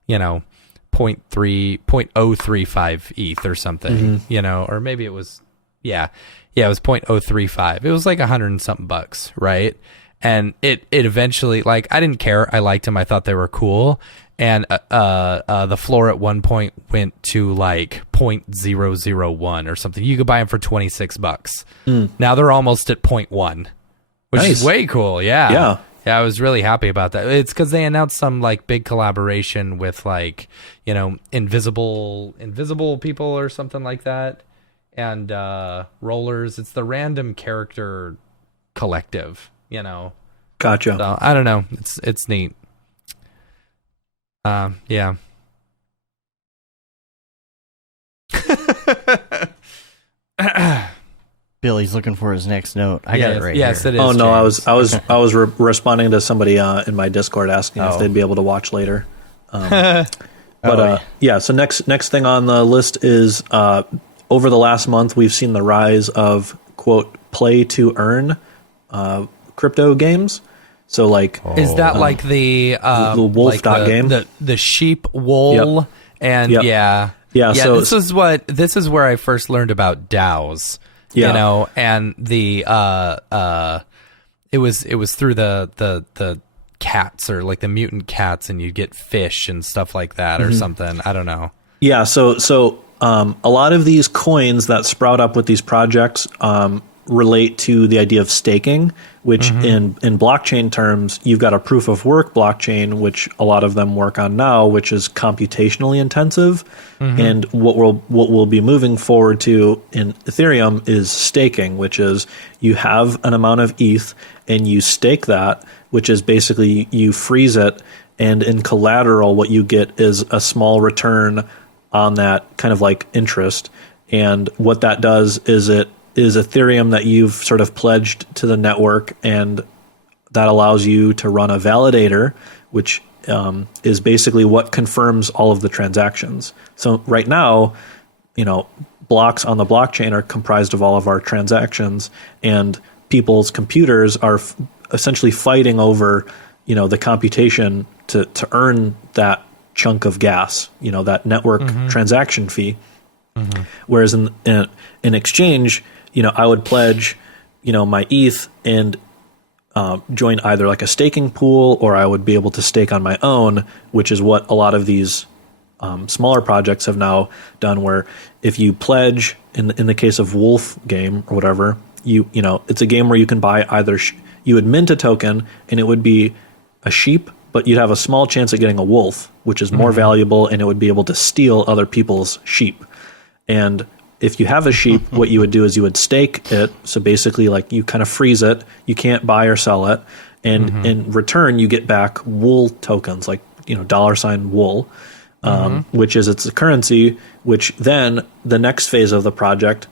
you know, 0.035 ETH or something, mm-hmm. you know, or maybe it was it was 0.035. It was like $100 and something bucks, right? And it eventually, like, I didn't care. I liked them. I thought they were cool. And the floor at one point went to like 0.001 or something. You could buy them for $26. Now they're almost at 0.1, which is way cool. Yeah, I was really happy about that. It's because they announced some like big collaboration with like, you know, invisible people or something like that, and rollers. It's the Random Character Collective. You know, gotcha. So, I don't know. It's neat. Yeah. Billy's looking for his next note. I got it right yes, here. It is. Oh no, James. I was responding to somebody in my Discord asking if they'd be able to watch later. So next thing on the list is over the last month we've seen the rise of quote play to earn crypto games. So like, is that like the wolf like dot game, the sheep wool, and yeah. So this is where I first learned about DAOs. You know, and the it was through the cats or like the mutant cats, and you get fish and stuff like that or something. I don't know. Yeah. So a lot of these coins that sprout up with these projects relate to the idea of staking, which in blockchain terms, you've got a proof of work blockchain, which a lot of them work on now, which is computationally intensive. And what we'll be moving forward to in Ethereum is staking, which is you have an amount of ETH and you stake that, which is basically you freeze it, and in collateral, what you get is a small return on that kind of like interest. And what that does is it is Ethereum that you've sort of pledged to the network, and that allows you to run a validator, which is basically what confirms all of the transactions. So right now, you know, blocks on the blockchain are comprised of all of our transactions, and people's computers are essentially fighting over, you know, the computation to earn that chunk of gas, you know, that network transaction fee. Whereas in exchange, you know, I would pledge, you know, my ETH and join either like a staking pool, or I would be able to stake on my own, which is what a lot of these smaller projects have now done, where if you pledge in the case of Wolf game or whatever, you know, it's a game where you can buy either you would mint a token and it would be a sheep, but you'd have a small chance of getting a wolf, which is more valuable, and it would be able to steal other people's sheep. And if you have a sheep, what you would do is you would stake it. So basically, like, you kind of freeze it. You can't buy or sell it. And in return, you get back wool tokens, like, you know, $wool, which is its currency, which then the next phase of the project,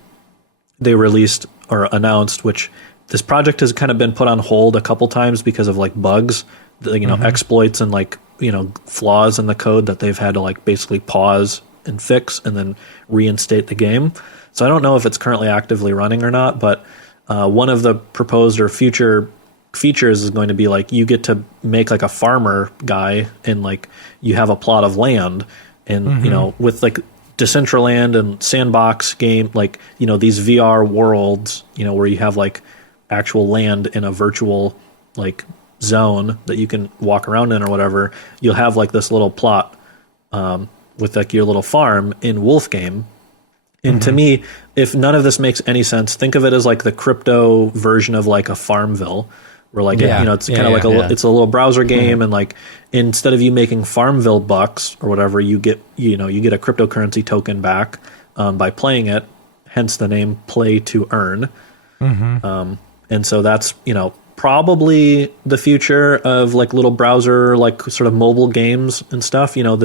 they released or announced, which this project has kind of been put on hold a couple times because of like bugs, you know, exploits and like, you know, flaws in the code that they've had to like basically pause and fix and then reinstate the game. So I don't know if it's currently actively running or not, but one of the proposed or future features is going to be like you get to make like a farmer guy, and like you have a plot of land, and you know, with like Decentraland and Sandbox game, like, you know, these VR worlds, you know, where you have like actual land in a virtual like zone that you can walk around in or whatever, you'll have like this little plot with like your little farm in Wolf game. And to me, if none of this makes any sense, think of it as like the crypto version of like a Farmville, where like, you know, it's kind of like it's a little browser game, and like instead of you making Farmville bucks or whatever, you get a cryptocurrency token back by playing it, hence the name Play to Earn. And so that's, you know, probably the future of like little browser, like sort of mobile games and stuff. You know,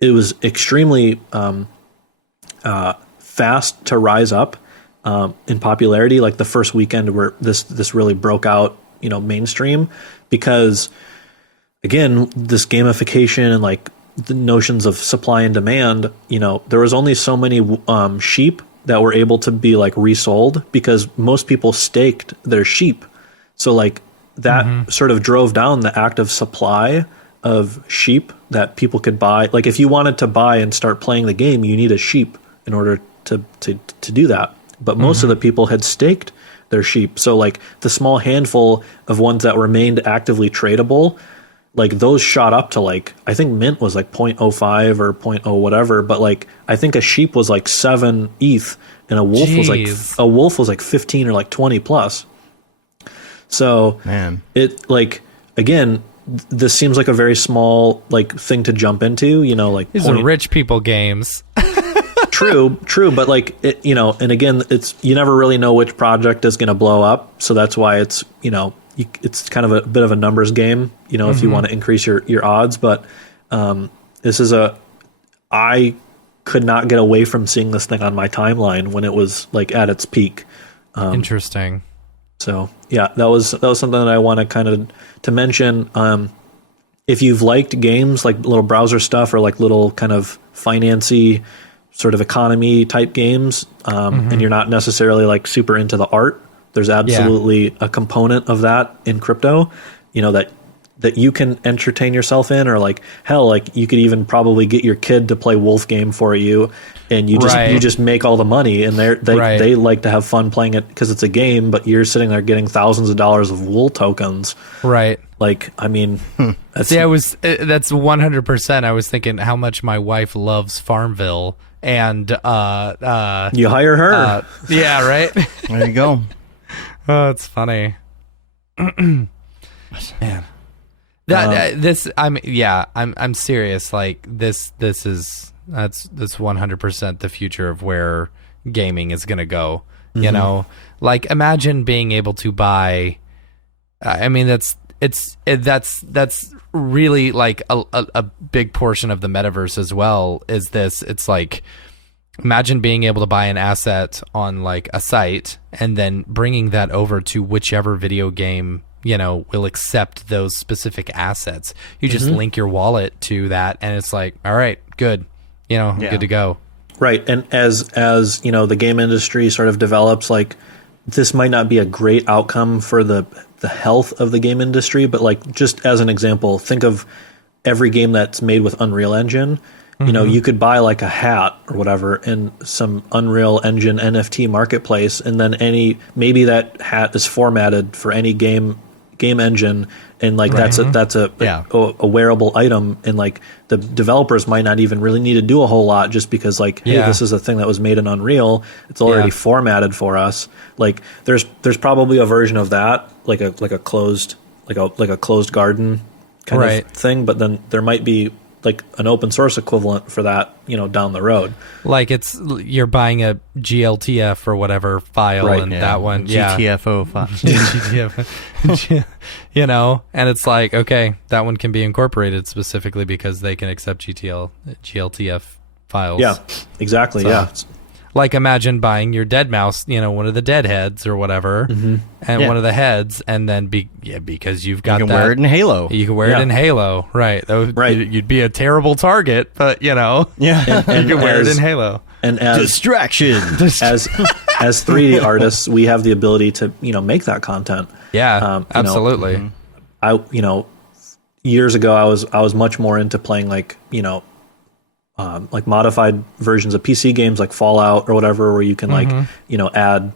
it was extremely fast to rise up in popularity. Like the first weekend where this really broke out, mainstream, because again, this gamification and like the notions of supply and demand, there was only so many sheep that were able to be like resold, because most people staked their sheep. So like that sort of drove down the active supply of sheep that people could buy. Like if you wanted to buy and start playing the game, you need a sheep in order to do that. But most of the people had staked their sheep. So like the small handful of ones that remained actively tradable, like those shot up to like, I think mint was like 0.05 or 0.0 whatever, but like I think a sheep was like 7 ETH and a wolf was like 15 or like 20 plus. So it like, again, this seems like a very small like thing to jump into, like these are rich people games. True, but like it, and again, it's, you never really know which project is going to blow up, so that's why it's it's kind of a bit of a numbers game, if you want to increase your odds. But this is I could not get away from seeing this thing on my timeline when it was like at its peak. Interesting. So yeah, that was something that I want to kind of to mention. If you've liked games like little browser stuff or like little kind of financy sort of economy type games, and you're not necessarily like super into the art, there's absolutely a component of that in crypto, that you can entertain yourself in, or like hell, like you could even probably get your kid to play Wolf Game for you, and you just make all the money, and they like to have fun playing it because it's a game, but you're sitting there getting thousands of dollars of wool tokens. Right. Like, I mean, that's 100%. I was thinking how much my wife loves Farmville, and you hire her. Yeah, right. There you go. Oh, it's funny. Man. I'm serious. Like that's 100% the future of where gaming is going to go. Like imagine being able to buy, I mean, that's really like a big portion of the metaverse as well. It's like, imagine being able to buy an asset on like a site and then bringing that over to whichever video game, will accept those specific assets. You just link your wallet to that and it's like, all right, good. Good to go. Right. And as the game industry sort of develops, like this might not be a great outcome for the health of the game industry, but like just as an example, think of every game that's made with Unreal Engine. You could buy like a hat or whatever in some Unreal Engine NFT marketplace, and then maybe that hat is formatted for any game engine, and like that's a wearable item, and like the developers might not even really need to do a whole lot, just because like, hey, this is a thing that was made in Unreal, it's already formatted for us. Like there's probably a version of that, like a closed garden kind of thing, but then there might be like an open source equivalent for that, down the road. Like you're buying a GLTF or whatever file, and that one, GTFO file, and it's like, okay, that one can be incorporated specifically because they can accept GLTF files. Yeah, exactly. So, like imagine buying your dead mouse, one of the dead heads or whatever, and one of the heads, and then because you've got you can wear it in Halo. You can wear it in Halo, right? You'd be a terrible target, but and you can wear it in Halo. And as distraction, as 3D artists, we have the ability to make that content. Yeah, absolutely. I years ago I was much more into playing like modified versions of PC games like Fallout or whatever, where you can add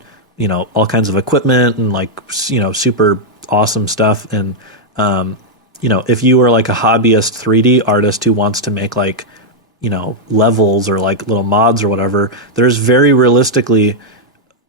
all kinds of equipment and like super awesome stuff. And if you were like a hobbyist 3D artist who wants to make like levels or like little mods or whatever, there's very realistically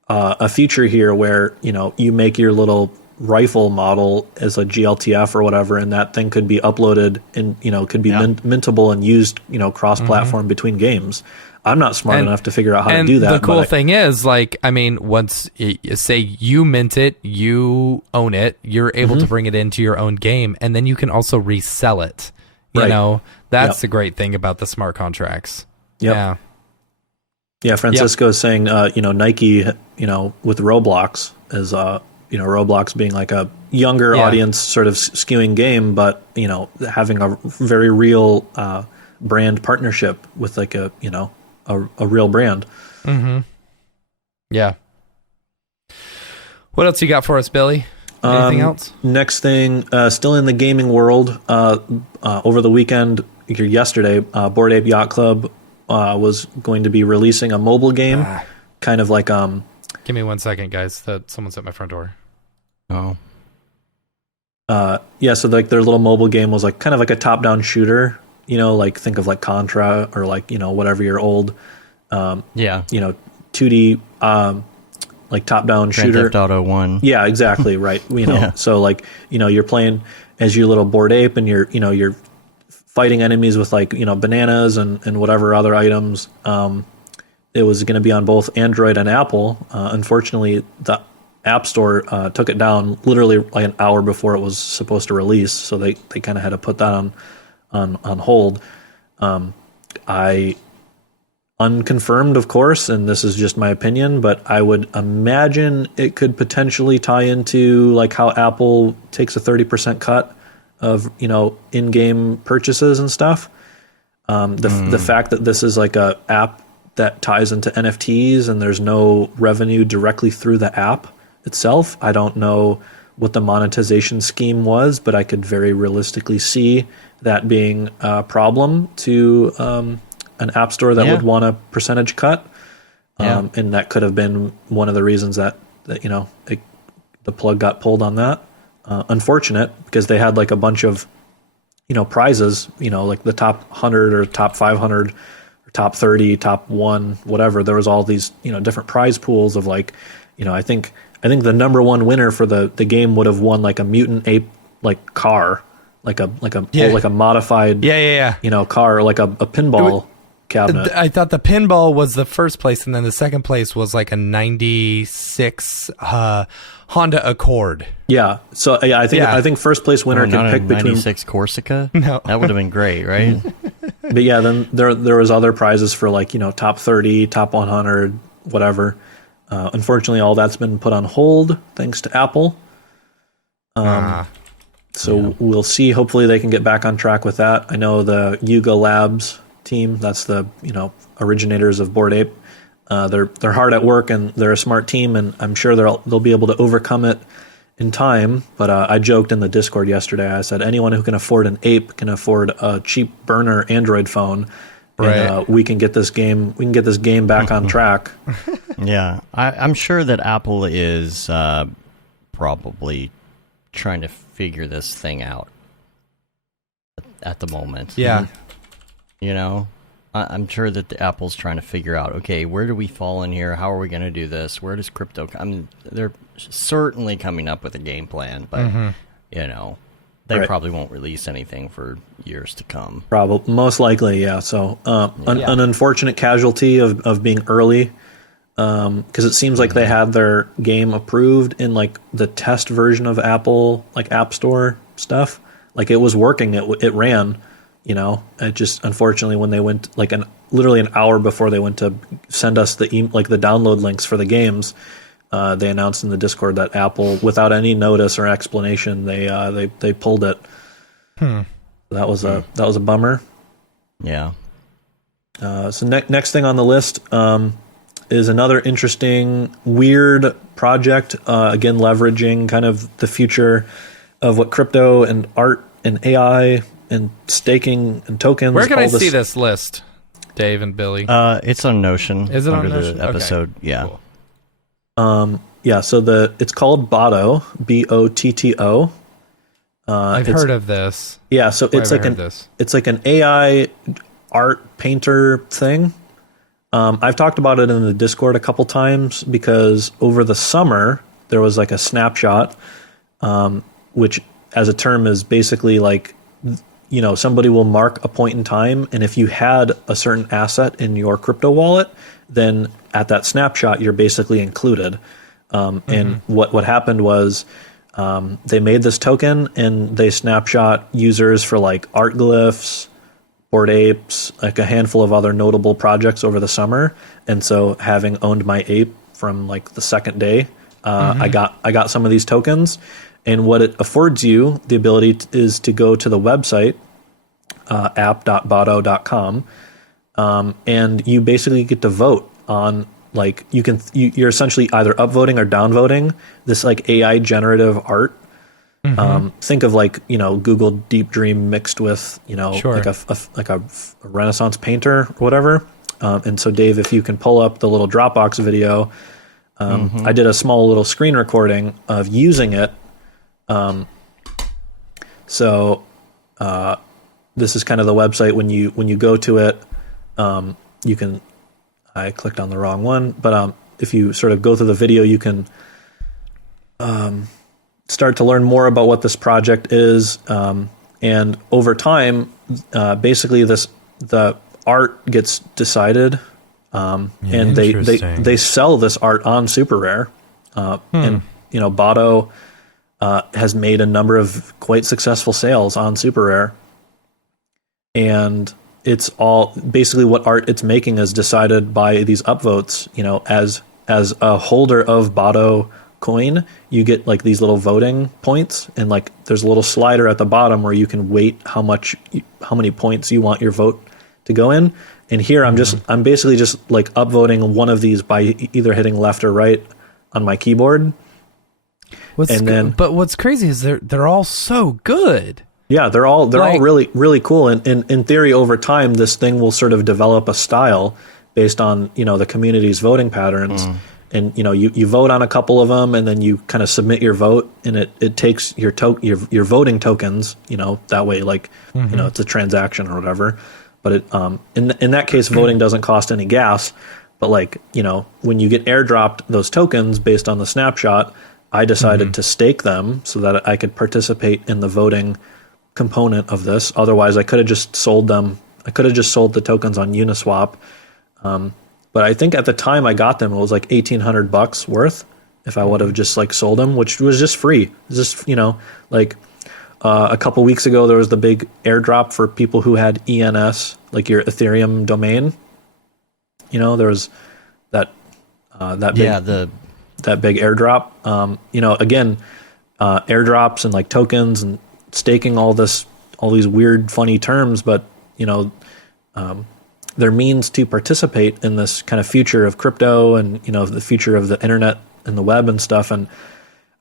a feature here where you make your little rifle model as a GLTF or whatever, and that thing could be uploaded and could be mintable and used cross-platform between games. I'm not smart enough to figure out how to do that. The cool thing is, like, I mean, once say you mint it, you own it, you're able to bring it into your own game, and then you can also resell it. That's the great thing about the smart contracts. Yeah, Francisco is saying Nike with Roblox is Roblox being like a younger audience sort of skewing game, but having a very real brand partnership with like a real brand. Mm-hmm. Yeah. What else you got for us, Billy? Anything else? Next thing, still in the gaming world, over the weekend, yesterday, Bored Ape Yacht Club was going to be releasing a mobile game, kind of like Give me 1 second, guys. Someone's at my front door. Oh. So like their little mobile game was like kind of like a top-down shooter. Like think of like Contra or like whatever your old, 2D like top-down shooter. Grand Theft Auto 1. Yeah, exactly, right. So like, you're playing as your little bored ape and you're fighting enemies with like, bananas and whatever other items. It was going to be on both Android and Apple. Unfortunately, the App Store took it down literally like an hour before it was supposed to release, so they kind of had to put that on hold. I unconfirmed, of course, and this is just my opinion, but I would imagine it could potentially tie into like how Apple takes a 30% cut of in-game purchases and stuff. The fact that this is like a app that ties into NFTs and there's no revenue directly through the app itself, I don't know what the monetization scheme was, but I could very realistically see that being a problem to an app store that would want a percentage cut. And that could have been one of the reasons that the plug got pulled on that. Unfortunate, because they had like a bunch of prizes, like the top 100 or top 500 or top 30, top 1, whatever. There was all these different prize pools of like, I think the number one winner for the game would have won like a mutant ape like car, like a modified car, like a pinball cabinet. I thought the pinball was the first place, and then the second place was like a 96 Honda Accord. Yeah, so I think first place winner could pick between 96 Corsica. No, that would have been great, right? But then there was other prizes for like top 30, top 100, whatever. Unfortunately, all that's been put on hold thanks to Apple. So we'll see. Hopefully, they can get back on track with that. I know the Yuga Labs team, that's the originators of Bored Ape. They're hard at work and they're a smart team, and I'm sure they'll be able to overcome it in time. But I joked in the Discord yesterday. I said anyone who can afford an ape can afford a cheap burner Android phone. Right. And we can get this game. We can get this game back on track. Yeah, I'm sure that Apple is probably trying to figure this thing out at the moment. Yeah. I'm sure that the Apple's trying to figure out, okay, where do we fall in here? How are we going to do this? Where does crypto they're certainly coming up with a game plan, but, they probably won't release anything for years to come. Probably, most likely, yeah. So an unfortunate casualty of being early, because it seems like they had their game approved in like the test version of Apple, like App Store stuff. Like it was working, it ran. It just unfortunately when they went like literally an hour before they went to send us the download links for the games, they announced in the Discord that Apple, without any notice or explanation, they pulled it. That was a bummer. Yeah. So next thing on the list is another interesting, weird project. Again, leveraging kind of the future of what crypto and art and AI and staking and tokens. Where can I see this list, Dave and Billy? It's on Notion. Is it on under Notion? the episode? Okay. Yeah. Cool. So it's called Botto, Botto. I've heard of this. Yeah, so it's like an AI art painter thing. I've talked about it in the Discord a couple times because over the summer there was like a snapshot, which as a term is basically like, somebody will mark a point in time, and if you had a certain asset in your crypto wallet, then at that snapshot you're basically included. And what happened was they made this token and they snapshot users for like art glyphs, Bored Apes, like a handful of other notable projects over the summer. And so having owned my ape from like the second day I got some of these tokens, and what it affords you the ability is to go to the website, app.botto.com, and you basically get to vote on, like, you're essentially either upvoting or downvoting this like AI generative art. Think of like, Google Deep Dream mixed with, like a Renaissance painter or whatever. And so Dave, if you can pull up the little Dropbox video, I did a small little screen recording of using it. So this is kind of the website. When you go to it, you can, I clicked on the wrong one, but if you sort of go through the video, you can start to learn more about what this project is. And over time, basically the art gets decided, and they sell this art on Super Rare. And Botto has made a number of quite successful sales on Super Rare, and it's all basically what art it's making is decided by these upvotes. As a holder of Botto coin, you get like these little voting points, and like there's a little slider at the bottom where you can weight how many points you want your vote to go in. And here I'm basically just like upvoting one of these by either hitting left or right on my keyboard. But what's crazy is they're all so good. Yeah, they're all really, really cool. And in theory, over time, this thing will sort of develop a style based on, the community's voting patterns. And, you vote on a couple of them, and then you kind of submit your vote, and it takes your voting tokens, that way, like, it's a transaction or whatever. But it, in that case, voting doesn't cost any gas. But like, when you get airdropped those tokens based on the snapshot, I decided to stake them so that I could participate in the voting component of this. Otherwise, I could have just sold them. I could have just sold the tokens on Uniswap. But I think at the time I got them, it was like $1,800 worth if I would have just like sold them, which was just free. Just, like a couple weeks ago, there was the big airdrop for people who had ENS, like your Ethereum domain. There was that big airdrop. Again, airdrops and like tokens and staking, all these weird, funny terms, but they're means to participate in this kind of future of crypto and the future of the internet and the web and stuff. And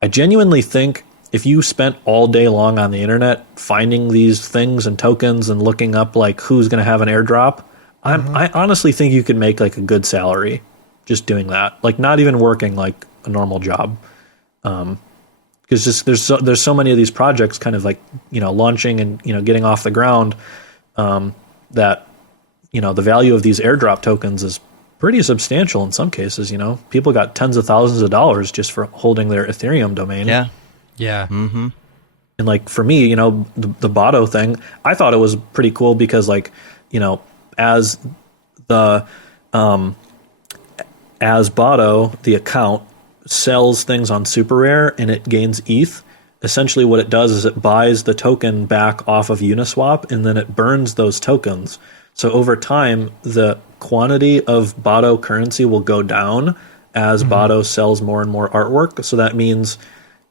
I genuinely think if you spent all day long on the internet finding these things and tokens and looking up like who's going to have an airdrop, I honestly think you could make like a good salary just doing that, like not even working like a normal job. Because just there's so many of these projects kind of like launching and getting off the ground, that the value of these airdrop tokens is pretty substantial in some cases. People got tens of thousands of dollars just for holding their Ethereum domain. Yeah. And like for me, the Botto thing, I thought it was pretty cool because like as Botto, the account sells things on Super Rare and it gains ETH. Essentially what it does is it buys the token back off of Uniswap and then it burns those tokens. So over time, the quantity of Botto currency will go down as Botto sells more and more artwork. So that means,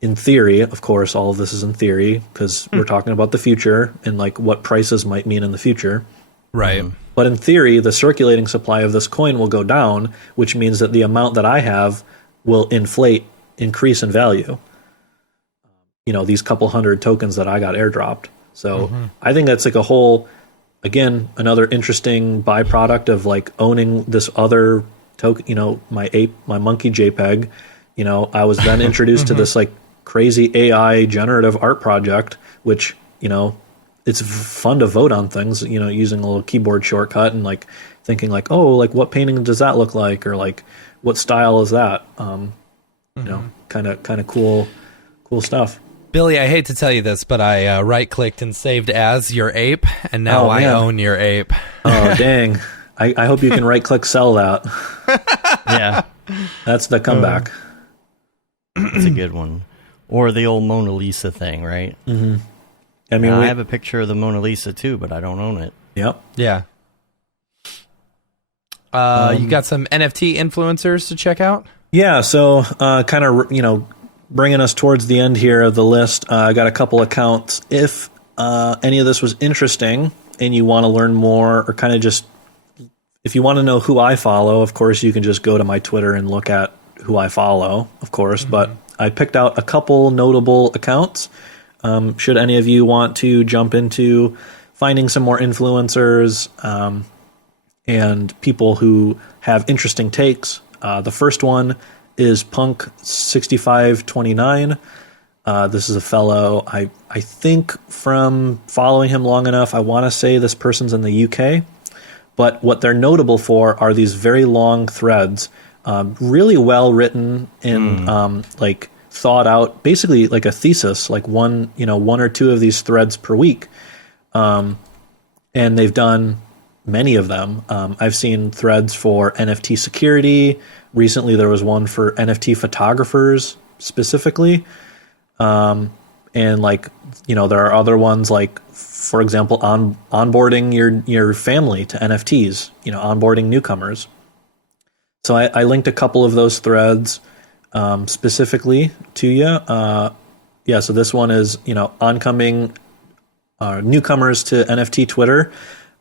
in theory, of course, all of this is in theory because we're talking about the future and like what prices might mean in the future. Right. But in theory, the circulating supply of this coin will go down, which means that the amount that I have will increase in value. These couple hundred tokens that I got airdropped. So I think that's like a whole, again, another interesting byproduct of like owning this other token, my monkey JPEG. I was then introduced to this like crazy AI generative art project, which, it's fun to vote on things, using a little keyboard shortcut and like thinking like, oh, like what painting does that look like? Or like, what style is that? Kind of cool stuff. Billy, I hate to tell you this, but I right-clicked and saved as your ape, and now I own your ape. Oh, dang. I hope you can right-click sell that. Yeah. That's the comeback. It's a good one. Or the old Mona Lisa thing, right? Mm-hmm. I mean, I have a picture of the Mona Lisa, too, but I don't own it. Yep. Yeah. You got some NFT influencers to check out? Yeah, so kind of, bringing us towards the end here of the list, I got a couple accounts. If any of this was interesting and you want to learn more, or kind of just, if you want to know who I follow, of course, you can just go to my Twitter and look at who I follow, of course. Mm-hmm. But I picked out a couple notable accounts. Should any of you want to jump into finding some more influencers and people who have interesting takes, the first one is Punk6529. This is a fellow, I think from following him long enough, I want to say this person's in the UK. But what they're notable for are these very long threads, really well written and like thought out, basically like a thesis, like one or two of these threads per week. And they've done many of them. I've seen threads for NFT security. Recently, there was one for NFT photographers specifically. And there are other ones like, for example, onboarding your family to NFTs, onboarding newcomers. So I linked a couple of those threads specifically to you. So this one is, oncoming newcomers to NFT Twitter.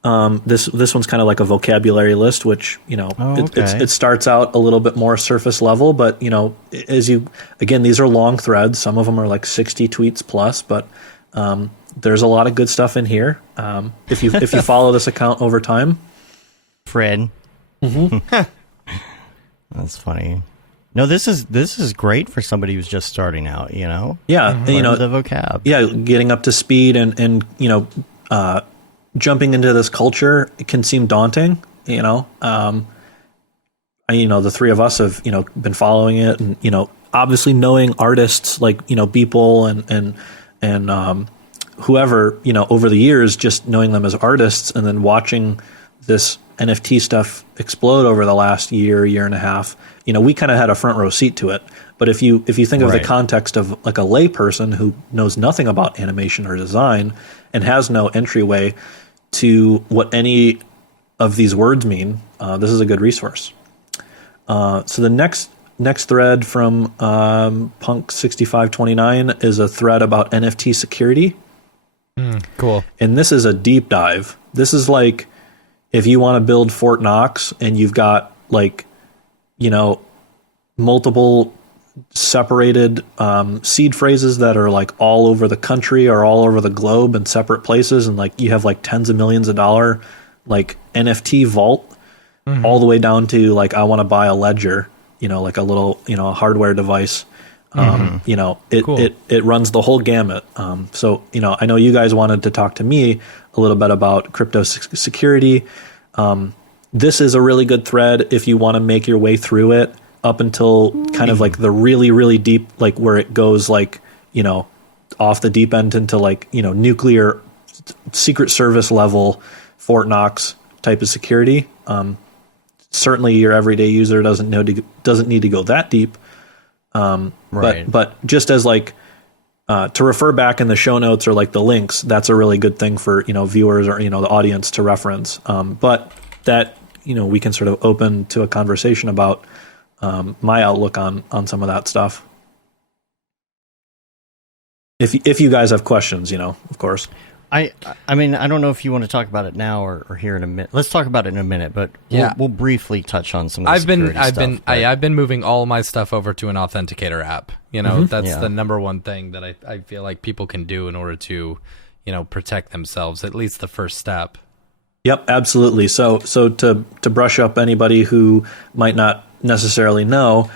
This one's kind of like a vocabulary list, which, it starts out a little bit more surface level, but, these are long threads. Some of them are like 60 tweets plus, but there's a lot of good stuff in here. If you follow this account over time. Fred. Mm-hmm. That's funny. No, this is great for somebody who's just starting out, Yeah. Mm-hmm. The vocab. Yeah. Getting up to speed and jumping into this culture, it can seem daunting, the three of us have, been following it and, obviously knowing artists like, Beeple and whoever, over the years, just knowing them as artists and then watching this NFT stuff explode over the last year and a half, we kind of had a front row seat to it. But if you think of the context of like a lay person who knows nothing about animation or design and has no entryway to what any of these words mean, this is a good resource. So the next thread from Punk6529 is a thread about NFT security. Cool. And this is a deep dive. This is like if you want to build Fort Knox and you've got like, multiple separated seed phrases that are like all over the country or all over the globe in separate places, and like you have like tens of millions of dollar like NFT vault, all the way down to like I want to buy a ledger, like a little hardware device. Cool. It runs the whole gamut. So I know you guys wanted to talk to me a little bit about crypto security. This is a really good thread if you want to make your way through it up until kind of like the really, really deep, like where it goes like, off the deep end into like, nuclear Secret Service level Fort Knox type of security. Certainly your everyday user doesn't need to go that deep. But just as like, to refer back in the show notes or like the links, that's a really good thing for, viewers or, the audience to reference. But that, we can sort of open to a conversation about, my outlook on some of that stuff. If you guys have questions, of course. I mean, I don't know if you want to talk about it now or here in a minute. Let's talk about it in a minute, but we'll briefly touch on some of the security stuff. I've been moving all my stuff over to an authenticator app. That's the number one thing that I feel like people can do in order to, protect themselves, at least the first step. Yep, absolutely. So to brush up anybody who might not necessarily know,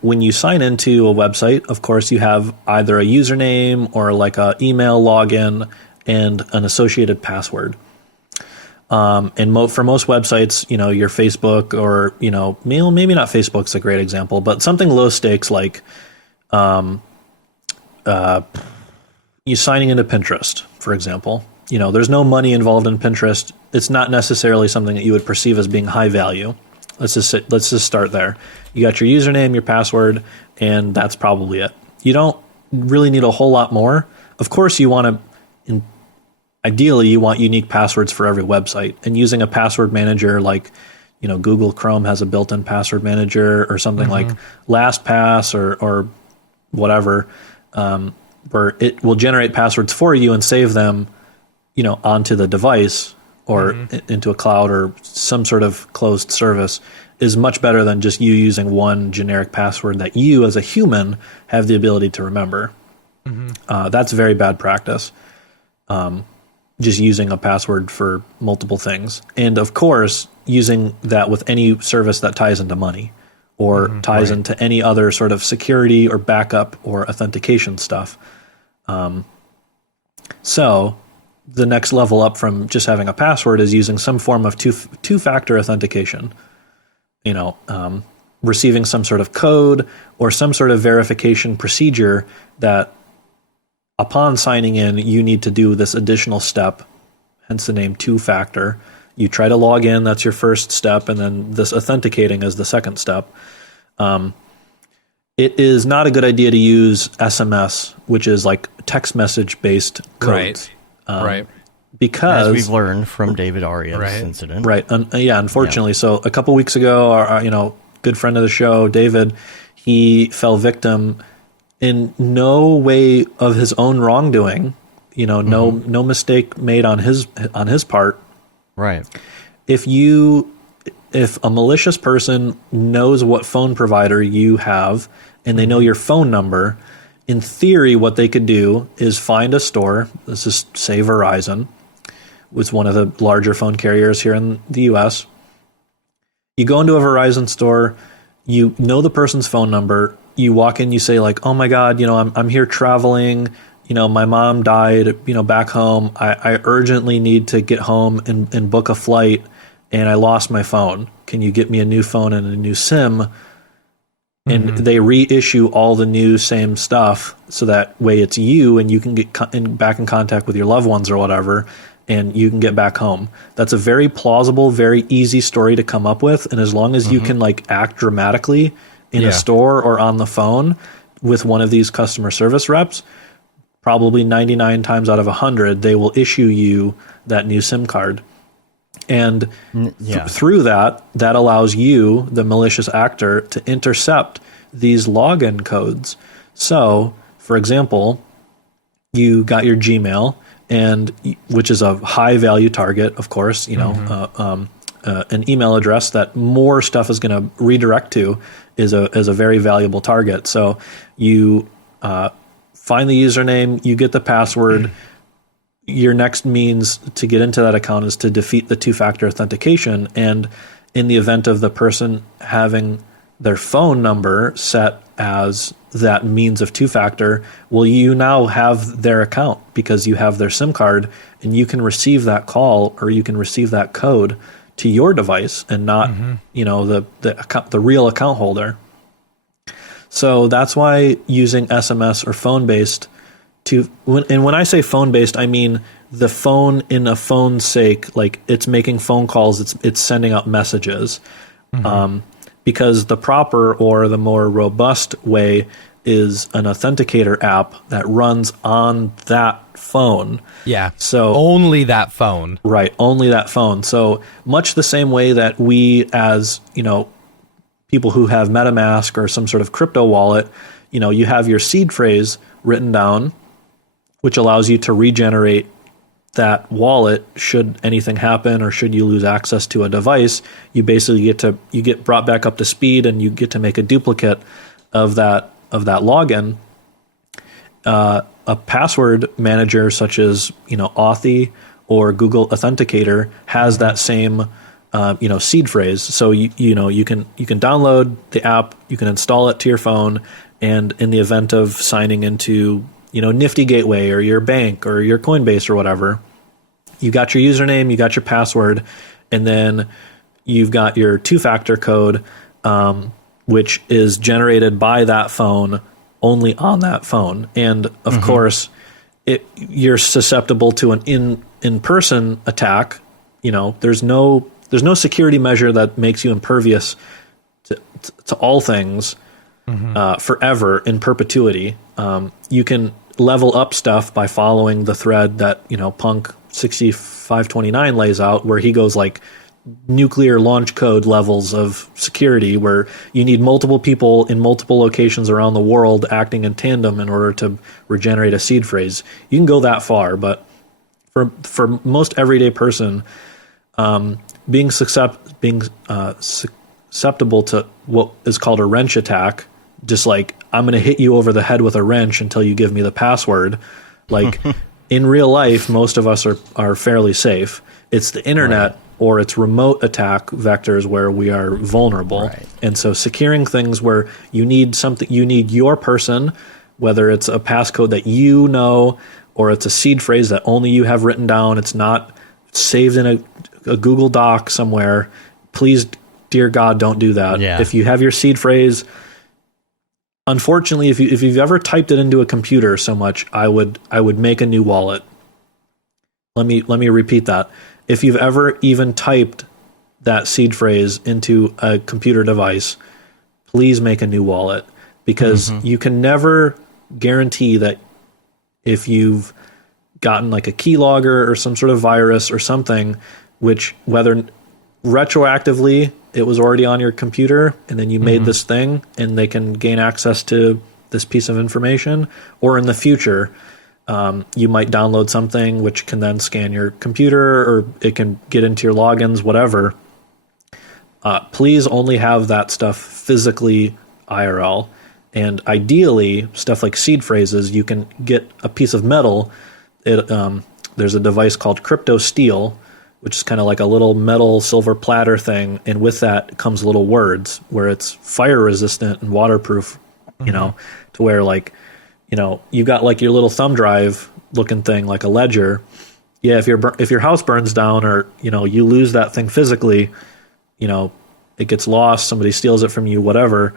when you sign into a website, of course, you have either a username or like a email login and an associated password. And for most websites, your Facebook or, maybe not Facebook's a great example, but something low stakes like you signing into Pinterest, for example. There's no money involved in Pinterest. It's not necessarily something that you would perceive as being high value. Let's just start there. You got your username, your password, and that's probably it. You don't really need a whole lot more. Of course, ideally, you want unique passwords for every website, and using a password manager like Google Chrome has a built-in password manager or something like LastPass or whatever, where it will generate passwords for you and save them, onto the device or into a cloud or some sort of closed service, is much better than just you using one generic password that you as a human have the ability to remember. That's very bad practice. Just using a password for multiple things. And of course, using that with any service that ties into money or ties into any other sort of security or backup or authentication stuff. So the next level up from just having a password is using some form of two-factor authentication. Receiving some sort of code or some sort of verification procedure that upon signing in, you need to do this additional step, hence the name two-factor. You try to log in, that's your first step, and then this authenticating is the second step. It is not a good idea to use SMS, which is like text message-based codes. Right. Because, as we've learned from David Aria's incident. Right. Unfortunately. Yeah. So a couple weeks ago, our good friend of the show, David, he fell victim in no way of his own wrongdoing, no mistake made on his part. Right. If a malicious person knows what phone provider you have and they know your phone number, in theory, what they could do is find a store. This is, say, Verizon, was one of the larger phone carriers here in the U.S. You go into a Verizon store, you know the person's phone number. You walk in, you say like, "Oh my God, I'm here traveling. My mom died. Back home. I urgently need to get home and book a flight, and I lost my phone. Can you get me a new phone and a new SIM?" And they reissue all the new same stuff, so that way it's you, and you can get back in contact with your loved ones or whatever, and you can get back home. That's a very plausible, very easy story to come up with, and as long as you can act dramatically in a store or on the phone with one of these customer service reps, probably 99 times out of 100, they will issue you that new SIM card. And through that allows you, the malicious actor, to intercept these login codes. So, for example, you got your Gmail, and which is a high value target, of course, an email address that more stuff is going to redirect to is a very valuable target. So you find the username, you get the password. Your next means to get into that account is to defeat the two-factor authentication. And in the event of the person having their phone number set as that means of two-factor, well, you now have their account because you have their SIM card, and you can receive that call or you can receive that code to your device and not, the real account holder. So that's why using SMS or phone-based when I say phone-based, I mean the phone in a phone's sake, like it's making phone calls, it's sending out messages. Because the proper or the more robust way is an authenticator app that runs on that phone. Yeah. So only that phone. Right, only that phone. So much the same way that we as, people who have MetaMask or some sort of crypto wallet, you have your seed phrase written down, which allows you to regenerate that wallet should anything happen or should you lose access to a device. You basically get brought back up to speed, and you get to make a duplicate of that login. A password manager such as Authy or Google Authenticator has that same seed phrase. So you can download the app, you can install it to your phone, and in the event of signing into Nifty Gateway or your bank or your Coinbase or whatever, you got your username, you got your password, and then you've got your two-factor code, which is generated by that phone, only on that phone. And of course, you're susceptible to an in-person attack. There's no security measure that makes you impervious to all things forever in perpetuity. You can level up stuff by following the thread that Punk 6529 lays out, where he goes like nuclear launch code levels of security where you need multiple people in multiple locations around the world acting in tandem in order to regenerate a seed phrase. You can go that far, but for most everyday person, being susceptible to what is called a wrench attack, just like I'm going to hit you over the head with a wrench until you give me the password. Like in real life, most of us are fairly safe. It's the internet or it's remote attack vectors where we are vulnerable. Right. And so securing things where you need your person, whether it's a passcode that you know or it's a seed phrase that only you have written down, it's not saved in a Google Doc somewhere. Please, dear God, don't do that. Yeah. If you have your seed phrase, unfortunately, if you've ever typed it into a computer so much, I would make a new wallet. Let me repeat that. If you've ever even typed that seed phrase into a computer device, please make a new wallet, because you can never guarantee that if you've gotten like a keylogger or some sort of virus or something, which whether retroactively it was already on your computer and then you made this thing and they can gain access to this piece of information, or in the future you might download something which can then scan your computer or it can get into your logins, whatever. Please only have that stuff physically IRL. And ideally, stuff like seed phrases, you can get a piece of metal. There's a device called crypto steel, which is kind of like a little metal silver platter thing. And with that comes little words where it's fire resistant and waterproof, you know, to where like, you know, you got like your little thumb drive looking thing, like a ledger. Yeah. If your house burns down or, you know, you lose that thing physically, you know, it gets lost, somebody steals it from you, whatever.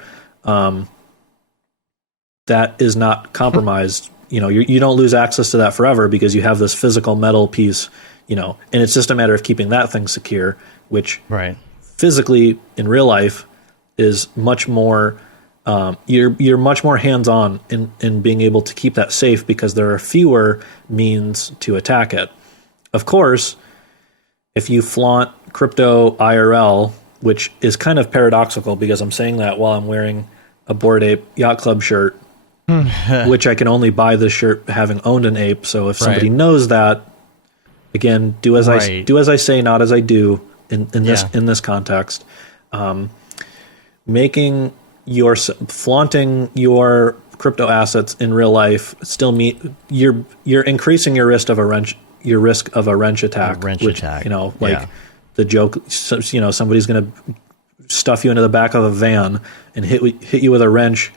That is not compromised. You know, you don't lose access to that forever because you have this physical metal piece, you know, and it's just a matter of keeping that thing secure, which physically in real life is much more, you're much more hands-on in being able to keep that safe because there are fewer means to attack it. Of course, if you flaunt crypto IRL, which is kind of paradoxical because I'm saying that while I'm wearing a Bored Ape Yacht Club shirt, which I can only buy this shirt having owned an ape. So if somebody knows that, again, do as I say, not as I do in this context. Flaunting your crypto assets in real life still you're increasing your risk of a wrench attack. You know, like the joke, you know, somebody's going to stuff you into the back of a van and hit you with a wrench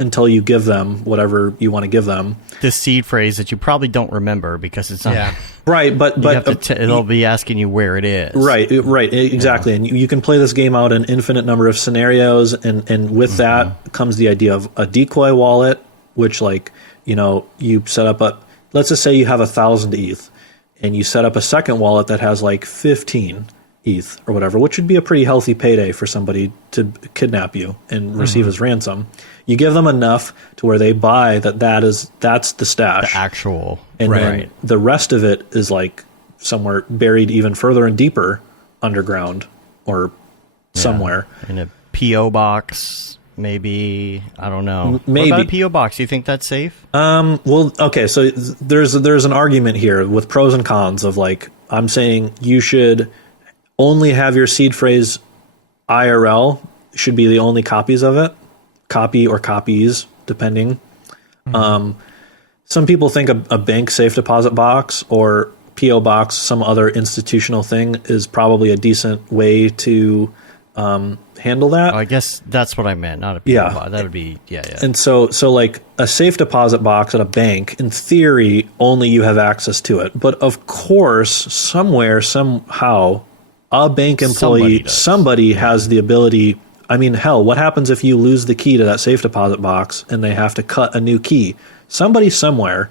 until you give them whatever you want to give them. This seed phrase that you probably don't remember because it's not right, but it'll be asking you where it is. Right, exactly. And you can play this game out in infinite number of scenarios, and with that comes the idea of a decoy wallet, which, like, you know, you set up let's just say you have 1,000 ETH, and you set up a second wallet that has like 15 ETH or whatever, which would be a pretty healthy payday for somebody to kidnap you and receive as ransom. You give them enough to where they buy that's the stash. The actual. And then the rest of it is like somewhere buried even further and deeper underground or somewhere. In a P.O. box, maybe. I don't know. Maybe. What about a P.O. box? You think that's safe? Well, okay, so there's an argument here with pros and cons of, like, I'm saying you should only have your seed phrase IRL, should be the only copies of it. Copy or copies, depending. Some people think a bank safe deposit box or P.O. box, some other institutional thing, is probably a decent way to handle that. Oh, I guess that's what I meant, not a P.O. box. That would be, And so like a safe deposit box at a bank, in theory, only you have access to it. But of course, somewhere, somehow, a bank employee, somebody has the ability. I mean, hell, what happens if you lose the key to that safe deposit box and they have to cut a new key? Somebody somewhere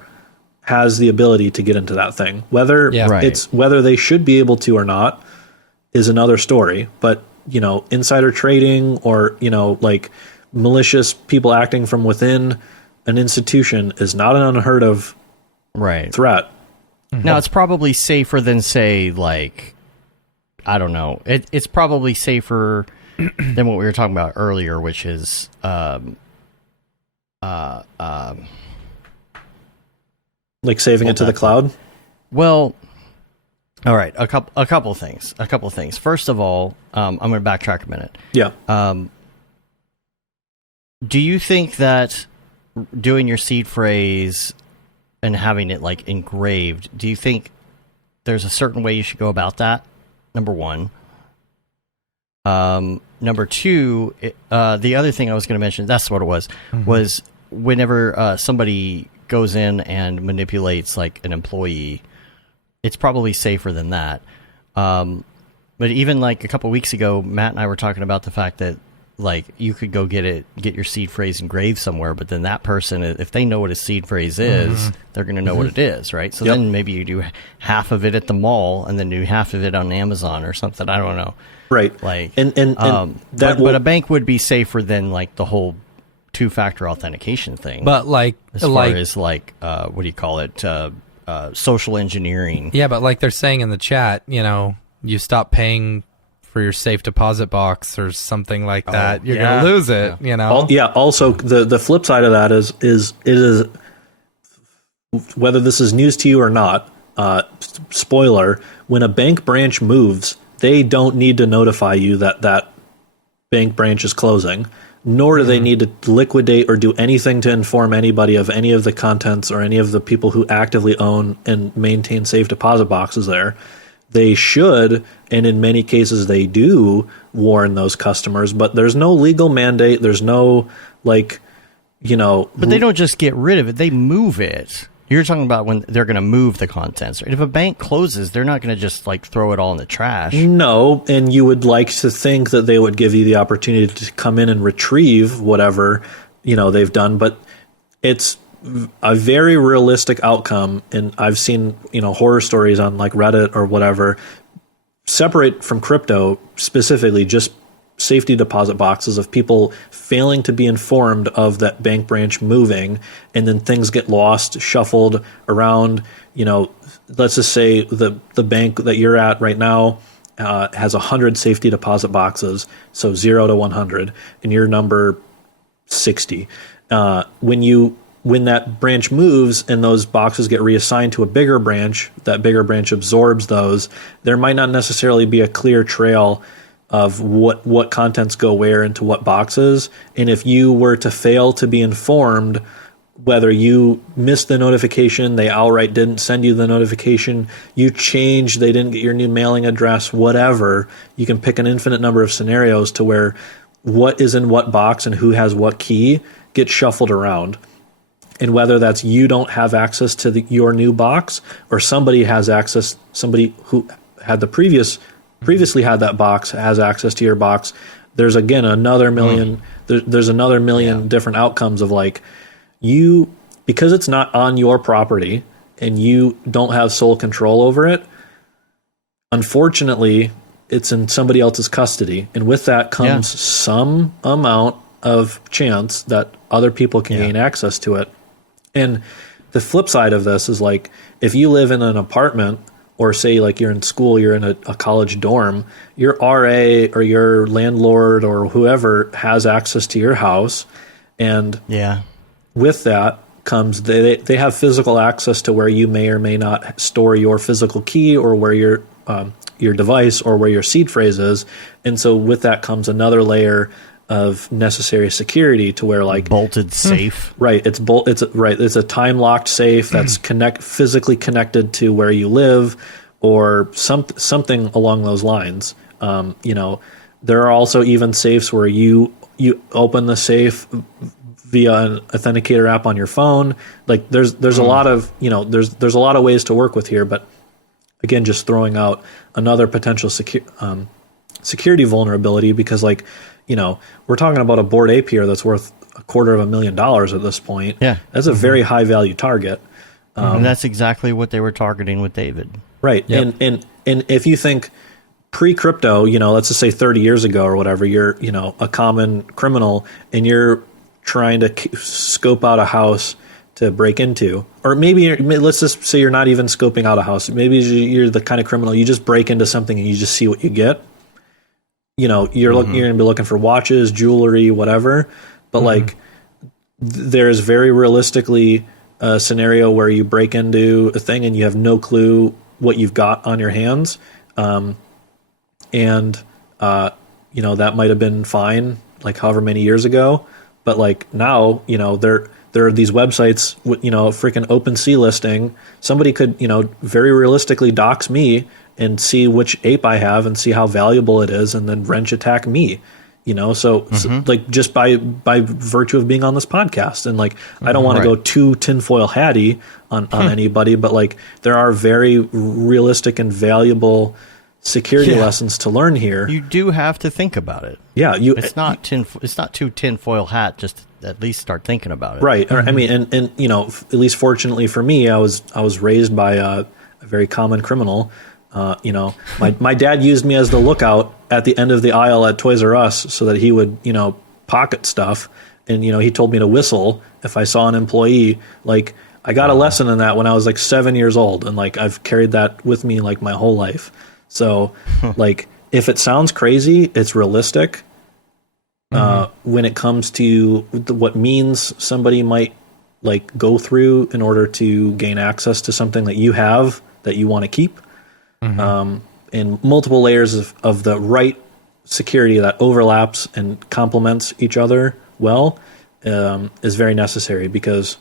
has the ability to get into that thing. Whether they should be able to or not is another story. But, you know, insider trading or, you know, like malicious people acting from within an institution is not an unheard of threat. Now, it's probably safer than, say, like I don't know. It's probably safer than what we were talking about earlier, which is like saving it to the cloud. Well, all right. A couple things. First of all, I'm going to backtrack a minute. Yeah. Do you think that doing your seed phrase and having it like engraved, do you think there's a certain way you should go about that? Number one. Number two, the other thing I was going to mention, that's what it was, was whenever somebody goes in and manipulates like an employee, it's probably safer than that. But even like a couple weeks ago, Matt and I were talking about the fact that like you could go get your seed phrase engraved somewhere, but then that person, if they know what a seed phrase is, they're going to know what it is, right? So then maybe you do half of it at the mall and then do half of it on Amazon or something. I don't know. Right. Like, but a bank would be safer than like the whole two-factor authentication thing. But like, as far as like, what do you call it? Social engineering. Yeah, but like they're saying in the chat, you stop paying for your safe deposit box or something like that, you're going to lose it, Also, the flip side of that is it is, whether this is news to you or not, spoiler, when a bank branch moves, they don't need to notify you that bank branch is closing, nor do they need to liquidate or do anything to inform anybody of any of the contents or any of the people who actively own and maintain safe deposit boxes there. They should, and in many cases they do, warn those customers, but there's no legal mandate. There's no, But they don't just get rid of it. They move it. You're talking about when they're going to move the contents. If a bank closes, they're not going to just, like, throw it all in the trash. No, and you would like to think that they would give you the opportunity to come in and retrieve whatever, they've done, but it's a very realistic outcome, and I've seen horror stories on like Reddit or whatever, separate from crypto specifically, just safety deposit boxes of people failing to be informed of that bank branch moving, and then things get lost, shuffled around. Let's just say the bank that you're at right now has 100 safety deposit boxes, so 0 to 100, and you're number 60. When that branch moves and those boxes get reassigned to a bigger branch, that bigger branch absorbs those, there might not necessarily be a clear trail of what contents go where into what boxes. And if you were to fail to be informed, whether you missed the notification, they outright didn't send you the notification, you changed, they didn't get your new mailing address, whatever, you can pick an infinite number of scenarios to where what is in what box and who has what key gets shuffled around. And whether that's you don't have access to your new box, or somebody has access, somebody who had the previously had that box has access to your box, there's again another million. There's another million different outcomes of like you, because it's not on your property and you don't have sole control over it. Unfortunately, it's in somebody else's custody, and with that comes some amount of chance that other people can gain access to it. And the flip side of this is like, if you live in an apartment, or say like you're in school, you're in a college dorm, your RA or your landlord or whoever has access to your house. And with that comes, they have physical access to where you may or may not store your physical key, or where your device, or where your seed phrase is. And so with that comes another layer of necessary security to where like bolted safe. Right. It's a time locked safe that's physically connected to where you live, or something along those lines. There are also even safes where you open the safe via an authenticator app on your phone. Like there's a lot of, there's a lot of ways to work with here, but again, just throwing out another potential security vulnerability, because like, we're talking about a Bored Ape here that's worth $250,000 at this point. Yeah. That's a very high value target. And that's exactly what they were targeting with David. Right. Yep. And if you think pre-crypto, let's just say 30 years ago or whatever, you're, a common criminal and you're trying to scope out a house to break into. Or maybe let's just say you're not even scoping out a house. Maybe you're the kind of criminal, you just break into something and you just see what you get. You know, you're going to be looking for watches, jewelry, whatever. But like, there's very realistically a scenario where you break into a thing and you have no clue what you've got on your hands. You know, that might have been fine, like however many years ago. But like now, you know, there are these websites with, you know, freaking OpenSea listing. Somebody could, you know, very realistically dox me and see which ape I have and see how valuable it is, and then wrench attack me. You know, so like just by virtue of being on this podcast, and like I don't want to go too tinfoil hatty on anybody, but like there are very realistic and valuable security lessons to learn here. You do have to think about it. Yeah, it's not too tinfoil hat. Just at least start thinking about it. Right. I mean, and you know, at least fortunately for me, I was raised by a very common criminal. You know, my dad used me as the lookout at the end of the aisle at Toys R Us so that he would, you know, pocket stuff. And, you know, he told me to whistle if I saw an employee. Like, I got a lesson in that when I was like 7 years old. And like, I've carried that with me like my whole life. So like, if it sounds crazy, it's realistic. When it comes to what means somebody might like go through in order to gain access to something that you have that you want to keep. And multiple layers of the right security that overlaps and complements each other well is very necessary, because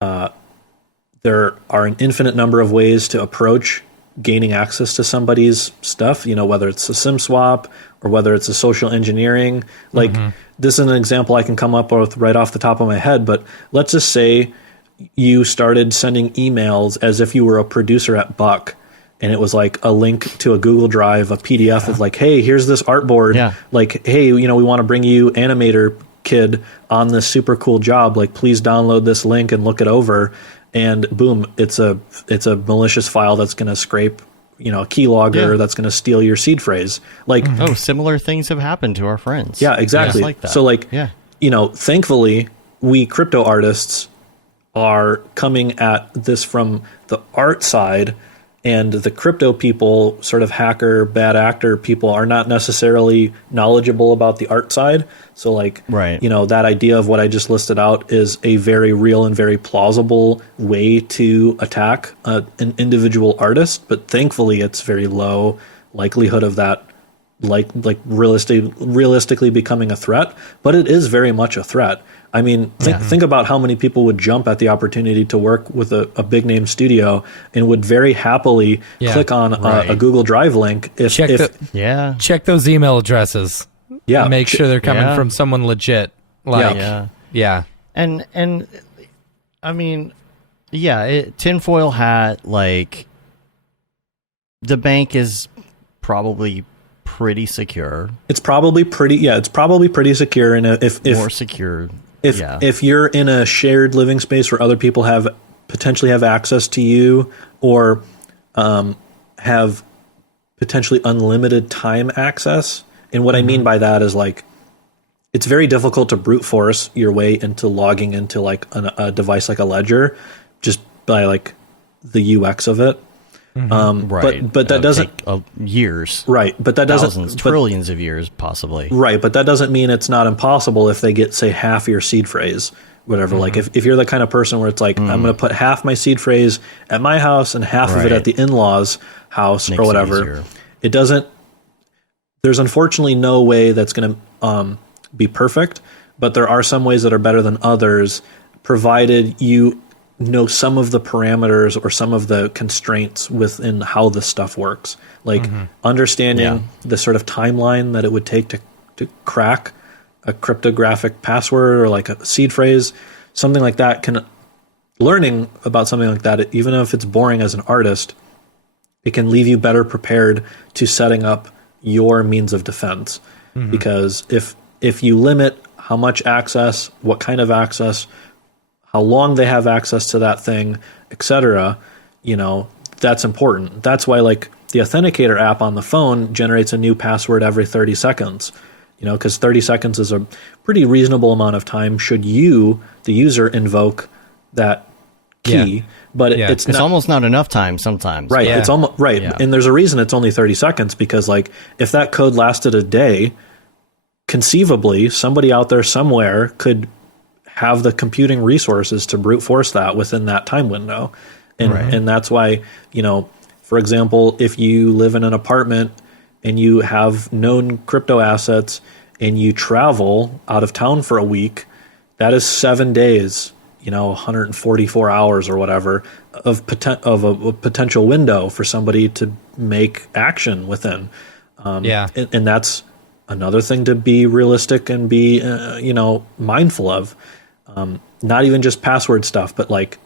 there are an infinite number of ways to approach gaining access to somebody's stuff, you know, whether it's a SIM swap or whether it's a social engineering. Like, this is an example I can come up with right off the top of my head, but let's just say you started sending emails as if you were a producer at Buck, and it was like a link to a Google Drive, a PDF of like, hey, here's this artboard. Like, hey, you know, we want to bring you animator kid on this super cool job. Like, please download this link and look it over. And boom, it's a malicious file that's going to scrape, you know, a keylogger that's going to steal your seed phrase. Like, similar things have happened to our friends. Yeah, exactly. Like that. So like, you know, thankfully we crypto artists are coming at this from the art side, and the crypto people, sort of hacker, bad actor people, are not necessarily knowledgeable about the art side. So like, you know, that idea of what I just listed out is a very real and very plausible way to attack an individual artist. But thankfully, it's very low likelihood of that, like realistically becoming a threat. But it is very much a threat. I mean, think about how many people would jump at the opportunity to work with a big name studio and would very happily click on a Google Drive link. Check those email addresses. Yeah. Make sure they're coming from someone legit. Like, And I mean, tinfoil hat, like, the bank is probably pretty secure. It's probably pretty secure. And if more secure. If you're in a shared living space where other people potentially have access to you, or have potentially unlimited time access. And what I mean by that is, like, it's very difficult to brute force your way into logging into like a device like a Ledger just by like the UX of it. But that doesn't take years, but that doesn't trillions of years possibly, but that doesn't mean it's not impossible if they get, say, half your seed phrase, whatever. Like if you're the kind of person where it's like, I'm going to put half my seed phrase at my house and half of it at the in-laws house, or whatever, it doesn't. There's unfortunately no way that's going to be perfect, but there are some ways that are better than others, provided you know some of the parameters or some of the constraints within how this stuff works. Like understanding the sort of timeline that it would take to crack a cryptographic password or like a seed phrase, something like that. Learning about something like that, even if it's boring as an artist, it can leave you better prepared to setting up your means of defense. Because if you limit how much access, what kind of access, how long they have access to that thing, etc., you know, that's important. That's why, like, the Authenticator app on the phone generates a new password every 30 seconds. because 30 seconds is a pretty reasonable amount of time should you, the user, invoke that key. But it's almost not enough time sometimes. Right. It's almost right. Yeah. And there's a reason it's only 30 seconds, because like if that code lasted a day, conceivably somebody out there somewhere could have the computing resources to brute force that within that time window. And that's why, for example, if you live in an apartment and you have known crypto assets and you travel out of town for a week, that is 7 days, 144 hours or whatever of a potential window for somebody to make action within. And that's another thing to be realistic and be, mindful of. Not even just password stuff, but like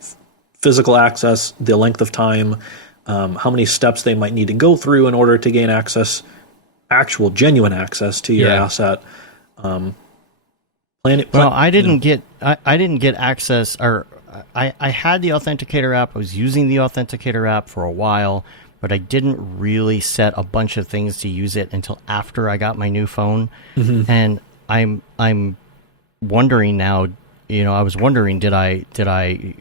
physical access, the length of time, how many steps they might need to go through in order to gain access, actual genuine access to your asset. I didn't get access, or I had the Authenticator app. I was using the Authenticator app for a while, but I didn't really set a bunch of things to use it until after I got my new phone. And I'm wondering now, I was wondering, did I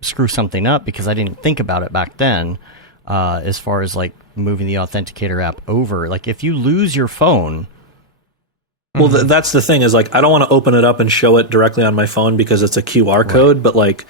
screw something up because I didn't think about it back then, as far as like moving the Authenticator app over. Like if you lose your phone, well, that's the thing, is like I don't want to open it up and show it directly on my phone because it's a QR code, but like,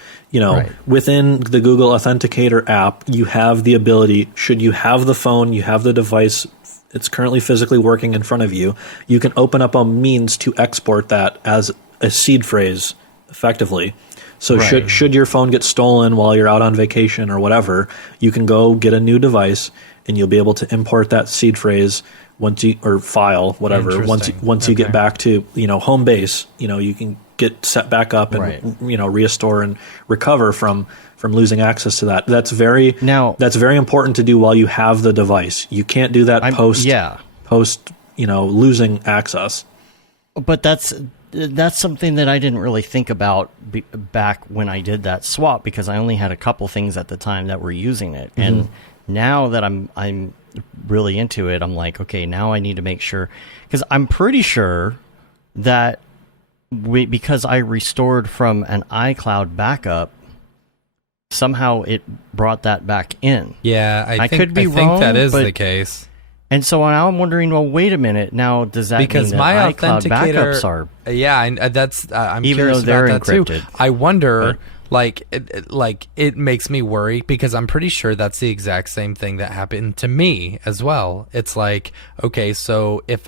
within the Google Authenticator app, you have the ability, should you have the phone, you have the device, it's currently physically working in front of you, you can open up a means to export that as a seed phrase effectively. So should your phone get stolen while you're out on vacation or whatever, you can go get a new device and you'll be able to import that seed phrase file, whatever, once you get back to, home base, you can get set back up and, restore and recover from losing access to that. That's very important to do while you have the device. You can't do that post, losing access. But that's something that I didn't really think about back when I did that swap, because I only had a couple things at the time that were using it. And now that I'm really into it, I'm like, okay, now I need to make sure, because I'm pretty sure that because I restored from an iCloud backup, somehow it brought that back in. Yeah, I could be wrong, that is the case. And so now I'm wondering, well, wait a minute. Now, does that mean that my iCloud backups are... I'm even curious though they're about that encrypted. Too. I wonder... it makes me worry, because I'm pretty sure that's the exact same thing that happened to me as well. It's like, okay, so if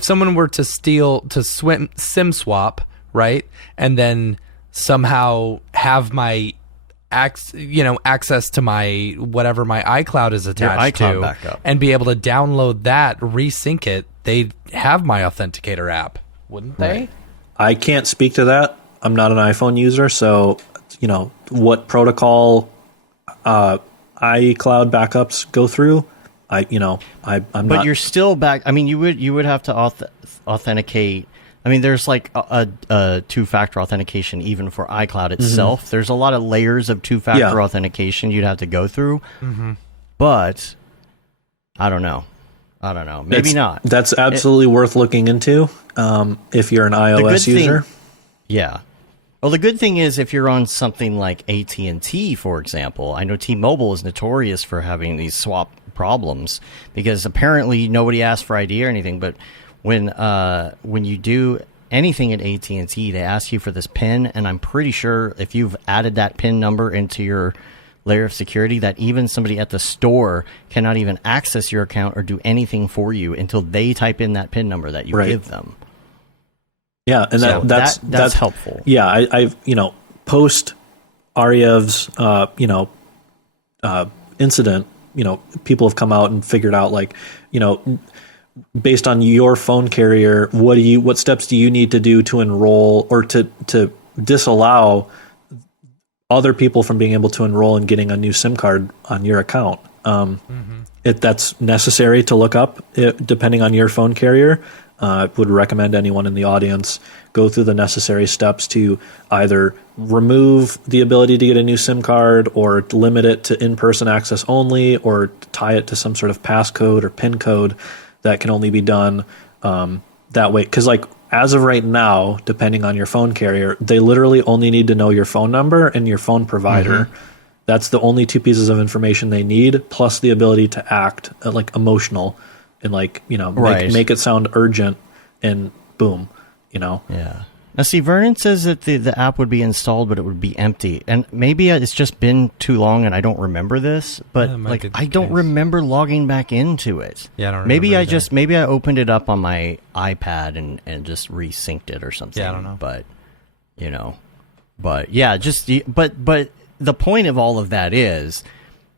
someone were to SIM swap, right, and then somehow have my access to my whatever my iCloud is attached to, backup, and be able to download that, resync it, they'd have my Authenticator app, wouldn't they? I can't speak to that. I'm not an iPhone user, so what protocol iCloud backups go through, I'm not. But you're still back. I mean, you would have to authenticate. I mean, there's like a two-factor authentication even for iCloud itself. There's a lot of layers of two-factor authentication you'd have to go through. But I don't know. Maybe not. That's absolutely worth looking into if you're an iOS user. Yeah. Well, the good thing is if you're on something like AT&T, for example, I know T-Mobile is notorious for having these swap problems because apparently nobody asked for ID or anything. But when you do anything at AT&T, they ask you for this PIN, and I'm pretty sure if you've added that PIN number into your layer of security, that even somebody at the store cannot even access your account or do anything for you until they type in that PIN number that you give them. Yeah, and so that's helpful. Yeah, I've post Aryev's incident, people have come out and figured out, like, based on your phone carrier, what steps do you need to do to enroll or to disallow other people from being able to enroll and getting a new SIM card on your account? That's necessary to look up depending on your phone carrier. I would recommend anyone in the audience go through the necessary steps to either remove the ability to get a new SIM card or limit it to in-person access only, or tie it to some sort of passcode or PIN code that can only be done that way. Because like as of right now, depending on your phone carrier, they literally only need to know your phone number and your phone provider. Mm-hmm. That's the only two pieces of information they need, plus the ability to act like emotional and like, you know, make it sound urgent and boom, you know? Yeah. Now, see, Vernon says that the app would be installed, but it would be empty. And maybe it's just been too long and I don't remember this, but like I don't remember logging back into it. Yeah, I don't remember. Maybe I opened it up on my iPad and just resynced it or something. Yeah, I don't know. But, you know, but the point of all of that is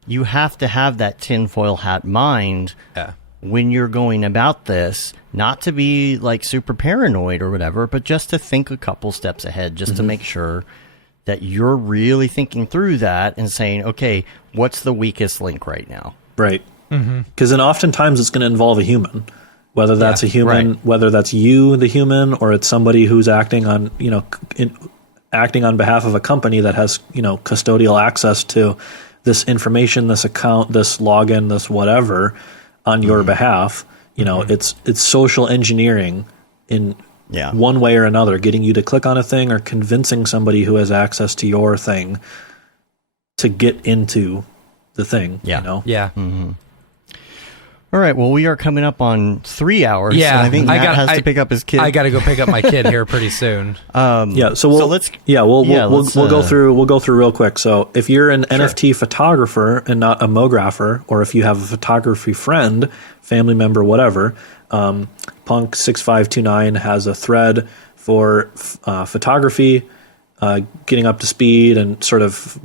you have to have that tinfoil hat mind when you're going about this, not to be like super paranoid or whatever, but just to think a couple steps ahead, just to make sure that you're really thinking through that and saying, okay, what's the weakest link right now? Right. Because then oftentimes it's going to involve a human, whether that's a human, whether that's you, the human, or it's somebody who's acting on, you know, acting on behalf of a company that has, you know, custodial access to this information, this account, this login, this whatever on your behalf. You know, it's social engineering in one way or another, getting you to click on a thing or convincing somebody who has access to your thing to get into the thing. Yeah. You know? Yeah. Mm-hmm. All right. Well, we are coming up on 3 hours. Yeah, and I think Matt has to pick up his kid. I got to go pick up my kid here pretty soon. We'll go through real quick. So if you're an NFT photographer and not a Mographer, or if you have a photography friend, family member, whatever, Punk6529 has a thread for photography, getting up to speed, and sort of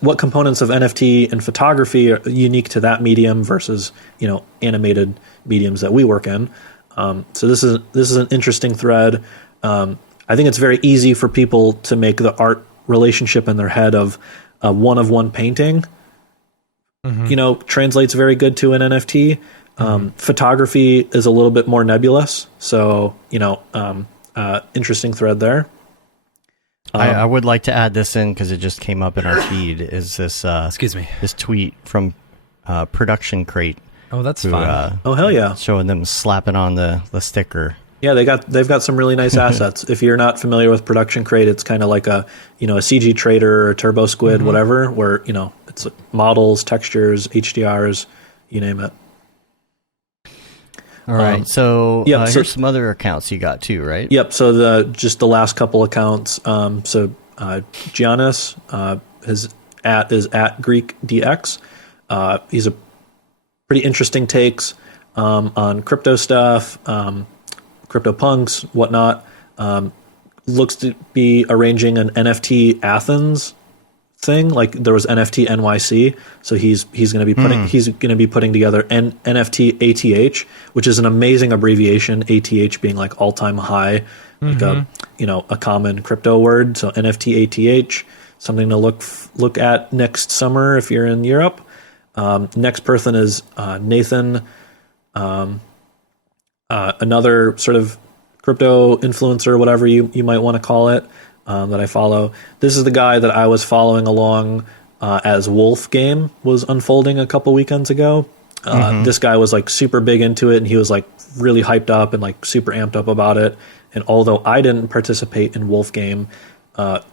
what components of NFT and photography are unique to that medium versus, you know, animated mediums that we work in. So this is an interesting thread. I think it's very easy for people to make the art relationship in their head of a one-of-one painting, you know, translates very good to an NFT. Photography is a little bit more nebulous. So, you know, interesting thread there. I would like to add this in because it just came up in our feed. Is this this tweet from Production Crate? Oh, that's fun. Oh, hell yeah! Showing them slapping on the sticker. Yeah, they've got some really nice assets. If you're not familiar with Production Crate, it's kind of like a CG Trader or Turbo Squid, whatever, where, you know, it's models, textures, HDRs, you name it. All right, so here's some other accounts you got too, right? Yep. So the last couple accounts. Giannis, his is at GreekDX. He's a pretty interesting takes on crypto stuff, crypto punks, whatnot. Looks to be arranging an NFT Athens thing. Like there was NFT NYC, so he's going to be putting together NFT ATH, which is an amazing abbreviation. ATH being like all time high, like a common crypto word. So NFT ATH, something to look at next summer if you're in Europe. Next person is Nathan, another sort of crypto influencer, whatever you might want to call it. That I follow. This is the guy that I was following along as Wolf Game was unfolding a couple weekends ago. This guy was like super big into it, and he was like really hyped up and like super amped up about it. And although I didn't participate in Wolf Game,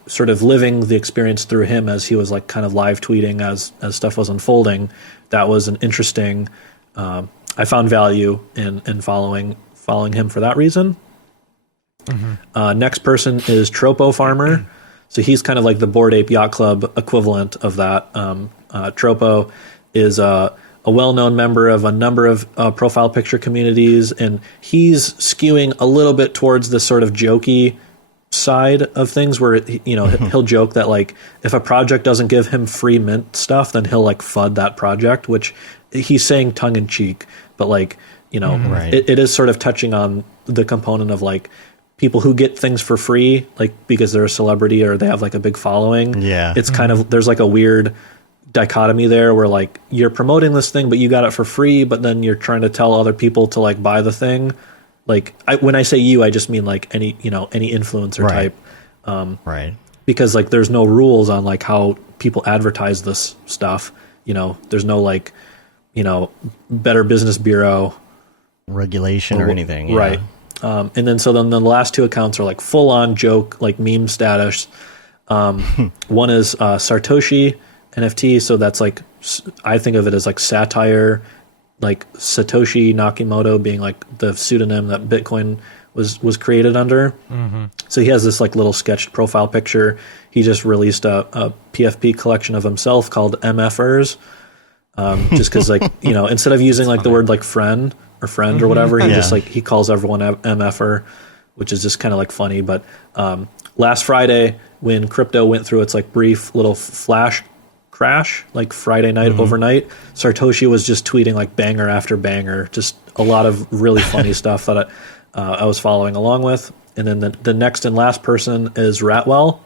sort of living the experience through him as he was like kind of live tweeting as stuff was unfolding, that was an interesting. I found value in following him for that reason. Next person is Tropo Farmer. So he's kind of like the Bored Ape Yacht Club equivalent of that. Tropo is a well-known member of a number of profile picture communities, and he's skewing a little bit towards the sort of jokey side of things where, you know, he'll joke that like if a project doesn't give him free mint stuff, then he'll like FUD that project, which he's saying tongue in cheek, but like, you know, it is sort of touching on the component of like people who get things for free, like because they're a celebrity or they have like a big following. Yeah. It's kind of, there's like a weird dichotomy there where like you're promoting this thing, but you got it for free, but then you're trying to tell other people to like buy the thing. Like when I say you, I just mean like any influencer type. Right. Because like there's no rules on like how people advertise this stuff. You know, there's no like, you know, Better Business Bureau regulation or anything. Yeah. Right. And then the last two accounts are like full on joke, like meme status. One is Satoshi NFT. So that's like, I think of it as like satire, like Satoshi Nakamoto being like the pseudonym that Bitcoin was created under. Mm-hmm. So he has this like little sketched profile picture. He just released a PFP collection of himself called MFers. Just because like, instead of using like the word like friend or whatever, he just like, he calls everyone MFer, which is just kind of like funny. But last Friday when crypto went through its like brief little flash crash, like Friday night overnight, Satoshi was just tweeting like banger after banger, just a lot of really funny stuff that I was following along with. And then the next and last person is Ratwell.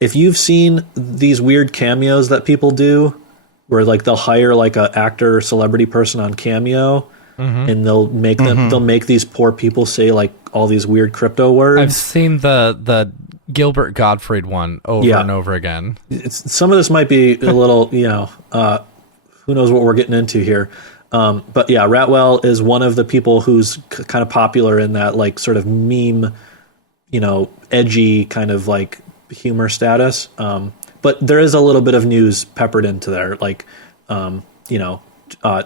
If you've seen these weird cameos that people do, where like they'll hire like a actor or celebrity person on Cameo, and they'll make these poor people say like all these weird crypto words. I've seen the Gilbert Gottfried one over and over again. Some of this might be a little, who knows what we're getting into here. But yeah, Ratwell is one of the people who's kind of popular in that like sort of meme, edgy kind of like humor status. But there is a little bit of news peppered into there, like,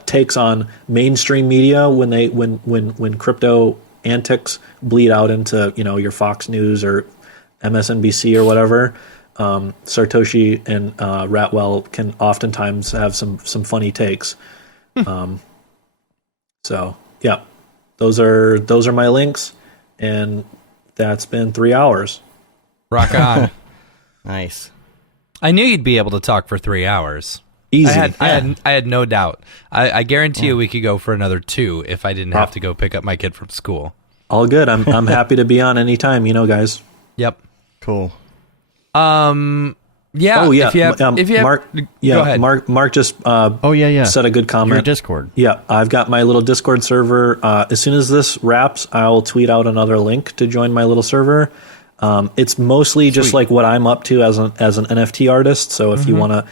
takes on mainstream media when crypto antics bleed out into, your Fox News or MSNBC or whatever. Satoshi and Ratwell can oftentimes have some funny takes. So yeah, those are my links, and that's been 3 hours. Rock on. Nice. I knew you'd be able to talk for 3 hours. Easy. I had no doubt. I guarantee you we could go for another 2 if I didn't have to go pick up my kid from school. All good. I'm happy to be on anytime, guys. Yep. Cool. Yeah. Oh yeah. If you have, Mark. Yeah. Go ahead. Mark just. Said a good comment. Your Discord. Yeah, I've got my little Discord server. As soon as this wraps, I'll tweet out another link to join my little server. It's mostly just like what I'm up to as an NFT artist. So if you want to,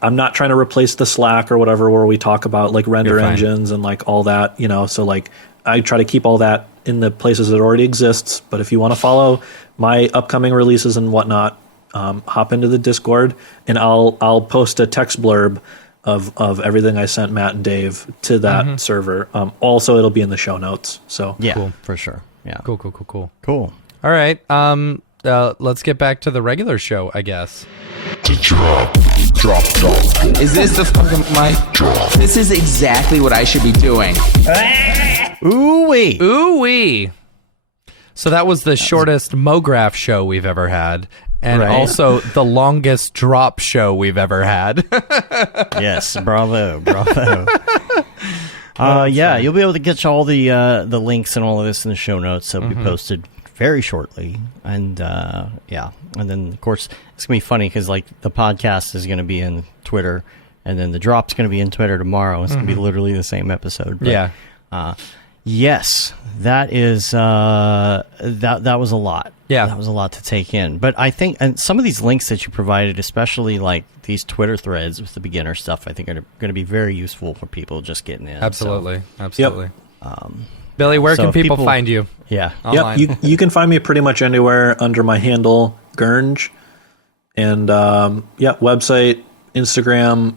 I'm not trying to replace the Slack or whatever where we talk about like render engines and like all that. So like I try to keep all that in the places that already exists. But if you want to follow my upcoming releases and whatnot, hop into the Discord, and I'll post a text blurb of everything I sent Matt and Dave to that server. Also, it'll be in the show notes. So yeah, cool. For sure. Yeah, cool. All right, let's get back to the regular show, I guess. Drop. Is this the fucking mic drop? This is exactly what I should be doing. Ooh-wee. So that was the shortest Mograph show we've ever had. And also the longest drop show we've ever had. Yes, bravo. Yeah, you'll be able to get all the links and all of this in the show notes. They'll be posted very shortly. And and then of course it's gonna be funny because like the podcast is gonna be in Twitter, and then the drop's gonna be in Twitter tomorrow. It's gonna be literally the same episode. But, yes, that is that was a lot. Yeah, that was a lot to take in. But I think, and some of these links that you provided, especially like these Twitter threads with the beginner stuff, I think are going to be very useful for people just getting in. Absolutely. Yep. Billy, where can people find you? Yeah. Online? Yep. You can find me pretty much anywhere under my handle Gurnge, and website, Instagram.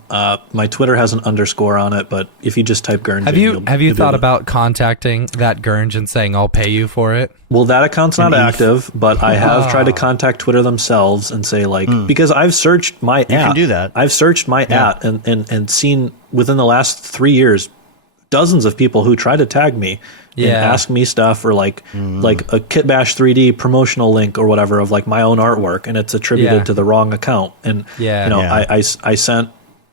My Twitter has an underscore on it, but if you just type Gurnge, have you thought about contacting that Gurnge and saying I'll pay you for it? Well, that account's not active, but I have tried to contact Twitter themselves and say like, because I've searched my you can do that. I've searched my at and seen within the last 3 years dozens of people who try to tag me and ask me stuff, or like a Kitbash 3D promotional link or whatever of like my own artwork, and it's attributed to the wrong account. And I sent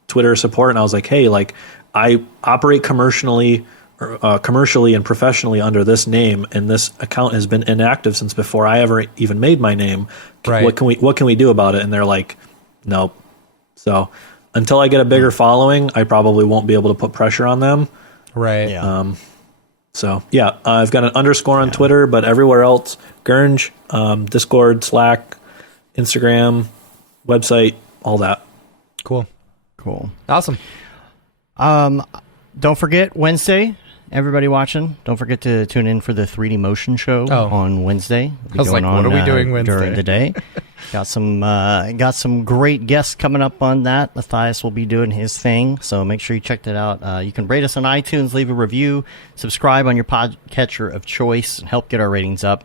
Twitter support, and I was like, hey, like I operate commercially and professionally under this name, and this account has been inactive since before I ever even made my name. Right. What can we do about it? And they're like, nope. So until I get a bigger following, I probably won't be able to put pressure on them. Right. Yeah. So yeah, I've got an underscore on Twitter, but everywhere else, Gurnge, Discord, Slack, Instagram, website, all that. Cool. Cool. Awesome. Don't forget, Wednesday, everybody watching, don't forget to tune in for the 3D Motion Show on Wednesday. I was like, what are we doing Wednesday? During the day. Got some great guests coming up on that. Matthias will be doing his thing, so make sure you check that out. You can rate us on iTunes, leave a review, subscribe on your podcatcher of choice, and help get our ratings up.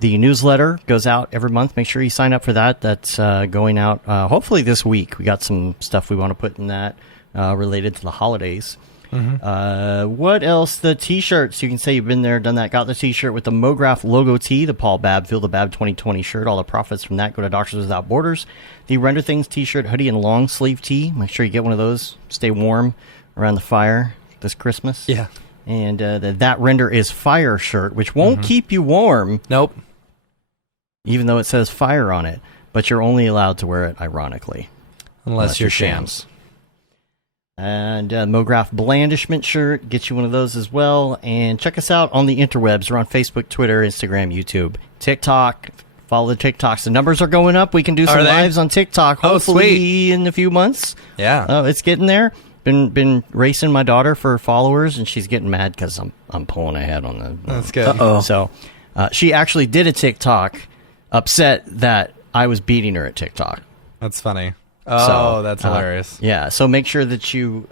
The newsletter goes out every month. Make sure you sign up for that. That's going out hopefully this week. We got some stuff we want to put in that related to the holidays. What else? The T-shirts. You can say you've been there, done that. Got the T-shirt with the Mograph logo tee, the Paul Babb Feel the Babb 2020 shirt. All the profits from that go to Doctors Without Borders. The Render Things T-shirt, hoodie, and long sleeve tee. Make sure you get one of those. Stay warm around the fire this Christmas. Yeah. And that Render is Fire shirt, which won't keep you warm. Nope. Even though it says fire on it, but you're only allowed to wear it ironically, unless you're Shams. And Mograph Blandishment shirt, get you one of those as well. And check us out on the interwebs. We're on Facebook, Twitter, Instagram, YouTube, TikTok. Follow the TikToks. The numbers are going up. We can do some lives on TikTok, hopefully in a few months. Yeah, it's getting there. Been racing my daughter for followers, and she's getting mad because I'm pulling ahead on the. That's good. So she actually did a TikTok, upset that I was beating her at TikTok. That's funny. Oh, that's hilarious. Yeah, so make sure that you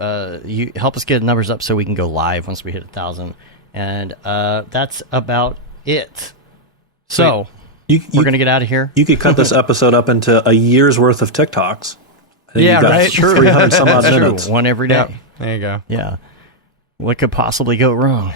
help us get numbers up so we can go live once we hit 1,000. And that's about it. So we're going to get out of here. You could cut this episode up into a year's worth of TikToks. Yeah, right. True. 300 some odd minutes. One every day. Yep. There you go. Yeah. What could possibly go wrong?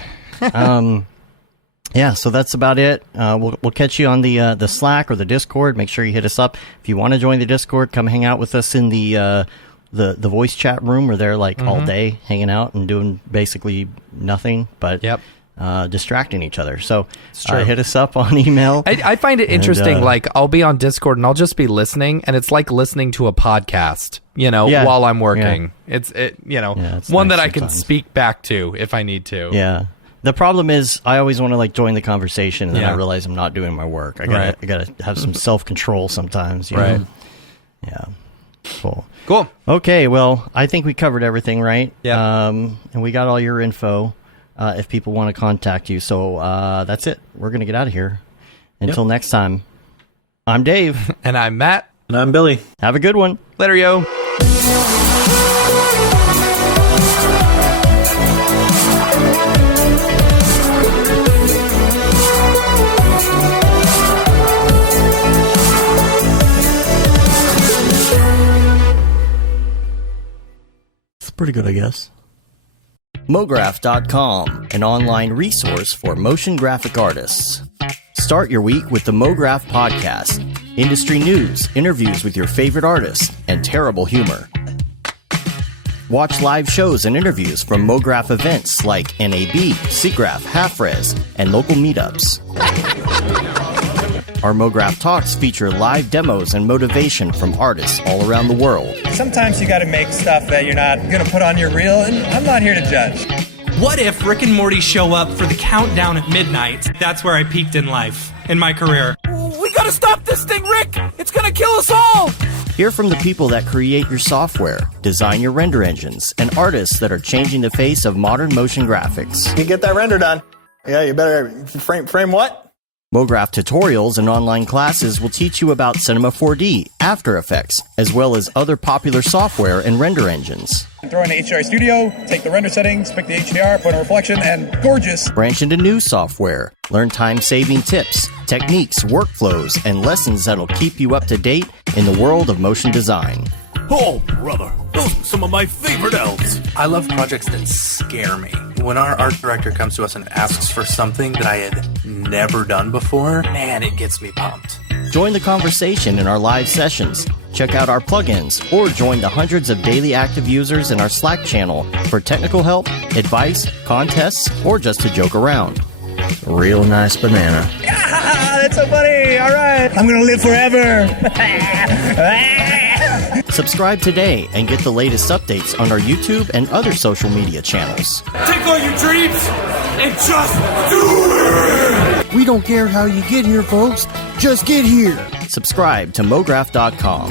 Yeah, so that's about it. We'll catch you on the Slack or the Discord. Make sure you hit us up. If you want to join the Discord, come hang out with us in the voice chat room. We're there all day hanging out and doing basically nothing but distracting each other. So hit us up on email. I find it interesting. Like, I'll be on Discord and I'll just be listening, and it's like listening to a podcast, while I'm working. Yeah. It's one that I can speak back to if I need to. Yeah. The problem is, I always want to like join the conversation, and then I realize I'm not doing my work. I gotta have some self-control sometimes. You know? Yeah. Cool. Okay. Well, I think we covered everything, right? Yeah. And we got all your info. If people want to contact you, so that's it. We're gonna get out of here. Until next time. I'm Dave, and I'm Matt, and I'm Billy. Have a good one. Later, yo. Pretty good, I guess. Mograph.com, an online resource for motion graphic artists. Start your week with the Mograph podcast. Industry news, interviews with your favorite artists, and terrible humor. Watch live shows and interviews from Mograph events like NAB, SIGGRAPH, Half-Res, and local meetups. Our Mograph Talks feature live demos and motivation from artists all around the world. Sometimes you gotta make stuff that you're not gonna put on your reel, and I'm not here to judge. What if Rick and Morty show up for the countdown at midnight? That's where I peaked in life, in my career. We gotta stop this thing, Rick! It's gonna kill us all! Hear from the people that create your software, design your render engines, and artists that are changing the face of modern motion graphics. You get that render done. Yeah, you better frame what? Mograph tutorials and online classes will teach you about Cinema 4D, After Effects, as well as other popular software and render engines. Throw in the HDR Studio, take the render settings, pick the HDR, put a reflection, and gorgeous. Branch into new software. Learn time-saving tips, techniques, workflows, and lessons that'll keep you up to date in the world of motion design. Oh, brother, those are some of my favorite elves. I love projects that scare me. When our art director comes to us and asks for something that I had never done before, man, it gets me pumped. Join the conversation in our live sessions. Check out our plugins, or join the hundreds of daily active users in our Slack channel for technical help, advice, contests, or just to joke around. Real nice banana. Ah, that's so funny. All right. I'm going to live forever. Subscribe today and get the latest updates on our YouTube and other social media channels. Take all your dreams and just do it! We don't care how you get here, folks. Just get here. Subscribe to Mograph.com.